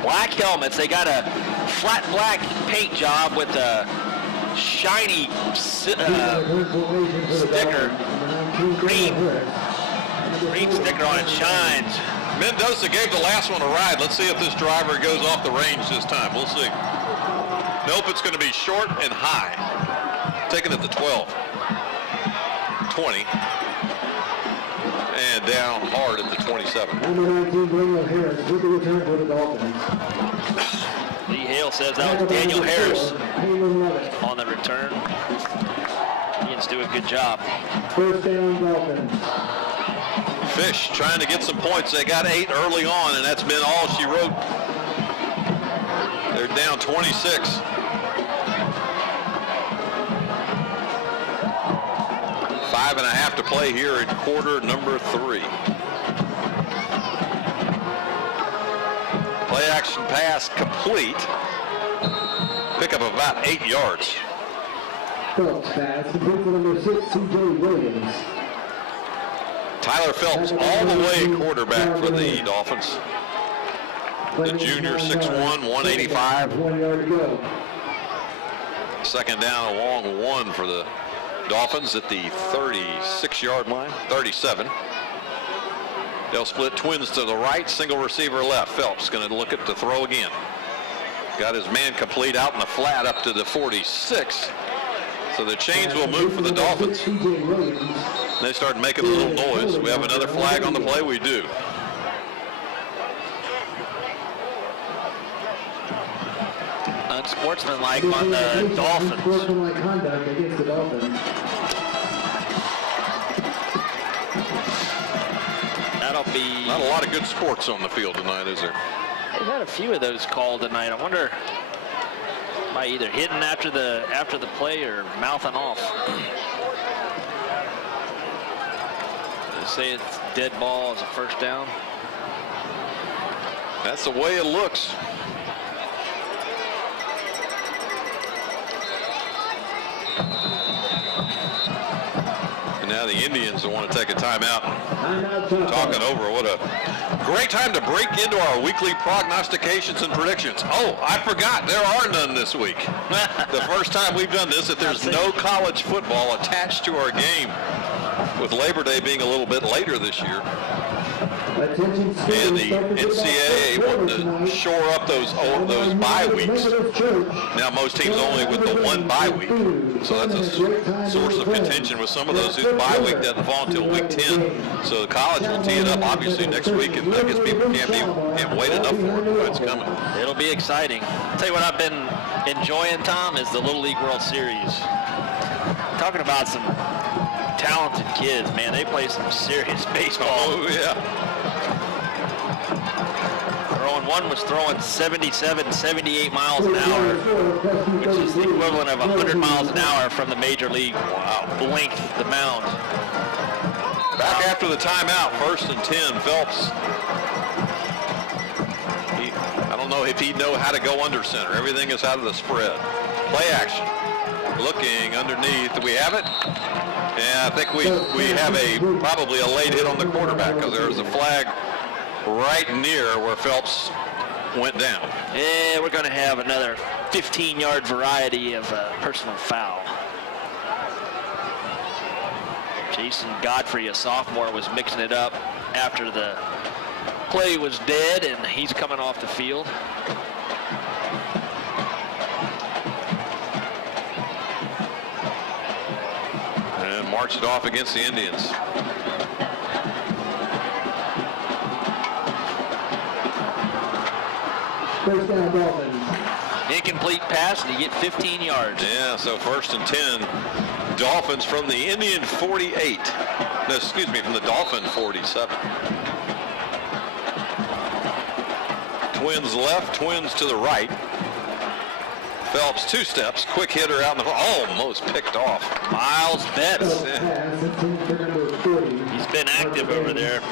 Black helmets. They got a flat black paint job with a shiny sticker. Green sticker on it. Shines. Mendoza gave the last one a ride. Let's see if this driver goes off the range this time. We'll see. Nope, it's going to be short and high. Taken at the 12. 20. And down hard at the 27. Number 19, Daniel Harris with the return for the Dolphins. Lee Hale says that was Daniel Harris on the return. Indians do a good job. First down, Dolphins. Fish trying to get some points. They got 8 early on, and that's been all she wrote. They're down 26. 5.5 to play here in quarter number 3. Play action pass complete. Pickup of about 8 yards. Phelps pass, complete for number 6, C.J. Williams. Tyler Phelps all the way quarterback for the Dolphins. The junior, 6'1", 185. 1 yard to go. Second down, a long 1 for the Dolphins at the 36-yard line, 37. They'll split twins to the right, single receiver left. Phelps going to look at the throw again. Got his man complete out in the flat up to the 46. So the chains will move for the Dolphins. They start making a little noise. We have another flag on the play. We do. Unsportsmanlike on the Dolphins. Unsportsmanlike conduct against the Dolphins. That'll be... Not a lot of good sports on the field tonight, is there? They've had a few of those called tonight. I wonder, by either hitting after the play or mouthing off. They say it's dead ball as a first down. That's the way it looks. And now the Indians will want to take a timeout. Talking over what a great time to break into our weekly prognostications and predictions. Oh, I forgot, there are none this week. The first time we've done this, that there's no college football attached to our game, with Labor Day being a little bit later this year. Attention And the NCAA wanting to shore up those bye weeks. Now most teams only with the one bye week. So that's a source of contention with some of those whose bye week doesn't fall until week 10. So the college will tee it up obviously next week, and I guess people can't wait enough for it, but it's coming. It'll be exciting. I'll tell you what I've been enjoying, Tom, is the Little League World Series. Talking about some talented kids, man. They play some serious baseball. Oh, yeah. One was throwing 77, 78 miles an hour, which is the equivalent of 100 miles an hour from the major league length, the mound. Back after the timeout, 1st and 10, Phelps. I don't know if he'd know how to go under center. Everything is out of the spread. Play action. Looking underneath. Do we have it? Yeah, I think we have probably a late hit on the quarterback, because there was a flag right near where Phelps went down. Yeah, we're going to have another 15-yard variety of personal foul. Jason Godfrey, a sophomore, was mixing it up after the play was dead, and he's coming off the field. And marched it off against the Indians. First down, Dolphins. Incomplete pass, and you get 15 yards. Yeah, so 1st and 10. Dolphins from the Indian 48. No, excuse me, from the Dolphin 47. Twins left, Twins to the right. Phelps 2 steps, quick hitter out in the almost picked off. Miles Betts. He's been active over there.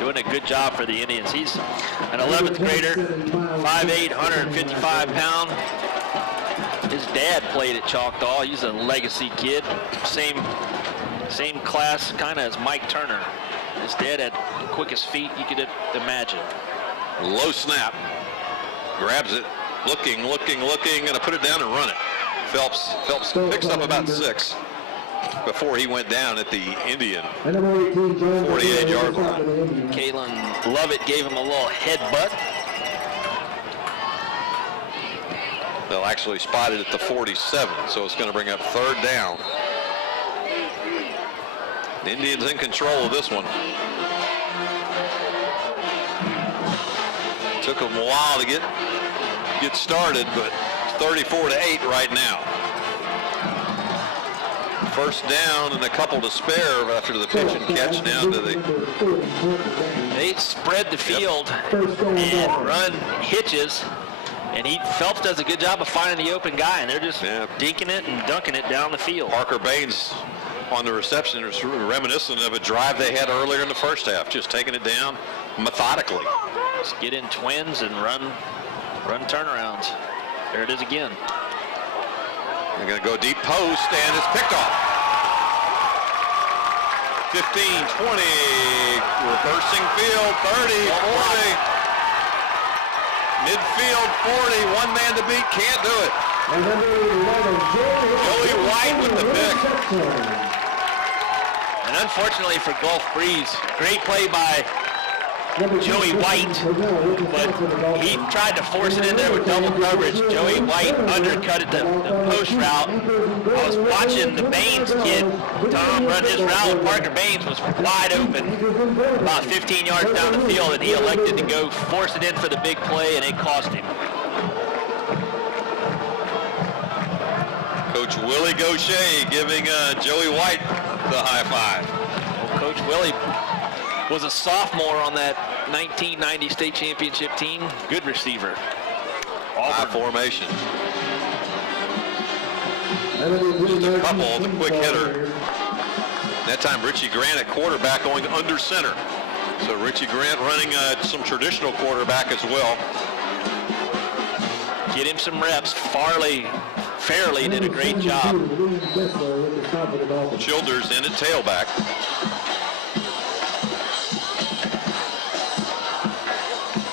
Doing a good job for the Indians. He's an 11th grader, 5'8", 155 pound. His dad played at Choctaw. He's a legacy kid. Same class kind of as Mike Turner. His dad had the quickest feet you could imagine. Low snap. Grabs it. Looking, gonna put it down and run it. Phelps picks up about 6 before he went down at the Indian 48-yard line. Kalen Lovett gave him a little headbutt. They'll actually spot it at the 47, so it's going to bring up 3rd down. The Indians in control of this one. Took them a while to get started, but 34-8 right now. 1st down and a couple to spare after the pitch and catch down to the... They spread the field and run hitches, and Phelps does a good job of finding the open guy, and they're just dinking it and dunking it down the field. Parker Baines on the reception is reminiscent of a drive they had earlier in the 1st half, just taking it down methodically. Just get in twins and run turnarounds. There it is again. They're going to go deep post, and it's picked off. 15, 20, reversing field, 30, 40. Midfield, 40, one man to beat, can't do it. Joey White with the pick. And unfortunately for Gulf Breeze, great play by Joey White, but he tried to force it in there with double coverage. Joey White undercut the post route. I was watching the Baines kid, Tom, run his route, and Parker Baines was wide open about 15 yards down the field, and he elected to go force it in for the big play, and it cost him. Coach Willie Gaucher giving Joey White the high five. Well, Coach Willie was a sophomore on that 1990 state championship team. Good receiver. High formation. Just a couple of the quick hitter. That time Richie Grant at quarterback going under center. So Richie Grant running some traditional quarterback as well. Get him some reps. Fairley did a great job. Childers in at tailback.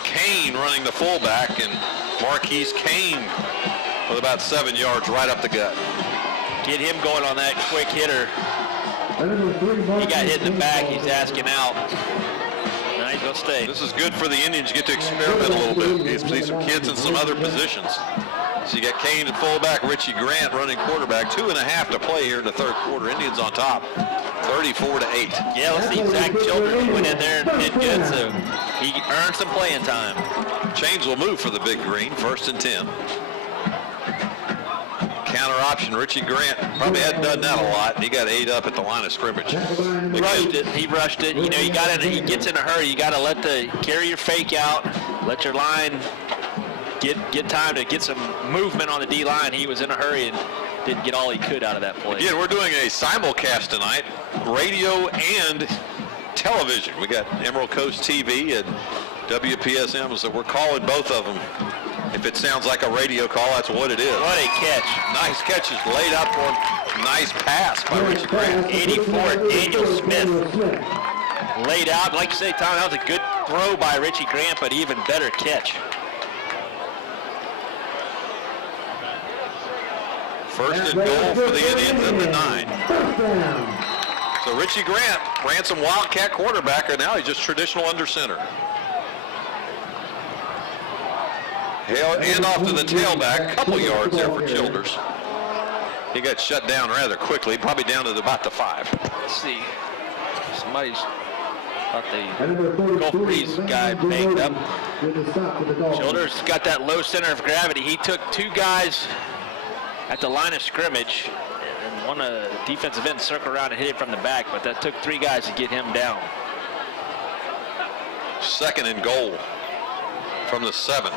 Kane running the fullback, and Marquise Kane with about 7 yards right up the gut. Get him going on that quick hitter. He got hit in the back. He's asking out. stay. This is good for the Indians to get to experiment a little bit. You see some kids in some other positions. So you got Kane at fullback, Richie Grant running quarterback. 2.5 to play here in the third quarter. Indians on top, 34-8. Yeah, let's see. Zach Childers went in there and did good, so he earned some playing time. Chains will move for the Big Green, 1st and 10. Counter option, Richie Grant probably hadn't done that a lot, and he got 8 up at the line of scrimmage. He rushed it. You know, he gets in a hurry. You got to carry your fake out, let your line get time to get some movement on the D line. He was in a hurry and didn't get all he could out of that play. Yeah, we're doing a simulcast tonight, radio and television. We got Emerald Coast TV and WPSM, so we're calling both of them. If it sounds like a radio call, that's what it is. What a catch. Nice catches laid out for him. Nice pass by Richie Grant. 84, Daniel Smith laid out. Like you say, Tom, that was a good throw by Richie Grant, but even better catch. First and goal for the Indians at the 9. So Richie Grant ran some Wildcat quarterback, and now he's just traditional under center. Hand off to the tailback, couple yards there for Childers. He got shut down rather quickly, probably down to about the 5. Let's see. Somebody's thought the Gulf Breeze guy banged up. Childers got that low center of gravity. He took 2 guys at the line of scrimmage, and one defensive end circled around and hit it from the back, but that took 3 guys to get him down. 2nd and goal from the 7.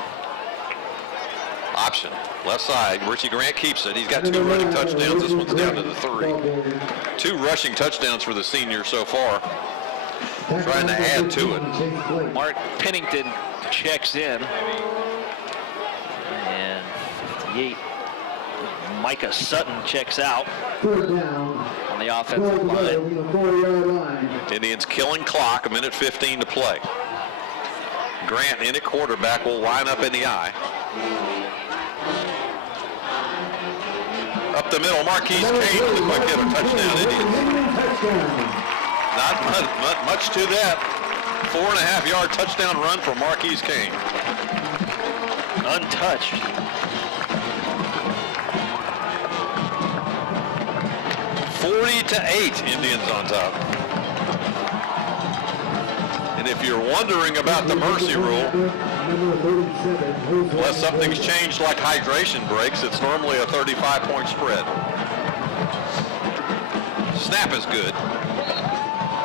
Option, left side. Richie Grant keeps it. He's got 2 running touchdowns. This one's down to the 3. 2 rushing touchdowns for the senior so far. Trying to add to it. Mark Pennington checks in. And 58. Micah Sutton checks out on the offensive line. Indians killing clock, 1:15 to play. Grant in at quarterback will line up in the I. Up the middle, Marquise Kane with a quick hitter, touchdown Indians. Not much to that. 4.5-yard touchdown run for Marquise Kane. Untouched. 40-8, Indians on top. And if you're wondering about the mercy rule, unless something's changed like hydration breaks, it's normally a 35-point spread. Snap is good.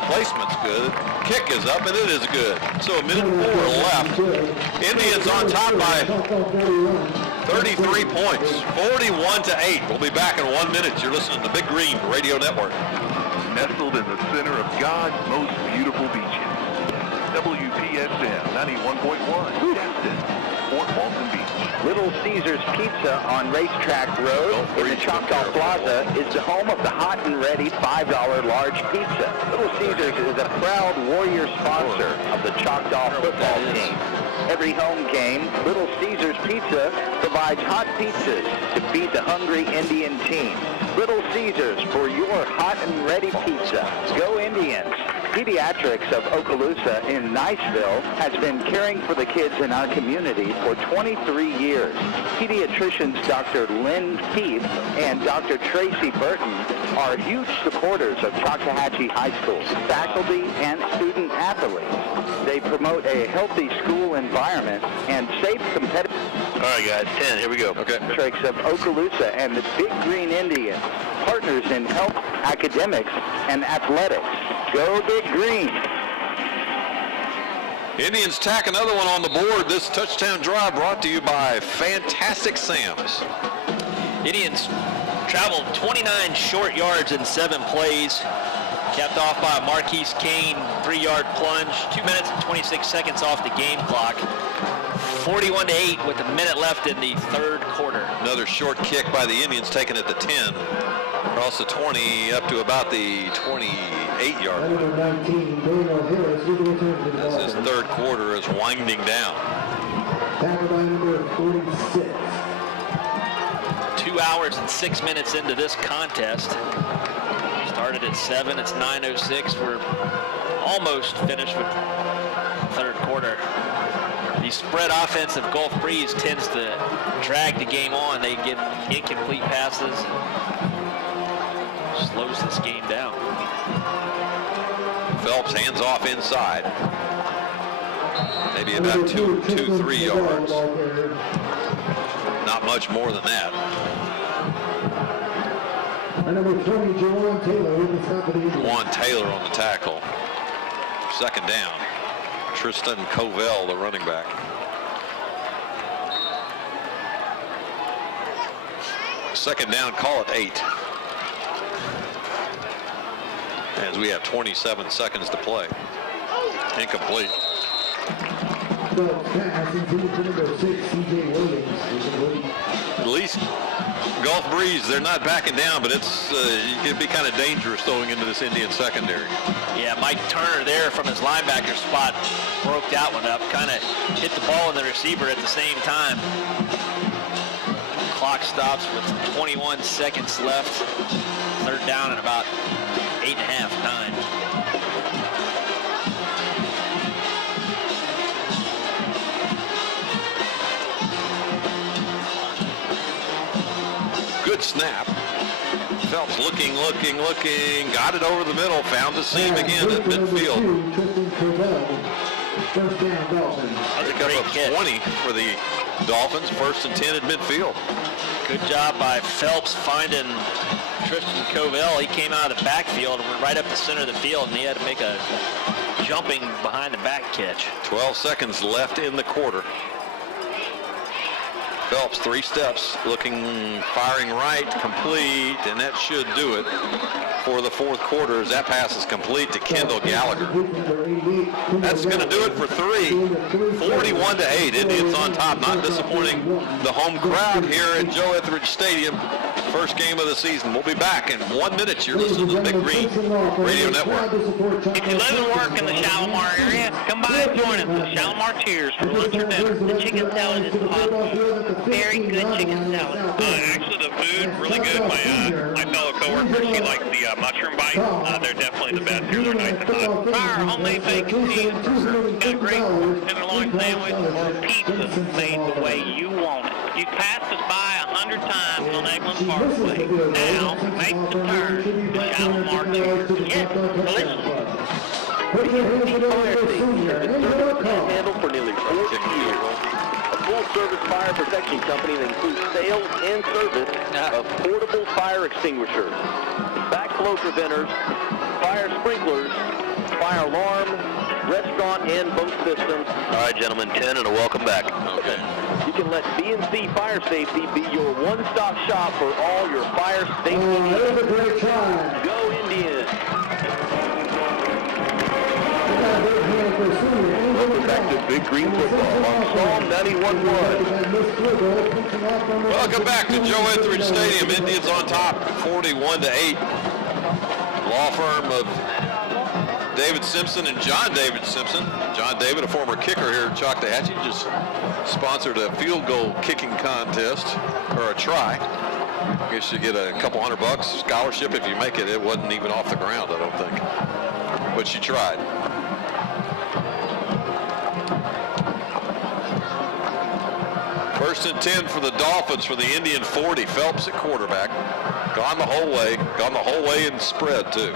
Placement's good. Kick is up, and it is good. So 1:04 left. Indians on top by 33 points, 41-8. We'll be back in 1 minute. You're listening to Big Green Radio Network. Nestled in the center of God's most beautiful beaches. WPSM 91.1, Destin, Fort Walton Beach. Little Caesars Pizza on Racetrack Road in the Choctaw Plaza is the home of the hot and ready $5 large pizza. Little Caesars is a proud Warrior sponsor of the Choctaw football team. Every home game, Little Caesars Pizza provides hot pizzas to feed the hungry Indian team. Little Caesars for your hot and ready pizza. Go Indians! Pediatrics of Okaloosa in Niceville has been caring for the kids in our community for 23 years. Pediatricians Dr. Lynn Keith and Dr. Tracy Burton are huge supporters of Choctawhatchee High School, faculty and student athletes. They promote a healthy school environment and safe competitive... All right, guys, 10, here we go. Okay. Pediatrics of Okaloosa and the Big Green Indians, partners in health, academics, and athletics. Go Big Green. Indians tack another one on the board. This touchdown drive brought to you by Fantastic Sam's. Indians traveled 29 short yards in 7 plays. Capped off by a Marquise Kane 3-yard plunge. 2 minutes and 26 seconds off the game clock. 41-8 with a minute left in the third quarter. Another short kick by the Indians taken at the 10. Across the 20 up to about the 28-yard line. As this third quarter is winding down. 2 hours and 6 minutes into this contest. Started at 7, it's 9:06. We're almost finished with third quarter. The spread offense of Gulf Breeze tends to drag the game on. They get incomplete passes and slows this game down. Phelps hands off inside. Maybe about 2-3 yards. Not much more than that. And number 20, Juwan Taylor with the stop of the Indians. Juwan Taylor on the tackle. Second down. Tristan Covell, the running back. Second down, call it 8. As we have 27 seconds to play. Incomplete. Pass intended for number 6, C.J. Williams. At least Gulf Breeze, they're not backing down, but it can be kind of dangerous throwing into this Indian secondary. Yeah, Mike Turner there from his linebacker spot broke that one up, kind of hit the ball in the receiver at the same time. Clock stops with 21 seconds left. Third down and about 8.5, 9. Good snap. Phelps looking. Got it over the middle. Found the seam again at midfield. That's a great catch. 20 for the Dolphins. 1st and 10 at midfield. Good job by Phelps finding Tristan Covell. He came out of the backfield and went right up the center of the field, and he had to make a jumping behind the back catch. 12 seconds left in the quarter. Phelps 3 steps, looking, firing right, complete, and that should do it for the fourth quarter as that pass is complete to Kendall Gallagher. That's going to do it for 3. 41-8. Indians on top, not disappointing the home crowd here at Joe Etheredge Stadium. First game of the season. We'll be back in 1 minute. You're listening to the Big Green Radio Network. If you live and work in the Shalimar area, come by and join us at Shalimar Cheers for lunch or dinner. The chicken salad is awesome. Very good chicken salad. Actually, the food really good. My fellow coworker, she likes the mushroom bites. They're definitely the best here. They're nice and hot. Our homemade bacon cheeseburger. Got a great tenderloin sandwich or pizza made the way you want it. You passed us by 100 times on Eglin Parkway. Now, make the turn to Shalimar Cheers. Yes, delicious. Handled for nearly 40 years. A full-service fire protection company that includes sales and service of portable fire extinguishers, backflow preventers, fire sprinklers, fire alarm, restaurant and boat systems. All right, gentlemen, 10 and a welcome back. Okay. You can let B&C Fire Safety be your one-stop shop for all your fire safety needs. Go Indians! Welcome back to Big Green Football on Psalm 91.1. Welcome back to Joe Etheredge Stadium. Indians on top, 41-8. Law firm of David Simpson and John David Simpson. John David, a former kicker here at Choctawhatchee, just sponsored a field goal kicking contest, or a try. I guess you get a couple $100 scholarship if you make it. It wasn't even off the ground, I don't think. But she tried. First and 10 for the Dolphins for the Indian 40. Phelps at quarterback. Gone the whole way in spread too.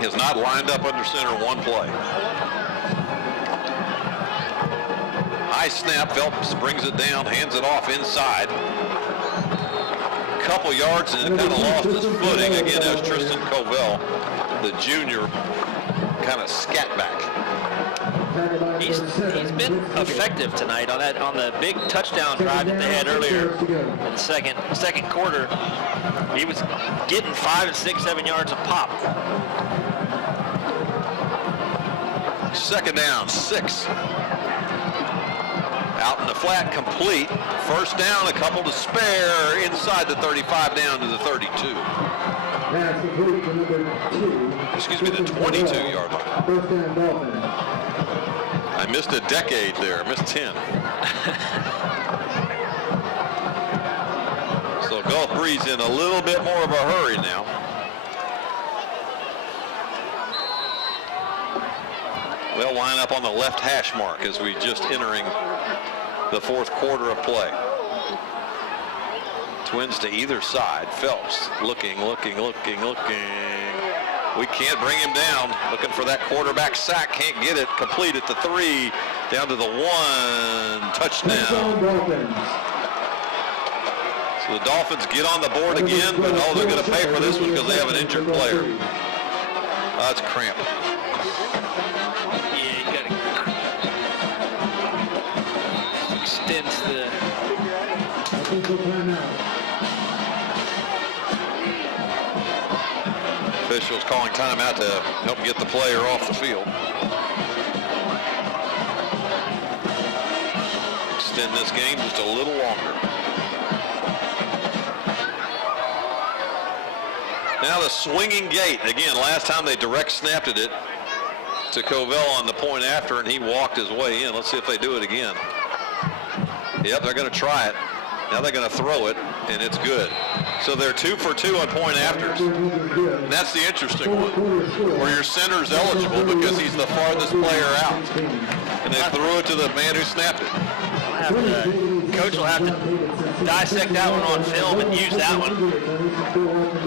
Has not lined up under center one play. High snap, Phelps brings it down, hands it off inside. Couple yards and it kind of lost his footing. Again, as Tristan Covell, the junior, kind of scat back. He's been effective tonight on the big touchdown drive that they had earlier in the second quarter. He was getting 5 and 6, 7 yards a pop. Second down, 6. Out in the flat, complete. First down, a couple to spare. Inside the 35, down to the 32. Excuse me, the 22-yard line. First down, Dolphins. I missed a decade there. I missed 10. So Gulf Breeze in a little bit more of a hurry now. They'll line up on the left hash mark as we just entering the fourth quarter of play. Twins to either side. Phelps looking. We can't bring him down. Looking for that quarterback sack. Can't get it. Complete at the 3. Down to the 1. Touchdown. So the Dolphins get on the board again, but they're going to pay for this one because they have an injured player. That's cramp. Yeah, you got to extends the. Officials calling timeout to help get the player off the field. Extend this game just a little longer. Now the swinging gate. Again, last time they direct snapped it to Covell on the point after, and he walked his way in. Let's see if they do it again. Yep, they're going to try it. Now they're going to throw it, and it's good. So they're 2 for 2 on point afters. And that's the interesting one, where your center's eligible because he's the farthest player out. And they threw it to the man who snapped it. Coach will have to dissect that one on film and use that one.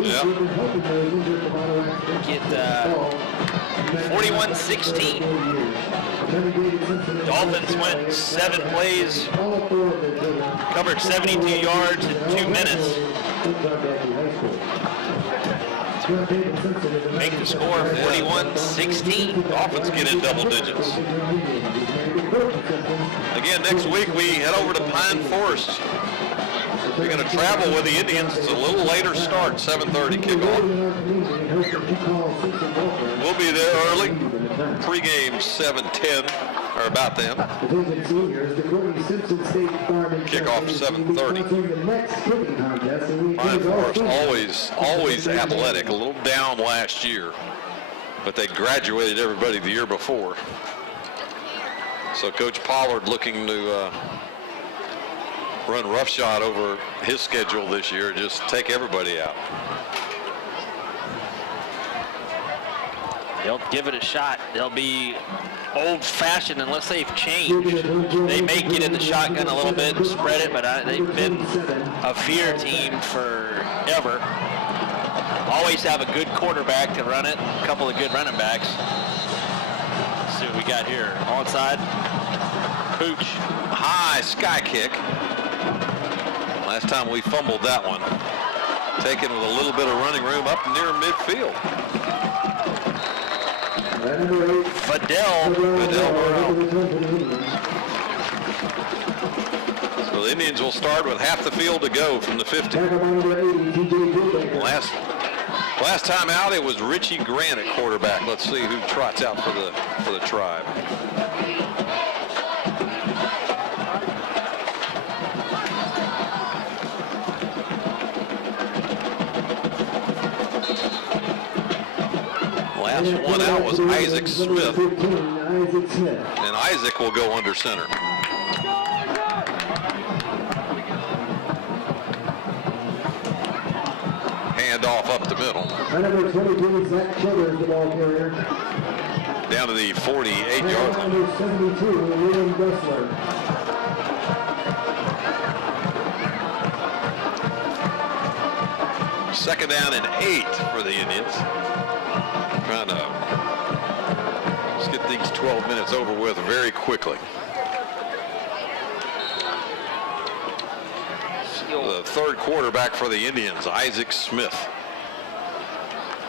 Yep. Get 41-16. Dolphins went 7 plays, covered 72 yards in 2 minutes. Make the score 41-16. Dolphins get in double digits. Again, next week we head over to Pine Forest. We're going to travel with the Indians. It's a little later start, 7:30 kickoff. We'll be there early. Pre-game 7:10, or about then. Kickoff 7:30. Pine Forest always athletic. A little down last year, but they graduated everybody the year before. So Coach Pollard looking to run roughshod over his schedule this year, just take everybody out. They'll give it a shot. They'll be old-fashioned unless they've changed. They may get in the shotgun a little bit and spread it, but they've been a fear team forever. Always have a good quarterback to run it, a couple of good running backs. Let's see what we got here. Onside. Pooch. High sky kick. Last time we fumbled that one. Taken with a little bit of running room up near midfield. Fidel. So the Indians will start with half the field to go from the 50. Last time out it was Richie Grant at quarterback. Let's see who trots out for the Tribe. Last one out was Isaac Smith. And Isaac will go under center. Hand off up the middle. Number 22, Zach Childers, the ball carrier. Down to the 48-yard line. Number 72, William Gessler. Second down and 8 for the Indians. Trying to just get these 12 minutes over with very quickly. The third quarterback for the Indians, Isaac Smith.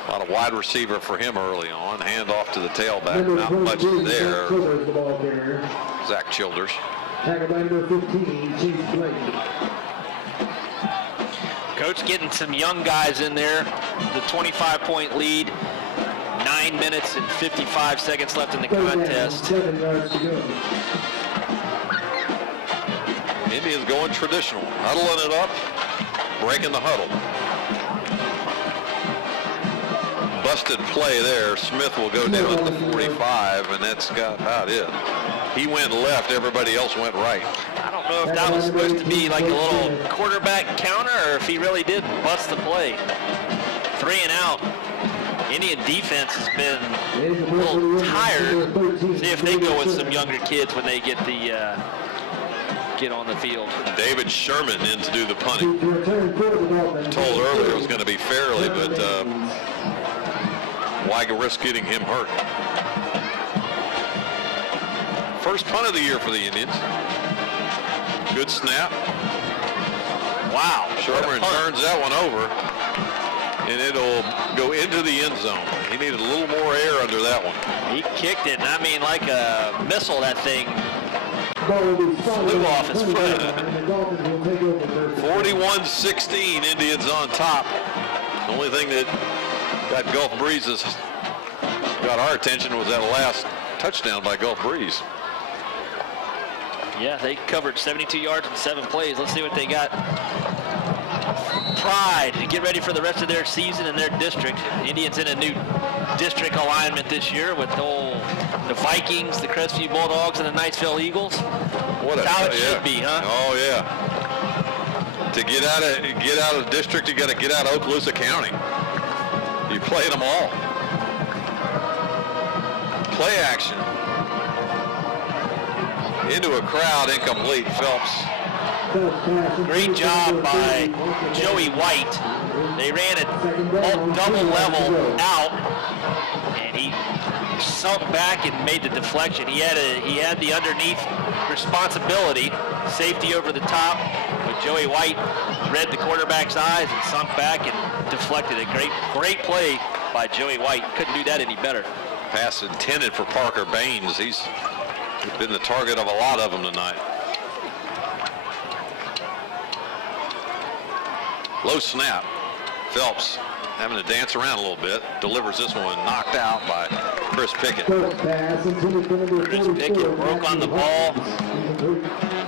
A lot of wide receiver for him early on. Hand off to the tailback. Not much there. Zach Childers. Tackled by number 15, Chase Blake. Coach getting some young guys in there. The 25-point lead. 9 minutes and 55 seconds left in the contest. 7 yards to go. Indians going traditional. Huddling it up. Breaking the huddle. Busted play there. Smith will go down at the 45, and that's about it. He went left. Everybody else went right. I don't know if that was supposed to be like a little quarterback counter or if he really did bust the play. 3 and out. Indian defense has been a little tired. See if they go with some younger kids when they get on the field. David Sherman in to do the punting. Told earlier it was going to be Fairley, but why risk getting him hurt? First punt of the year for the Indians. Good snap. Wow. Sherman turns that one over, and it'll go into the end zone. He needed a little more air under that one. He kicked it, and I mean, like a missile, that thing flew off his foot. 41-16, Indians on top. The only thing that got Gulf Breeze got our attention was that last touchdown by Gulf Breeze. Yeah, they covered 72 yards in 7 plays. Let's see what they got. Pride to get ready for the rest of their season in their district. Indians in a new district alignment this year with the Vikings, the Crestview Bulldogs, and the Knightsville Eagles. What how it should be, huh? Oh yeah. To get out of the district, you got to get out of Okaloosa County. You played them all. Play action. Into a crowd, incomplete. Phelps. Great job by Joey White. They ran it double level out, and he sunk back and made the deflection. He had the underneath responsibility, safety over the top, but Joey White read the quarterback's eyes and sunk back and deflected it. Great play by Joey White. Couldn't do that any better. Pass intended for Parker Baines. He's been the target of a lot of them tonight. Low snap. Phelps having to dance around a little bit. Delivers this one, knocked out by Chris Pickett. Chris Pickett broke on the ball.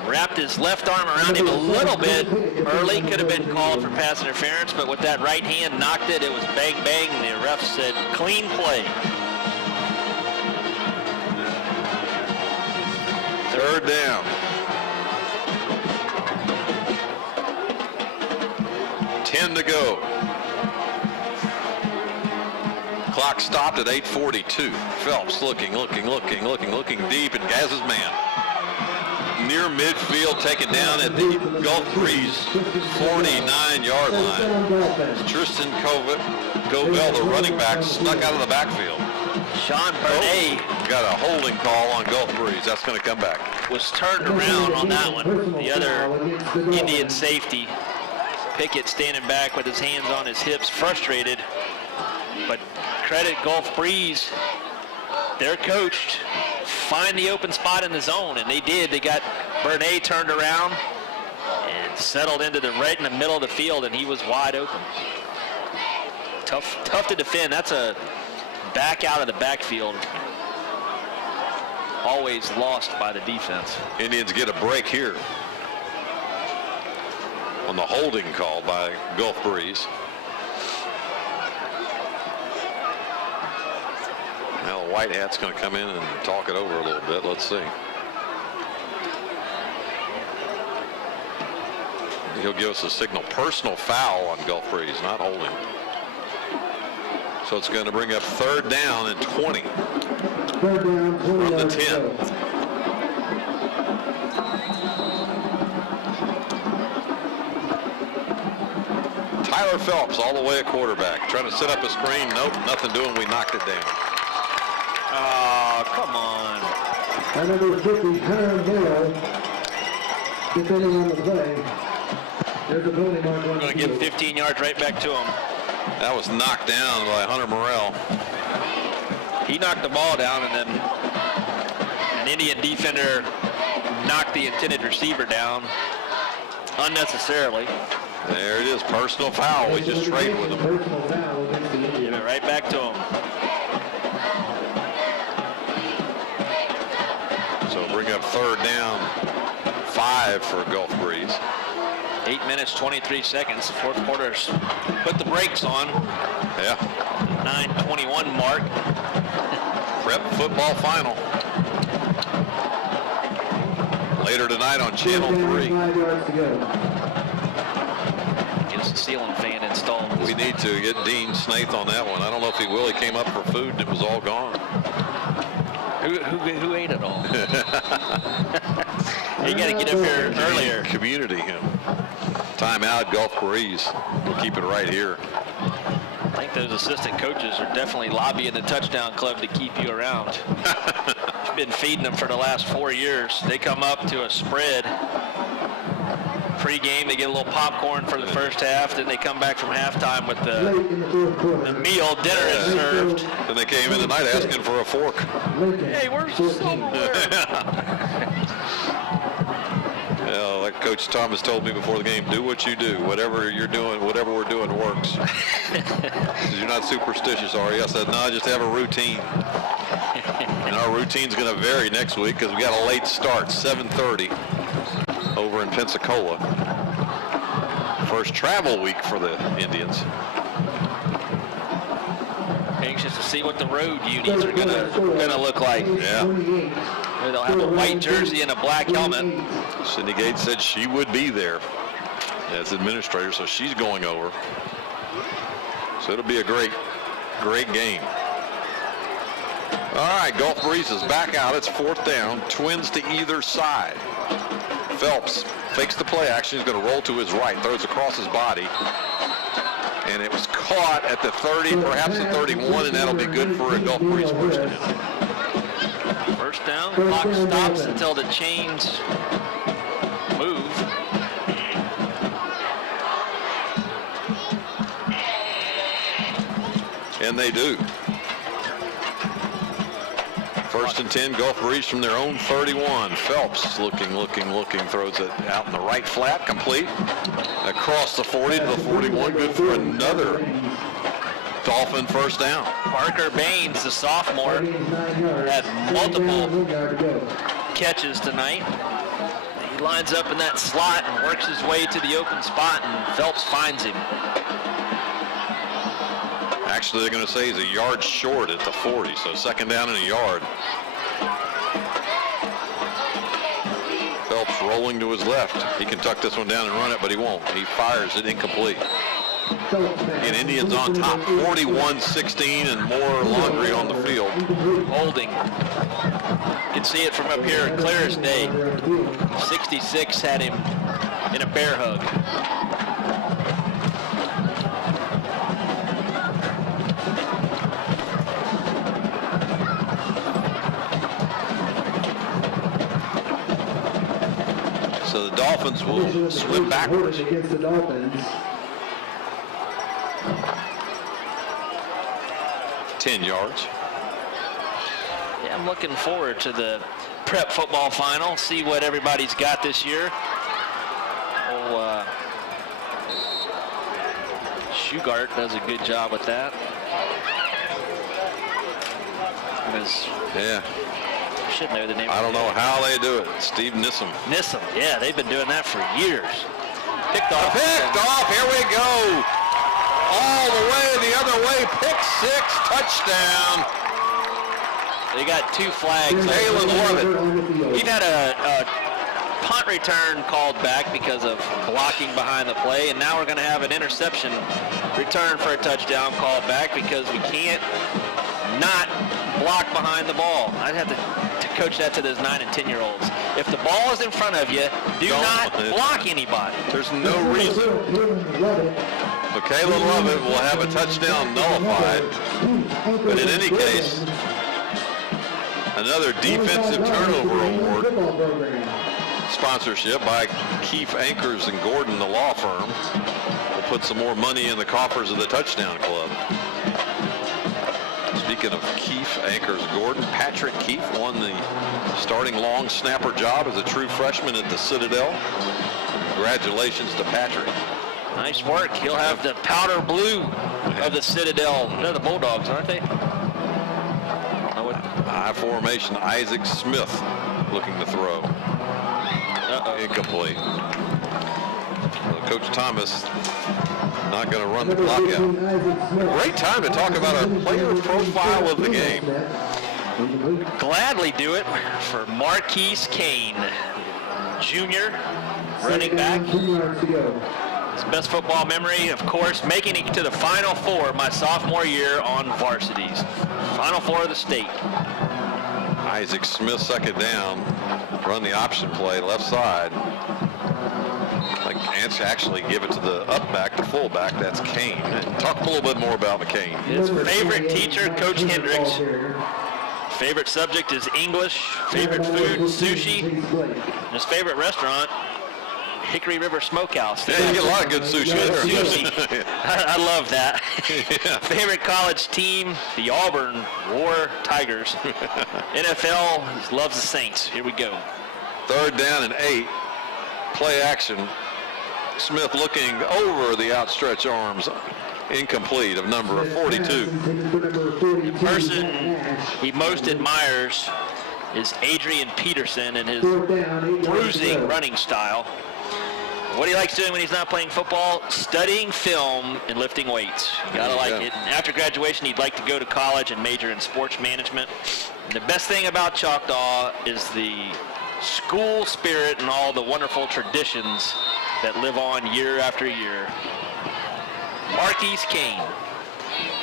Wrapped his left arm around him a little bit early. Could have been called for pass interference, but with that right hand knocked it. It was bang, bang. The ref said clean play. Third down. 10 to go. Clock stopped at 8:42. Phelps looking deep and has his man. Near midfield, taken down at the Gulf Breeze 49-yard line. Tristan Covell, the running back, snuck out of the backfield. Sean Bernay got a holding call on Gulf Breeze. That's going to come back. Was turned around on that one. The other Indian safety, Pickett, standing back with his hands on his hips, frustrated. But credit Gulf Breeze, they're coached. Find the open spot in the zone, and they did. They got Bernay turned around and settled into right in the middle of the field, and he was wide open. Tough to defend. That's a back out of the backfield. Always lost by the defense. Indians get a break here on the holding call by Gulf Breeze. Now the white hat's going to come in and talk it over a little bit. Let's see. He'll give us a signal. Personal foul on Gulf Breeze, not holding. So it's going to bring up third down and 20 from the 10. Tyler Phelps all the way at quarterback. Trying to set up a screen. Nope, nothing doing. We knocked it down. Oh, come on. Number 50, Hunter Hill, depending on the play. There's a penalty mark. We're going to give 15 yards right back to him. That was knocked down by Hunter Morrell. He knocked the ball down, and then an Indian defender knocked the intended receiver down unnecessarily. There it is, personal foul. We just traded with him. Give it right back to him. So bring up third down, 5 for Gulf Breeze. 8 minutes, 23 seconds. Fourth quarter's put the brakes on. Yeah. 9:21 mark. Prep football final. Later tonight on Channel 3. Just ceiling fan installed. We need to get Dean Snaith on that one. I don't know if he will. He came up for food and it was all gone. Who ate it all? You got to get up here earlier. Community him. Timeout, Gulf Breeze. We'll keep it right here. I think those assistant coaches are definitely lobbying the touchdown club to keep you around. You've been feeding them for the last 4 years. They come up to a spread. Pre-game, they get a little popcorn for the first half. Then they come back from halftime with the meal. Dinner is served. Then they came in tonight asking for a fork. Hey, where's the silverware? Like Coach Thomas told me before the game, do what you do. Whatever you're doing, whatever we're doing works. You're not superstitious, are you? I said, no, just have a routine. And our routine's going to vary next week because we got a late start, 7:30 over in Pensacola. First travel week for the Indians. Anxious to see what the road unis are gonna look like. Yeah. They'll have a white jersey and a black helmet. Cindy Gates said she would be there as administrator, so she's going over. So it'll be a great game. All right, Gulf Breeze is back out. It's 4th down. Twins to either side. Phelps fakes the play action. He's going to roll to his right, throws across his body. And it was caught at the 30, perhaps the 31, and that'll be good for a Gulf Breeze first down. First down, clock stops until the chains move. And they do. First and 10, Gulf Breeze from their own 31. Phelps looking, throws it out in the right flat, complete. Across the 40 to the 41, good for another Dolphin first down. Parker Baines, the sophomore, had multiple catches tonight. He lines up in that slot and works his way to the open spot, and Phelps finds him. Actually, they're going to say he's a yard short at the 40, so second down and a yard. Phelps rolling to his left. He can tuck this one down and run it, but he won't. He fires it incomplete. And Indians on top, 41-16, and more laundry on the field. Holding. You can see it from up here, clear as day. 66 had him in a bear hug. So the Dolphins will swim backwards. Against the Dolphins. 10 yards. Yeah, I'm looking forward to the prep football final, see what everybody's got this year. Shugart does a good job with that. Yeah. Should know the name. I don't know how they do it. Steve Nissom. Nissom, yeah, they've been doing that for years. Picked off. Here we go. All the way the other way. Pick 6, touchdown. They got 2 flags. Jalen Lovett. We've had a punt return called back because of blocking behind the play, and now we're going to have an interception return for a touchdown called back because we can't not block behind the ball. I'd have to coach that to those 9 and 10-year-olds. If the ball is in front of you, do not block anybody. There's no reason. Michaela Lovett will have a touchdown nullified. But in any case, another defensive turnover award. Sponsorship by Keefe Anchors and Gordon, the law firm. Will put some more money in the coffers of the Touchdown Club. Speaking of Keefe Anchors Gordon, Patrick Keefe won the starting long snapper job as a true freshman at the Citadel. Congratulations to Patrick. Nice work. He'll have the powder blue of the Citadel. They're the Bulldogs, aren't they? High formation, Isaac Smith looking to throw. Incomplete. Well, Coach Thomas not going to run the clock out. Great time to talk about our player profile of the game. Gladly do it for Marquise Kane, junior, running back. His best football memory, of course, making it to the Final Four my sophomore year on varsities. Final Four of the state. Isaac Smith, second down. Run the option play, left side. Actually give it to the up back, the fullback. That's Kane. And talk a little bit more about McCain. His favorite teacher, Coach Hendricks. Favorite subject is English. Favorite food, sushi. His favorite restaurant, Hickory River Smokehouse. Yeah, you get a lot of good sushi there. Sushi. I love that. Yeah. Favorite college team, the Auburn War Tigers. NFL, he loves the Saints. Here we go. Third down and 8. Play action. Smith looking over the outstretched arms, incomplete, of number 42. The person he most admires is Adrian Peterson and his bruising running style. What he likes doing when he's not playing football, studying film and lifting weights. You gotta like it. And after graduation, he'd like to go to college and major in sports management. And the best thing about Choctaw is the school spirit and all the wonderful traditions that live on year after year. Marquise Kane.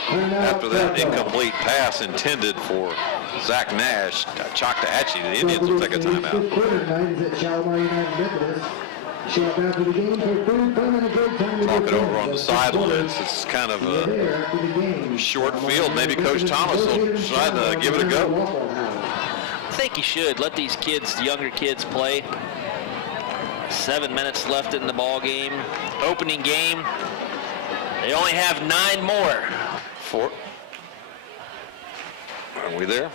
After that incomplete pass intended for Zach Nash, Choctawhatchee, the Indians will take a timeout. Talking over on the sidelines, it's kind of a short field. Maybe Coach Thomas will try to give it a go. I think he should let these kids, younger kids, play. 7 minutes left in the ball game. Opening game. They only have 9 more. 4. Are we there?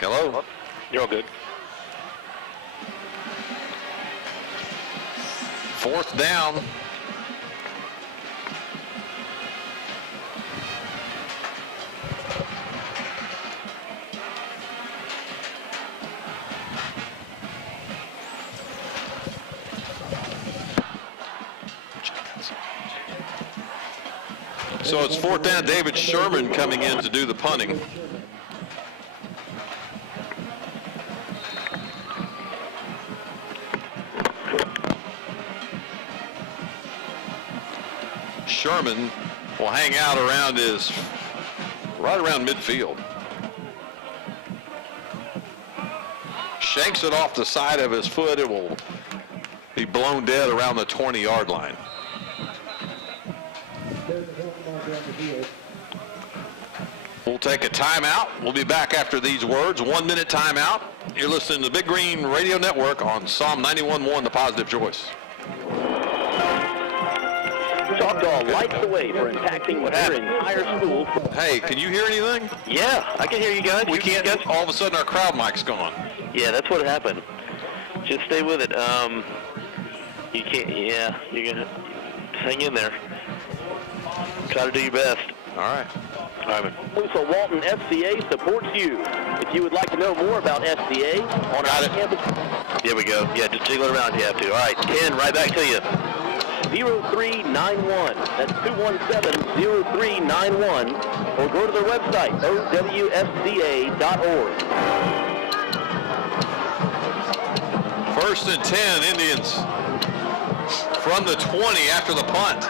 Hello? You're all good. 4th down. So it's 4th down. David Sherman coming in to do the punting. Sherman will hang out around right around midfield. Shanks it off the side of his foot. It will be blown dead around the 20-yard line. We'll take a timeout. We'll be back after these words. 1 minute timeout. You're listening to the Big Green Radio Network on Psalm 91.1, The Positive Choice. Choctaw lights the way for impacting their entire school. Hey, can you hear anything? Yeah, I can hear you guys. We can't. All of a sudden, our crowd mic's gone. Yeah, that's what happened. Just stay with it. You can't. Yeah, you're gonna hang in there. Try to do your best. All right. So Walton FCA supports you. If you would like to know more about FCA on our campus. There we go. Yeah, just jiggle it around if you have to. All right, Ken, right back to you. 0391. That's 217-0391. Or go to their website, owfca.org. 1st and 10, Indians from the 20 after the punt.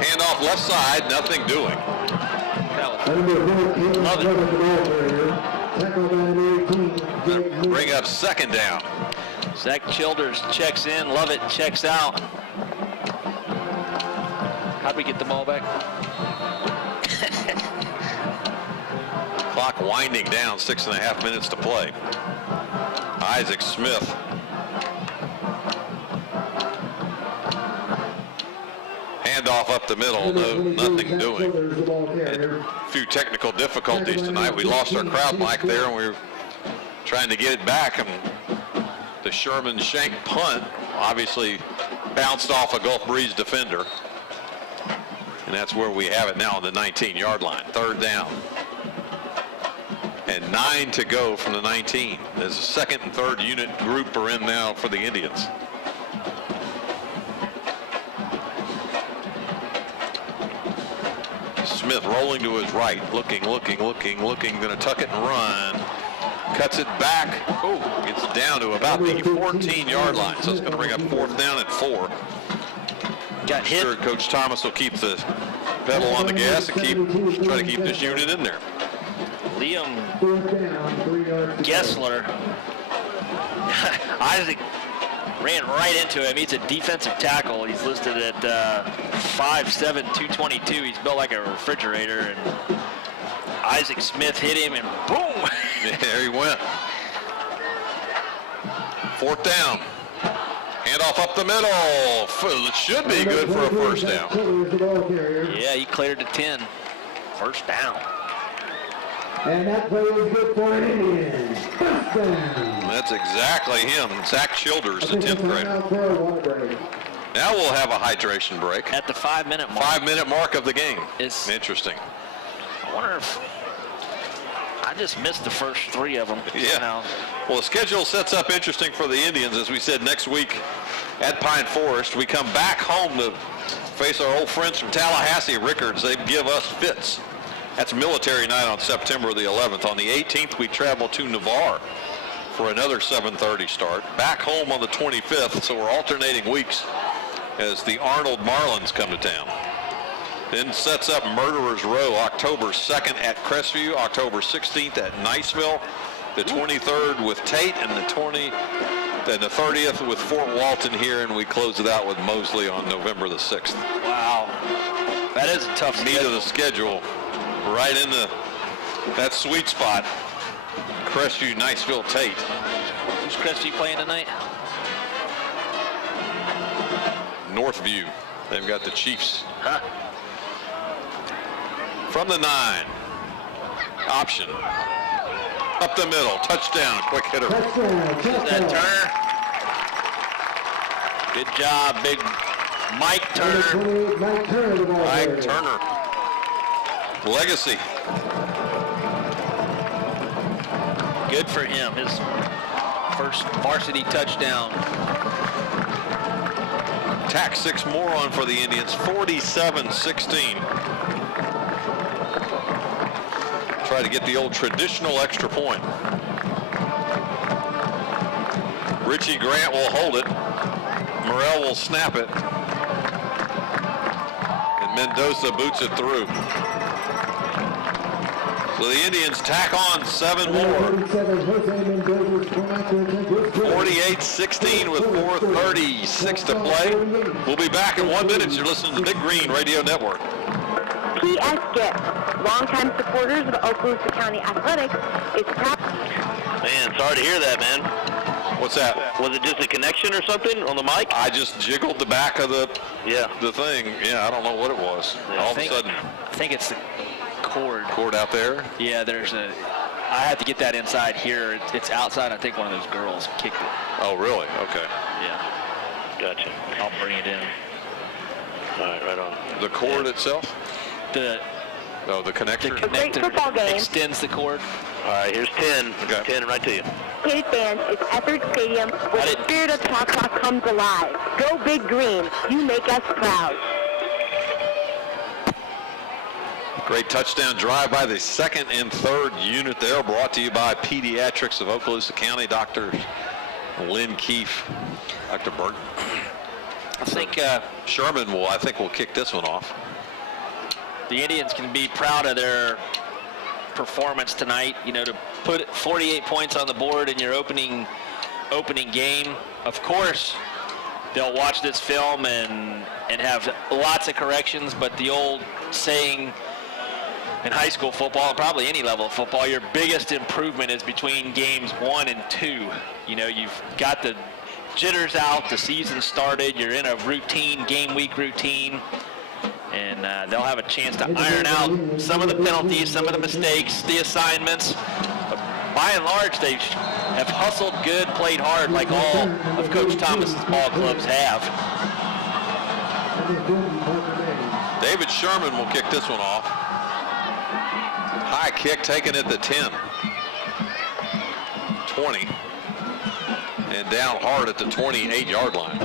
Handoff left side, nothing doing. Bring up 2nd down. Zach Childers checks in, Lovett checks out. How'd we get the ball back? Clock winding down, 6.5 minutes to play. Isaac Smith. Handoff up the middle, nothing doing. Had a few technical difficulties tonight. We lost our crowd mic there, and we were trying to get it back, and the Sherman Shank punt obviously bounced off a Gulf Breeze defender. And that's where we have it now on the 19-yard line. 3rd down. And 9 to go from the 19. As the 2nd and 3rd unit group are in now for the Indians. Smith rolling to his right, looking, going to tuck it and run. Cuts it back. Oh, gets down to about the 14-yard line. So it's going to bring up 4th down and 4. Got hit. Sure, Coach Thomas will keep the pedal on the gas and try to keep this unit in there. Liam Gessler. Isaac ran right into him. He's a defensive tackle. He's listed at 5'7", 222. He's built like a refrigerator. And Isaac Smith hit him, and boom! There he went. 4th down. Handoff up the middle. It should be good for a 1st down. Yeah, he cleared to 10. 1st down. And that play is good for an Indian. 1st down. That's exactly him. Zach Childers, the 10th grader. Now we'll have a hydration break. At the 5-minute mark. 5-minute mark of the game. Interesting. I wonder if I just missed the first 3 of them. Yeah. Well, the schedule sets up interesting for the Indians. As we said, next week at Pine Forest, we come back home to face our old friends from Tallahassee, Rickards. They give us fits. That's military night on September the 11th. On the 18th, we travel to Navarre for another 7:30 start. Back home on the 25th, so we're alternating weeks as the Arnold Marlins come to town. Then sets up Murderers Row, October 2nd at Crestview, October 16th at Niceville, the 23rd with Tate, and the 30th with Fort Walton here, and we close it out with Mosley on November the 6th. Wow, that is a tough meat of the schedule, right in that sweet spot. Crestview, Niceville, Tate. Who's Crestview playing tonight? Northview. They've got the Chiefs. From the 9. Option. Up the middle. Touchdown. Quick hitter. Is that Turner? Good job, big Mike Turner. Mike Turner. Legacy. Good for him. His first varsity touchdown. Tack 6 more on for the Indians. 47-16. Try to get the old traditional extra point. Richie Grant will hold it. Morrell will snap it. And Mendoza boots it through. So the Indians tack on 7 more. 48-16 with 4:36 to play. We'll be back in 1 minute. You're listening to the Big Green Radio Network. P.S. Gift, longtime supporters of Okaloosa County Athletics, is proud. Man, sorry to hear that, man. What's that? Was it just a connection or something on the mic? I just jiggled the back of the thing. Yeah, I don't know what it was. All of a sudden. I think it's the cord. Cord out there? Yeah, I had to get that inside here. It's outside. I think one of those girls kicked it. Oh, really? Okay. Yeah. Gotcha. I'll bring it in. All right, right on. The cord itself? The connector? The connector extends the cord. All right, here's 10. Okay. 10 right to you. Hated fans, it's Etheredge Stadium where the spirit of Choctaw comes alive. Go Big Green. You make us proud. Great touchdown drive by the 2nd and 3rd unit there, brought to you by Pediatrics of Okaloosa County, Dr. Lynn Keefe, Dr. Burton. I think Sherman will kick this one off. The Indians can be proud of their performance tonight, to put 48 points on the board in your opening game. Of course, they'll watch this film and have lots of corrections, but the old saying in high school football, and probably any level of football, your biggest improvement is between games 1 and 2. You've got the jitters out, the season started, you're in a routine, game week routine, and they'll have a chance to iron out some of the penalties, some of the mistakes, the assignments. But by and large, they have hustled good, played hard, like all of Coach Thomas's ball clubs have. David Sherman will kick this one off. High kick taken at the 10. 20. And down hard at the 28-yard line.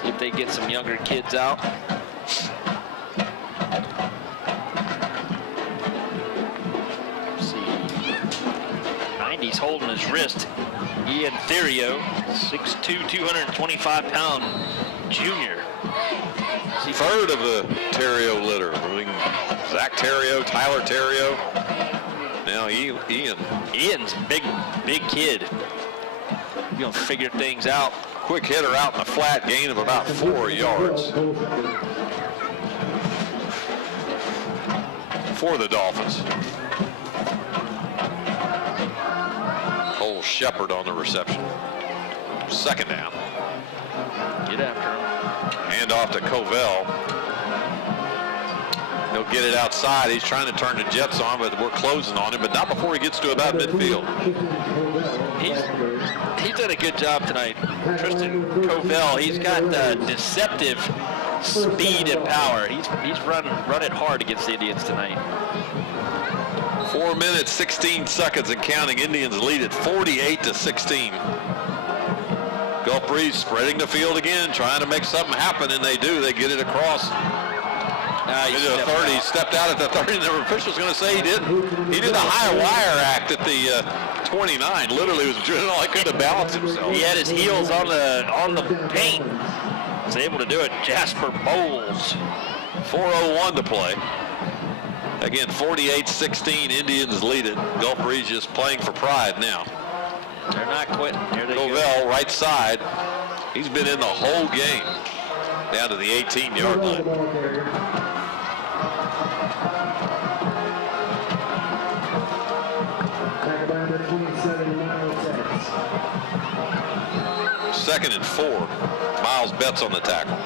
See if they get some younger kids out. 90s holding his wrist. Ian Therio, 6'2", 225-pound junior. Third of the Terrio litter. I mean, Zach Terrio, Tyler Terrio. Now Ian. Ian's a big kid. He's going to figure things out. Quick hitter out in the flat, gain of about 4 yards for the Dolphins. Cole Shepard on the reception. Second down. Get after him. Hand off to Covell. He'll get it outside. He's trying to turn the Jets on, but we're closing on him, but not before he gets to about midfield. He's done a good job tonight. Tristan Covell, he's got deceptive speed and power. He's run it hard against the Indians tonight. 4 minutes, 16 seconds and counting. Indians lead it 48-16. Gulf Breeze spreading the field again, trying to make something happen, and they do. They get it across. Into the 30. He stepped out at the 30, and the official's going to say he did. He did a high wire act at the 29. Literally was doing all he could to balance himself. He had his heels on the paint. Was able to do it. Jasper Bowles. 4:01 to play. Again, 48-16. Indians lead it. Gulf Breeze just playing for pride now. They're not quitting. Here they Covell, go. right side. He's been in the whole game. Down to the 18-yard line. Second and 4. Miles Betts on the tackle.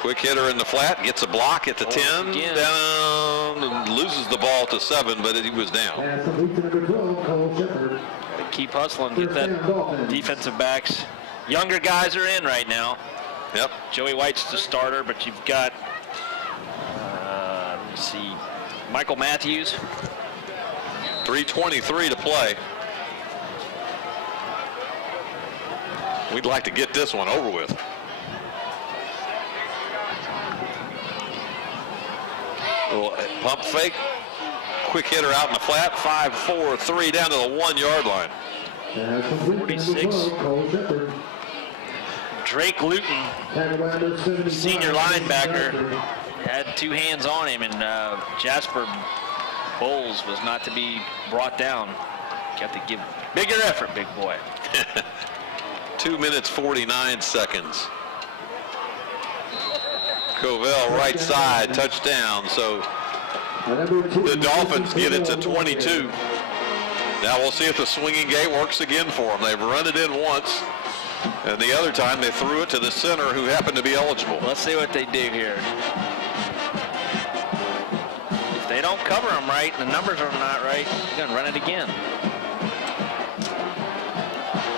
Quick hitter in the flat, gets a block at the 10, down, and loses the ball to 7, but he was down. Keep hustling, get that defensive backs. Younger guys are in right now. Yep. Joey White's the starter, but you've got, let me see, Michael Matthews. 3:23 to play. We'd like to get this one over with. Little pump fake. Quick hitter out in the flat. 5-4-3 down to the 1-yard line. 46. Drake Luton, senior linebacker, had 2 hands on him, and Jasper Bowles was not to be brought down. You have to give bigger effort, big boy. 2 minutes, 49 seconds. Covell right side, touchdown. So the Dolphins get it to 22. Now we'll see if the swinging gate works again for them. They've run it in once, and the other time they threw it to the center who happened to be eligible. Let's see what they do here. If they don't cover them right, the numbers are not right, they're going to run it again.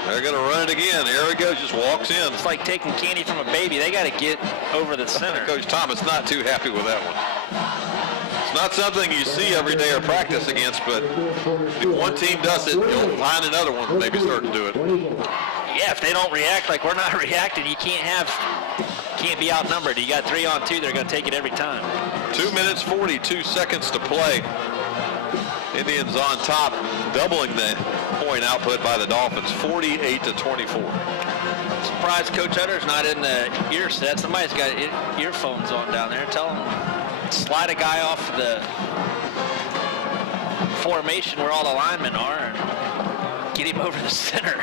They're going to run it again. There he goes, just walks in. It's like taking candy from a baby. They got to get over the center. Coach Thomas not too happy with that one. It's not something you see every day or practice against, but if one team does it, you'll find another one maybe start to do it. Yeah, if they don't react like we're not reacting, you can't be outnumbered. You got 3 on 2, they're going to take it every time. 2 minutes, 42 seconds to play. Indians on top, doubling the point output by the Dolphins, 48-24. Surprised Coach Utter's not in the ear set. Somebody's got earphones on down there. Tell him, slide a guy off the formation where all the linemen are and get him over the center.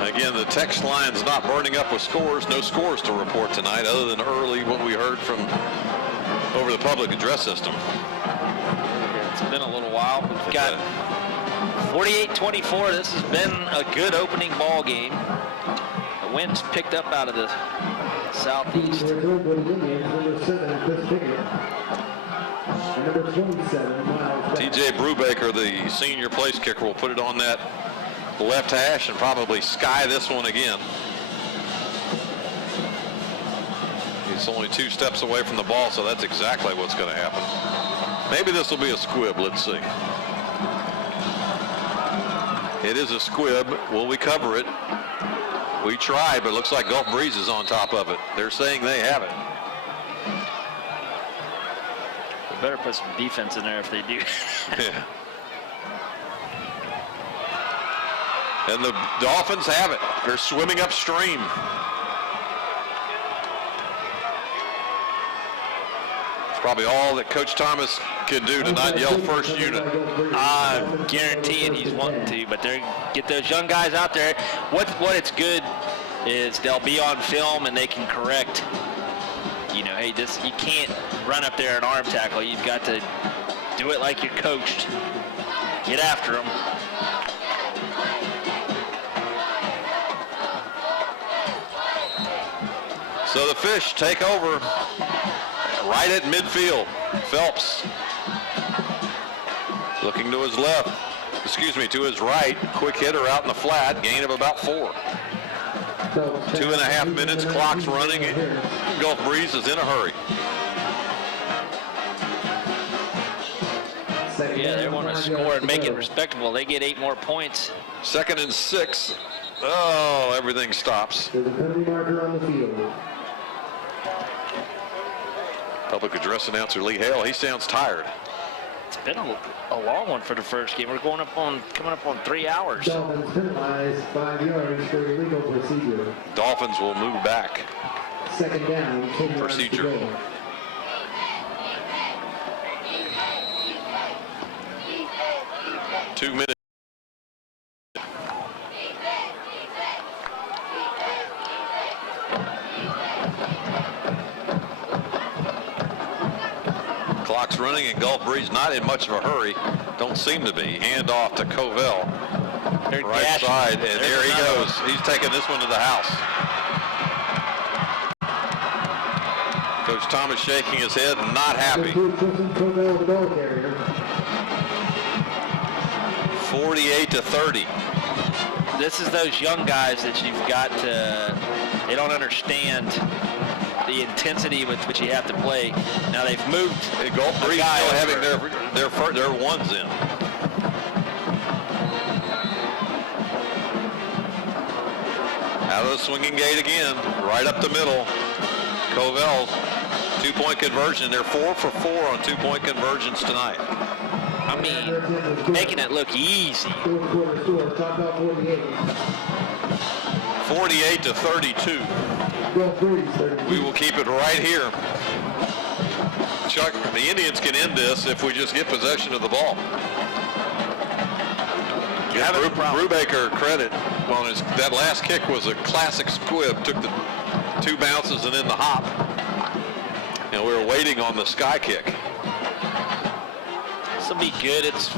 Again, the text line's not burning up with scores. No scores to report tonight other than early what we heard from over the public address system. It's been a little while. We've got 48-24. This has been a good opening ball game. The wind's picked up out of the southeast. TJ Brubaker, the senior place kicker, will put it on that left hash and probably sky this one again. He's only 2 steps away from the ball, so that's exactly what's going to happen. Maybe this will be a squib. Let's see. It is a squib. Will we cover it? We tried, but it looks like Gulf Breeze is on top of it. They're saying they have it. We better put some defense in there if they do. Yeah. And the Dolphins have it. They're swimming upstream. It's probably all that Coach Thomas can do to not yell first unit. I'm guaranteeing he's wanting to, but they get those young guys out there. What it's good is they'll be on film and they can correct. You know, hey, you can't run up there and arm tackle. You've got to do it like you're coached. Get after them. So the Fish take over right at midfield. Phelps looking to his left, to his right. Quick hitter out in the flat, gain of about 4. 2.5 minutes, clock's running. Gulf Breeze is in a hurry. Yeah, they want to score and make it respectable. They get 8 more points. 2nd and 6. Oh, everything stops. There's a penalty marker on the field. Public address announcer Lee Hale, he sounds tired. It's been a long one for the first game. We're coming up on 3 hours. Dolphins penalized 5 yards for illegal procedure. Dolphins will move back. 2nd down, 10 yards to Procedure. go. Two minutes. Clock's running and Gulf Breeze not in much of a hurry. Don't seem to be. Hand off to Covell. Right side, and there he goes. He's taking this one to the house. Coach Thomas shaking his head, not happy. 48-30. This is those young guys that you've got to, they don't understand the intensity with which you have to play. Now they've moved. Gulf Breeze still having their ones in. Out of the swinging gate again, right up the middle. Covell, 2-point conversion. They're 4 for 4 on 2-point conversions tonight. I mean, making it look easy. 48-32. We will keep it right here. Chuck, the Indians can end this if we just get possession of the ball. Give Brubaker credit. Well, that last kick was a classic squib. Took the 2 bounces and then the hop. And we were waiting on the sky kick. This will be good. It's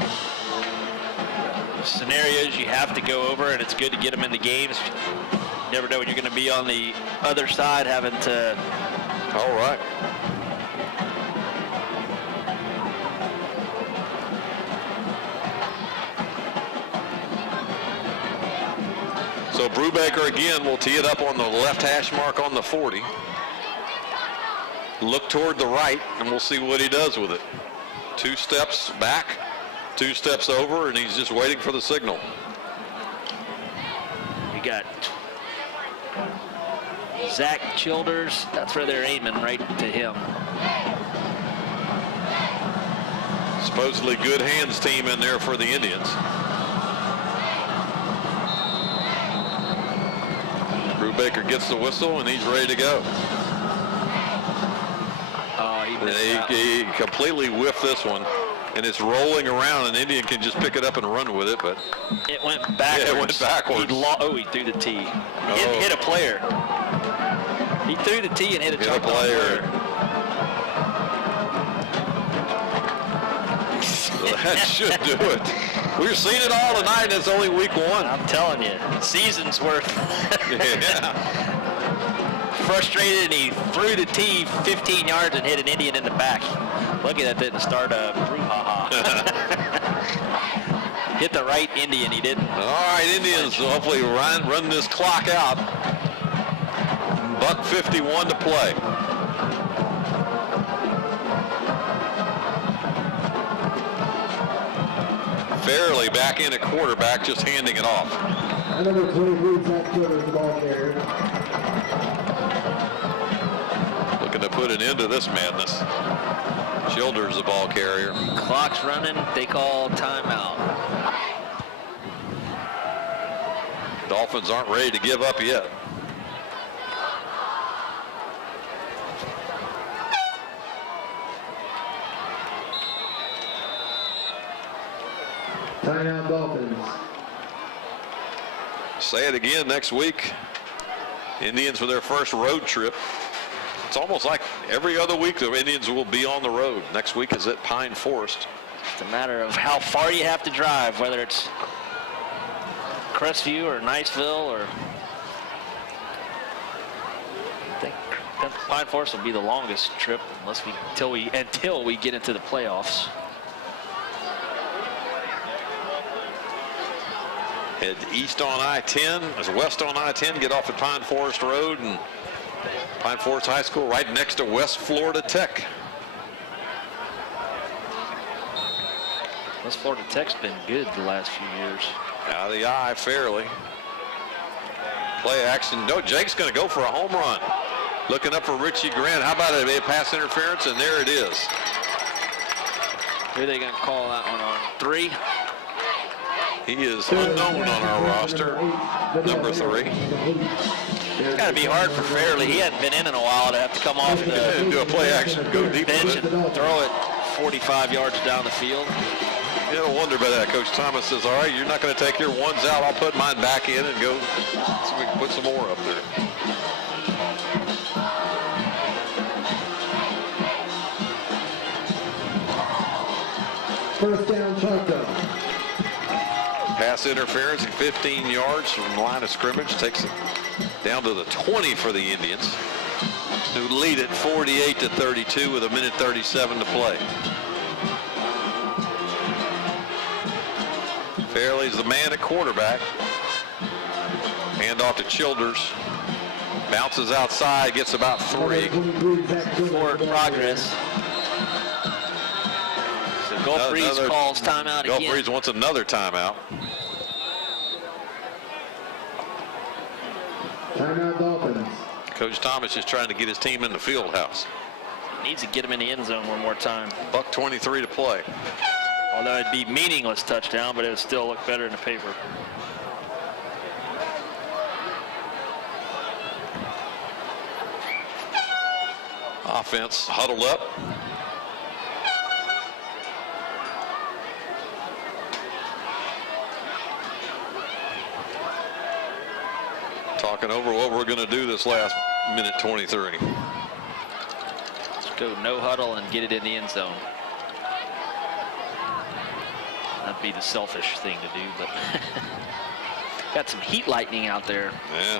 scenarios you have to go over, and it's good to get them in the games. You never know when you're going to be on the other side having to. All right. So Brubaker again will tee it up on the left hash mark on the 40. Look toward the right, and we'll see what he does with it. 2 steps back, 2 steps over, and he's just waiting for the signal. We got Zach Childers. That's where they're aiming, right to him. Supposedly good hands team in there for the Indians. Brubaker gets the whistle, and he's ready to go. He completely whiffed this one, and it's rolling around, and Indian can just pick it up and run with it, but it went backwards. Yeah, it went backwards. He threw the tee. Hit a player. He threw the tee and hit a player. That should do it. We've seen it all tonight, and it's only week 1. I'm telling you, season's worth. Yeah. Frustrated, and he threw the tee 15 yards and hit an Indian in the back. Lucky that didn't start a brouhaha. Hit the right Indian, he didn't. All right, Indians will hopefully run this clock out. $1:51 to play. Fairley back in at quarterback, just handing it off. And number 23, Zach Childers, the ball carrier. Looking to put an end to this madness. Childers, the ball carrier. Clock's running. They call timeout. Dolphins aren't ready to give up yet. Timeout Dolphins. Say it again next week. Indians for their first road trip. It's almost like every other week the Indians will be on the road. Next week is at Pine Forest. It's a matter of how far you have to drive, whether it's Crestview or Niceville or I think Pine Forest will be the longest trip until we get into the playoffs. Head east on I-10, as west on I-10, get off at Pine Forest Road, and Pine Forest High School right next to West Florida Tech. West Florida Tech's been good the last few years. Out of the eye, fairly. Play action. No, Jake's going to go for a home run. Looking up for Richie Grant. How about a pass interference? And there it is. Who are they going to call that one on? 3? He is unknown on our roster. Number 3. It's got to be hard for Fairley. He hadn't been in a while to have to come off the do a play action, go deep bench with it. and throw it 45 yards down the field. You don't wonder about that. Coach Thomas says, all right, you're not going to take your ones out. I'll put mine back in and go so we can put some more up there. First down, Choctaw. Pass interference at 15 yards from the line of scrimmage. Takes it down to the 20 for the Indians, who lead it 48-32 with 1:37 to play. Fairley's the man at quarterback. Hand off to Childers. Bounces outside, gets about 3. Forward progress. So Gulfbreeze calls timeout again. Gulfbreeze wants another timeout. Timeout Dolphins. Coach Thomas is trying to get his team in the field house. Needs to get him in the end zone one more time. $1:23 to play. Although it'd be meaningless touchdown, but it would still look better in the paper. Offense huddled up. Talking over what we're going to do this last minute 23. Let's go no huddle and get it in the end zone. That'd be the selfish thing to do, but got some heat lightning out there. Yeah.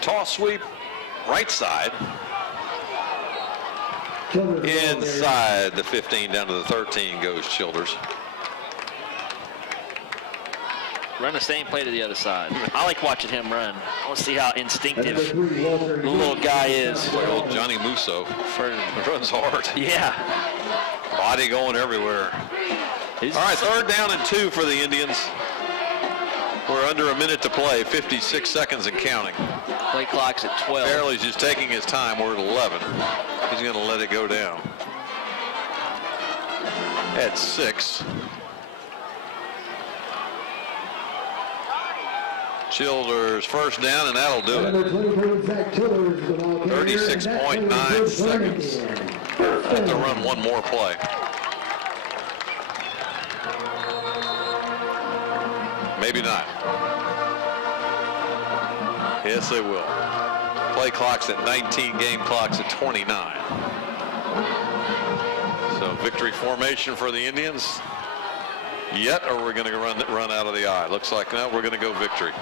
Toss sweep, right side. Inside the 15, down to the 13 goes Childers. Run the same play to the other side. I like watching him run. I want to see how instinctive the little guy is. Like old Johnny Musso. Runs hard. Yeah. Body going everywhere. All right, 3rd down and 2 for the Indians. We're under a minute to play, 56 seconds and counting. Play clock's at 12. Fairley's just taking his time. We're at 11. He's going to let it go down. At 6. Childers first down, and that'll do it. 36.9 seconds. Have to run one more play. Maybe not. Yes, they will. Play clock's at 19, game clock's at 29. So victory formation for the Indians. Yet, or we're going to run out of the eye? Looks like now we're going to go victory.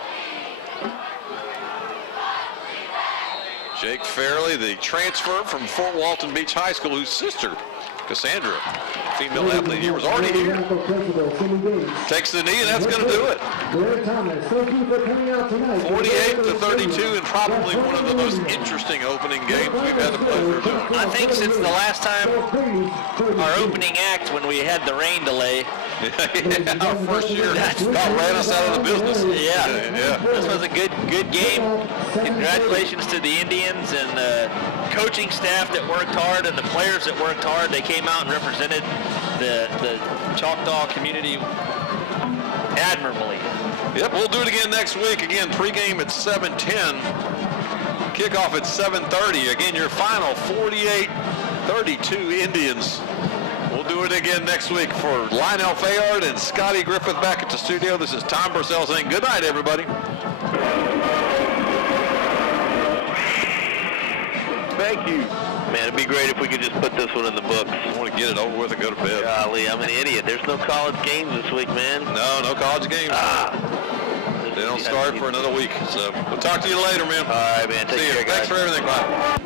Jake Fairley, the transfer from Fort Walton Beach High School, whose sister Cassandra, female athlete here, was already here. Takes the knee, and that's going to do it. 48-32, and probably one of the most interesting opening games we've had the pleasure of doing. I think since the last time our opening act when we had the rain delay. Yeah, our first year about ran us out of the business. Yeah. Yeah. This was a good game. Congratulations to the Indians and the coaching staff that worked hard and the players that worked hard. They came out and represented the Choctaw community admirably. Yep, we'll do it again next week. Again, pregame at 7:10. Kickoff at 7:30. Again, your final 48-32 Indians. We'll do it again next week. For Lionel Fayard and Scotty Griffith back at the studio, this is Tom Purcell saying good night, everybody. Thank you. Man, it'd be great if we could just put this one in the books. I want to get it over with and go to bed. Golly, I'm an idiot. There's no college games this week, man. No college games. They don't start for another week. So we'll talk to you later, man. All right, man. Take care, guys. Thanks for everything. Bye.